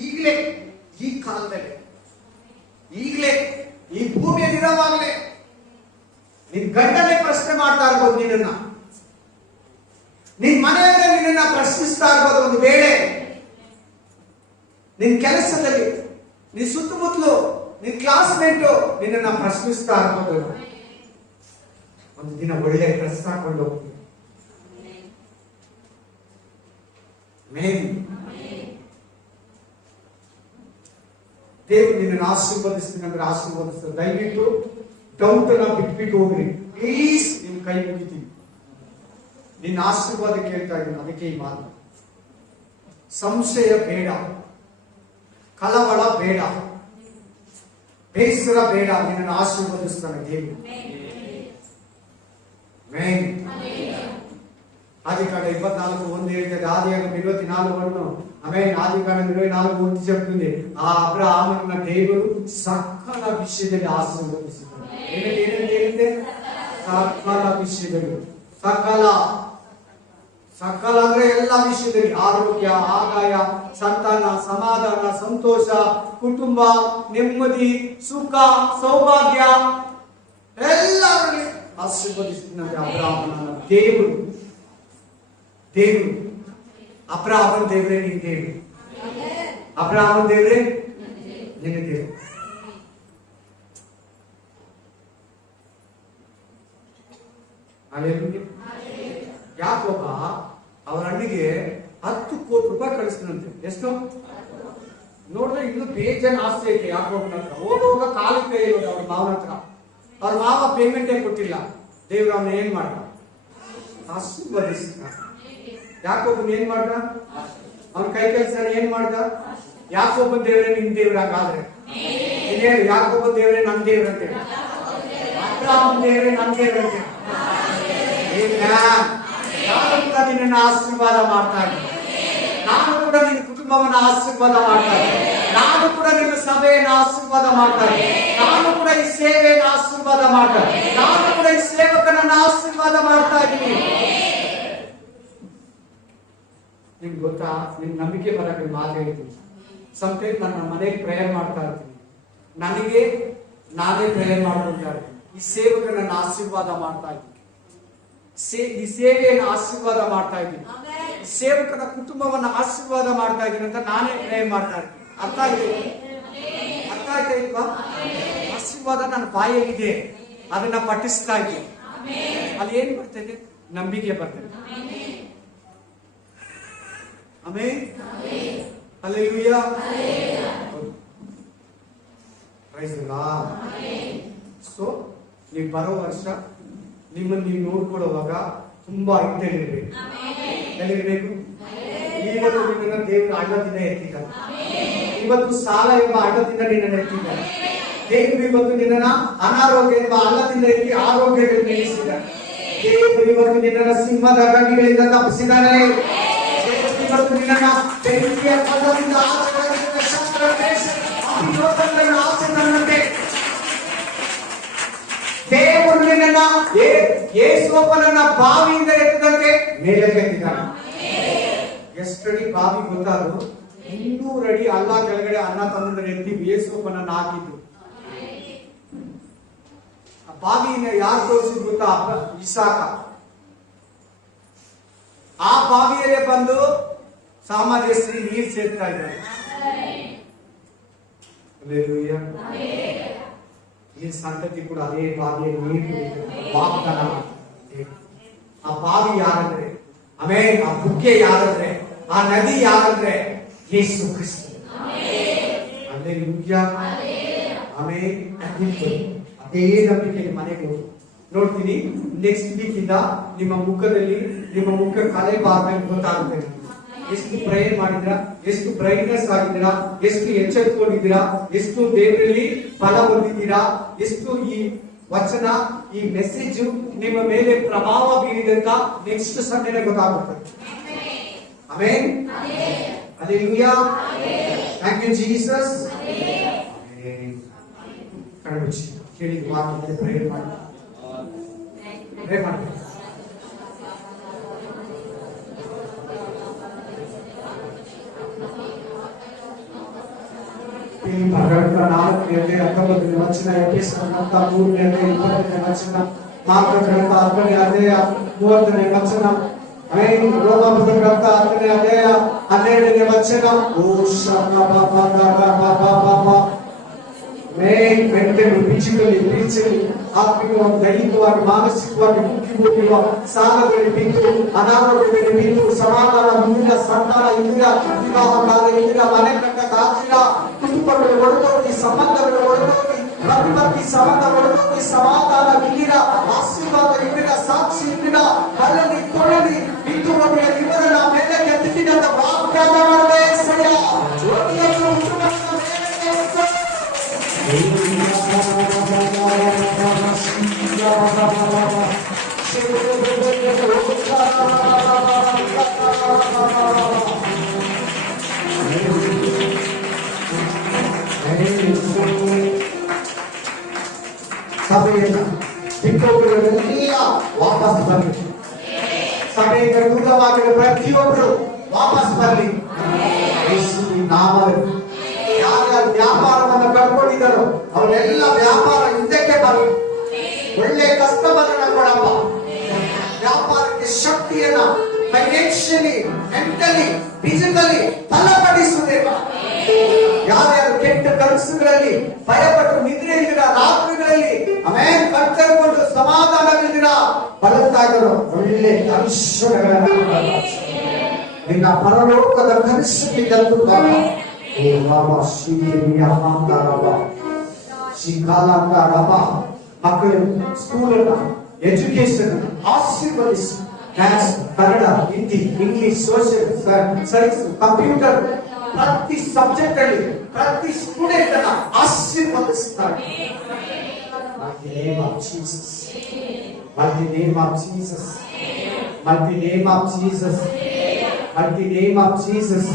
ಈಗಲೇ ಈ ಕಾಲದಲ್ಲಿ, ಈಗಲೇ ಈ ಭೂಮಿಯಲ್ಲಿ ಇರೋವಾಗಲೇ ನಿನ್ ಗಂಡನೇ ಪ್ರಶ್ನೆ ಮಾಡ್ತಾ ಇರ್ಬೋದು, ನಿನ್ನ ನಿನ್ ಮನೆಯಲ್ಲೇ ನಿನ್ನ ಪ್ರಶ್ನಿಸ್ತಾ ಇರ್ಬೋದು. ಒಂದು ವೇಳೆ ನಿನ್ ಕೆಲಸದಲ್ಲಿ, ನಿನ್ ಸುತ್ತಮುತ್ತಲು, ನಿನ್ ಕ್ಲಾಸ್ಮೇಟು ನಿನ್ನ ಪ್ರಶ್ನಿಸ್ತಾ ಇರ್ಬೋದು. ಒಂದು ದಿನ ಒಳ್ಳೆ ಡ್ರೆಸ್ ಹಾಕೊಂಡು ಹೋಗ್ತೀನಿ, ದೇವರು ನಿನ್ನನ್ನು ಆಶೀರ್ವದಿಸ್ತೀನಿ ಅಂದ್ರೆ ಆಶೀರ್ವದಿಸ್ತಾರೆ. ದಯವಿಟ್ಟು ಡೌಟ್ ಅನ್ನ ಬಿಟ್ಬಿಟ್ಟು ಹೋಗ್ರಿ ಪ್ಲೀಸ್. ನಿಮ್ ಕೈ ಮುಗಿತೀನಿ, ನಿನ್ನ ಆಶೀರ್ವಾದ ಕೇಳ್ತಾ ಇದ್ದೀನಿ. ಅದಕ್ಕೆ ಈ ಮಾತು, ಸಂಶಯ ಬೇಡ, ಕಳವಳ ಬೇಡ, ಬೇಸರ ಬೇಡ. ನಿನ್ನನ್ನು ಆಶೀರ್ವದಿಸ್ತಾನೆ ದೇವರು. ఆదికాండ 24:1 ಹೇಳ್ತದೆ, ఆదికాండం 24:1 ఆమేన్. ఆదికాండం 24:1 చెప్తుంది, ఆ అబ్రహామున్న దేవుడు సకల విషయದಲ್ಲಿ ఆశీర్వదిస్తాడు. ఏంటంటే సకల విషయದಲ್ಲಿ, ಸಕಲ ಅಂದ್ರೆ ಎಲ್ಲ ವಿಷಯದಲ್ಲಿ, ಆರೋಗ್ಯ, ಆದಾಯ, ಸಂತಾನ, ಸಮಾಧಾನ, ಸಂತೋಷ, ಕುಟುಂಬ, ನೆಮ್ಮದಿ, ಸುಖ, ಸೌಭಾಗ್ಯ ಎಲ್ಲರಲ್ಲಿ ಆಶೀರ್ವದಿಸಿದಂತೆ ಅಬ್ರಹಾಮನ ದೇವರು. ಅಬ್ರಹಾಮನ ದೇವರೇ ನಿನ್ನ ದೇವರು, ಅಬ್ರಹಾಮನ ದೇವರೇ ನಿನ್ನ ದೇವರು. ಅಲ್ಲೇಲೂಯಾ. ಯಾಕೋಬ ಅವರ ಅಣ್ಣಿಗೆ 10 ಕೋಟಿ ರೂಪಾಯಿ ಕಳಿಸ್ತಾನಂತೆ. ಎಷ್ಟು ನೋಡಿದ್ರೆ ಇನ್ನು ಬೇಜಾನ್ ಆಸ್ತಿ ಐತೆ ಯಾಕೋಬನ ಹತ್ರ. ಹೋಗುವಾಗ ಕಾಲು ಕೈ ಇರೋದು ಅವ್ರ ಮಾವನ ಹತ್ರ. ಅವ್ರ ಮಾವ ಪೇಮೆಂಟೇ ಕೊಟ್ಟಿಲ್ಲ. ದೇವ್ರ ಅವನ ಏನ್ ಮಾಡ್ದ? ಆಶೀರ್ವದಿಸಿದ. ಯಾಕೋಬನ್ ಏನ್ ಮಾಡ್ದ? ಅವನ ಕೈ ಕೆಲಸ ಏನ್ ಮಾಡ್ದ? ಯಾಕೋಬನ್ ದೇವ್ರೆ ನಿನ್ ದೇವ್ರಾಗಾದ್ರೆ ಇನ್ನೇನು? ಯಾಕೋಬನ್ ದೇವ್ರೆ ನನ್ ದೇವ್ರ ಅಂತೇಳಿ, ಅಬ್ರಹಾಮನ ದೇವ್ರೆ ನನ್ ದೇವ್ರ ಅಂತೇಳಿ. ನಾನು ಕೂಡ ನಿನ್ನನ್ನು ಆಶೀರ್ವಾದ ಮಾಡ್ತಾ ಇದ್ದೀನಿ. ನಾನು ಕೂಡ ನಿನ್ನ ಕುಟುಂಬವನ್ನು ಆಶೀರ್ವಾದ ಮಾಡ್ತಾ ಇದ್ದೀನಿ. ನಾನು ಕೂಡ ನಿಮ್ಮ ಸಭೆಯನ್ನು ಆಶೀರ್ವಾದ ಮಾಡ್ತಾ ಇದ್ದೀನಿ. ನಾನು ಕೂಡ ಈ ಸೇವೆಯನ್ನು ಆಶೀರ್ವಾದ ಮಾಡ್ತಾ ಇದ್ದೀನಿ. ನಾನು ಕೂಡ ಈ ಸೇವಕನನ್ನು ಆಶೀರ್ವಾದ ಮಾಡ್ತಾ ಇದ್ದೀನಿ. ನಿಮ್ಗೆ ಗೊತ್ತಾ, ನಿಮ್ ನಂಬಿಕೆ ಬರಕ್ಕೆ ಮಾತು ಹೇಳ್ತೀನಿ. ಸಮಟೈಮ್ ನನ್ನ ಮನೆಗೆ ಪ್ರೇಯರ್ ಮಾಡ್ತಾ ಇರ್ತೀನಿ, ನನಗೆ ನಾನೇ ಪ್ರೇಯರ್ ಮಾಡ್ಕೊಳ್ತಾ ಇರ್ತೀನಿ. ಈ ಸೇವಕನನ್ನು ಆಶೀರ್ವಾದ ಮಾಡ್ತಾ ಇದ್ದೀನಿ, ಈ ಸೇವೆಯನ್ನು ಆಶೀರ್ವಾದ ಮಾಡ್ತಾ ಇದ್ದೀನಿ, ಸೇವಕನ ಕುಟುಂಬವನ್ನು ಆಶೀರ್ವಾದ ಮಾಡ್ತಾ ಇದ್ದೀನಿ ಅಂತ ನಾನೇ ಪ್ರೇಯರ್ ಮಾಡ್ತಾ ಇರ್ತೀನಿ. ಅರ್ಥ ಆಯ್ತಾ ಇಲ್ವಾ? ಆಶೀರ್ವಾದ ನನ್ನ ಬಾಯಲ್ಲಿದೆ, ಅದನ್ನ ಪಠಿಸ್ತಾ ಇದ್ದೀನಿ. ಅಲ್ಲಿ ಏನ್ ಬರ್ತದೆ? ನಂಬಿಕೆ ಬರ್ತದೆ. Amen. Hallelujah. Praise the Lord. So ನೀವು ಬರೋ ವರ್ಷ ನಿಮ್ಮನ್ನು ನೀವು ನೋಡ್ಕೊಳ್ಳುವಾಗ ತುಂಬಾ ಇಟ್ಟಿರಬೇಕು. ಎಲ್ಲಿರಬೇಕು? ಇವತ್ತು ನಿಮ್ಮನ್ನ ದೇವರು ಹಳ್ಳದಿಂದ ಎತ್ತಿದ್ದಾರೆ. ಇವತ್ತು ಸಾಲ ಎಂಬ ಹಳ್ಳದಿಂದ ನಿನ್ನನ್ನು ಎತ್ತಿದ್ದಾರೆ. ದೇವರು ಇವತ್ತು ನಿನ್ನನ್ನ ಅನಾರೋಗ್ಯ ಎಂಬ ಹಳ್ಳದಿಂದ ಎತ್ತಿ ಆರೋಗ್ಯದಲ್ಲಿ ನಿಲ್ಲಿಸಿದ್ದಾರೆ. ದೇವರು ಇವತ್ತು ನಿನ್ನನ್ನ ಸಿಂಹದ ಗಡ್ಡಿಗಳಿಂದ ತಪ್ಪಿಸಿದ್ದಾನೆ. ದೇವರು ಇವತ್ತು ನಿನ್ನನ್ನ ಬೆಂಕಿಯ ಪದದಿಂದ ಆಚರಣೆಯಿಂದ ಶಸ್ತ್ರ ಅಭಿಯೋಗಗಳನ್ನು ಆಚರಣೆ ದೇವರು ನಿನ್ನನ್ನ ಯೇಸುವಪ್ಪನನ್ನ ಬಾವಿಯಿಂದ ಎತ್ತದಂತೆ ಮೇಲೆ ಎತ್ತಿದ್ದಾನೆ. ಎಷ್ಟಡಿ ಬಾವಿ ಗೊತ್ತಾದ್ರು? 200 ಅಡಿ ಅಲ್ಲ ಕೆಳಗಡೆ ಅನ್ನ ತಂದ್ರೆ ಎತ್ತಿ ಯೇಸುವಪ್ಪನನ್ನ ಹಾಕಿದ್ರು. ಆ ಬಾವಿನ ಯಾರು ತೋರಿಸಿದ್ರು ಗೊತ್ತಾ? ಇಸಾಕ. ಆ ಬಾವಿಯಲ್ಲೇ ಬಂದು ಸಾಮರ್ಥ್ಯಶ್ರೀ ನೀರು ಸೇರ್ತಾ ಇದ್ದಾರೆ. ಈ ಸಂತತಿ ಕೂಡ ಅದೇ ಬಾವಿಯಲ್ಲಿ ನೀರು ವಾಗ್ದಾನ ಮಾಡ್ತಾರೆ. ಆ ಬಾವಿ ಯಾರಂದ್ರೆ, ಆಮೇಲೆ ಆ ಬುಗ್ಗೆ ಯಾರಂದ್ರೆ, ಆ ನದಿ ಯಾರಂದ್ರೆ ಯೇಸು ಕ್ರಿಸ್ತ. ಹಲ್ಲೆಲೂಯಾ. ಆಮೇಲೆ ಅದೇ ನಂಬಿಕೆ ಮನೆಗೆ ನೋಡ್ತೀನಿ. ನೆಕ್ಸ್ಟ್ ವೀಕ್ ಇಂದ ನಿಮ್ಮ ಮುಖ ಕಲೆ ಭಾಗದಲ್ಲಿ ಗೊತ್ತಾಗುತ್ತೆ. ಎಷ್ಟು ಪ್ರೇಯರ್ ಮಾಡಿದ್ರ, ಎಷ್ಟು ಬ್ರೈಟ್ನೆಸ್ ಆಗಿದ್ದೀರಾ, ಎಷ್ಟು ಎಚ್ಚೆತ್ತುಕೊಂಡಿದ್ದೀರಾ, ಎಷ್ಟು ದೇವರಲ್ಲಿ ಫಲ ಹೊಂದಿದ್ದೀರಾ, ಎಷ್ಟು ಈ ವಚನ, ಈ ಮೆಸೇಜ್ ನಿಮ್ಮ ಮೇಲೆ ಪ್ರಭಾವ ಬೀರಿದಂತ ನೆಕ್ಸ್ಟ್ ಸಂಡೇನೆ ಗೊತ್ತಾಗುತ್ತದೆ. Amen. Hallelujah. Thank you Jesus. ಕಣ್ಣುಚ್ಚಿ ಕೇಳಿದ ವಾಕ್ಯದಲ್ಲಿ ಪ್ರೇಯರ್ ಮಾಡಿ. ಪ್ರಕಟಣೆ 4ನೇ 19ನೇ ವಚನ, ಎಫೆಸರ 3ನೇ 20ನೇ ವಚನ, ಮಾರ್ಕನ 10ನೇ ಅಧ್ಯಾಯ 30ನೇ ವಚನ, ರೋಮಾಪುರ 10ನೇ ಅಧ್ಯಾಯ 12ನೇ ವಚನ. ಮೆಂಟಲಿ, ಫಿಸಿಕಲಿ, ಆತ್ಮಿಕವಾಗಿ, ದೈಹಿಕವಾಗಿ, ಮಾನಸಿಕವಾಗಿ ಕುಗ್ಗಿಕೊಂಡಿರುವ ಸಾಲದಲ್ಲಿ ಬಿದ್ದು, ಅನಾರೋಗ್ಯದಲ್ಲಿ ಬಿದ್ದು, ಸಮಾಧಾನ, ಇಂದಿನ ಸಂತಾನ, ಇಂದಿನ ವಿವಾಹ ಕಾಲ, ಇಂದಿನ ಮನೆ ಕಟ್ಟಕ್ಕಾಗ್ತಿಲ್ಲ, ಕುಟುಂಬಗಳು ಒಡೆದೋಗಿ, ಸಂಬಂಧಗಳು ಒಡೆದೋಗಿ, ಪ್ರತಿಪತ್ತಿ ಸಂಬಂಧ ಒಡೆದೋಗಿ, ಸಮಾಧಾನ ಇಲ್ಲಿರ, ಆಶೀರ್ವಾದ ಇಲ್ಲಿರ, ಸಾಕ್ಷಿ ಇಲ್ಲಿರ, ಅಲ್ಲಲ್ಲಿ ತೊಳಲಿ ಬಿದ್ದು ಹೋಗಿದ ಇವರನ್ನ ಮೇಲೆ ಕೆತ್ತಿದಂತ ವಾಗ್ದಾನವೇ ಸಯ ಒಟ್ಟಿಯನ್ನು ಉತ್ತಮವಾದ ಮೇಲೆಗೆ ಎತ್ತು. ಸಭೆಯನ್ನು ಬಿಟ್ಟೋಗಿರೋರೆಲ್ಲ ವಾಪಸ್ ಬರಲಿ. ಸಭೆಯಿಂದ ದೂರವಾಗಿರೋ ಪ್ರತಿಯೊಬ್ಬರು ವಾಪಸ್ ಬರಲಿ. ಯೇಸುವಿನ ನಾಮದಲ್ಲಿ ಯಾರ್ಯಾರು ವ್ಯಾಪಾರವನ್ನು ಕಳ್ಕೊಂಡಿದ್ದಾರೋ ಅವರೆಲ್ಲ ವ್ಯಾಪಾರ ಹಿಂದಕ್ಕೆ ಬರಲಿ. ಒಳ್ಳೆ ಕಸ್ಟಮರ್ ಅನ್ನ ಕೊಡಪ್ಪ. ವ್ಯಾಪಾರಕ್ಕೆ ಶಕ್ತಿಯನ್ನ ಫೈನಾನ್ಷಿಯಲಿ, ಮೆಂಟಲಿ, ಫಿಸಿಕಲಿ ಬಲಪಡಿಸುವುದೇವ. ಯಾರ್ಯಾರು ಕೆಟ್ಟ ಕನಸುಗಳಲ್ಲಿ ಭಯಪಟ್ಟು ನಿದ್ರೆ ಇದ್ದೀರ, ರಾತ್ರಿಗಳಲ್ಲಿ ಆಮೇಲೆ ಕರ್ತರ್ಕೊಂಡು ಸಮಾಧಾನವಿದ್ದೀರ, ಬಲತಾ ಇದ್ದರು ಒಳ್ಳೆ ದರ್ಶನಗಳನ್ನ ನಿನ್ನ ಪರಲೋಕದ ಕನಸಿಗೆ ತಂದು ಮಕ್ಕಳು ಸ್ಕೂಲ್ ಎಜುಕೇಶನ್ ಆಶೀರ್ವದಿಸಿ. Maths, Kannada, Hindi, English, social science, computer ಪ್ರತಿ ಸಬ್ಜೆಕ್ಟ್ ಅಲ್ಲಿ ಪ್ರತಿ ಸ್ಟೂಡೆಂಟ್ ಅನ್ನ ಆಶೀರ್ವದಿಸುತ್ತಾರೆ. Mighty name of Jesus. Mighty name of Jesus. Mighty name of Jesus. Mighty name of Jesus.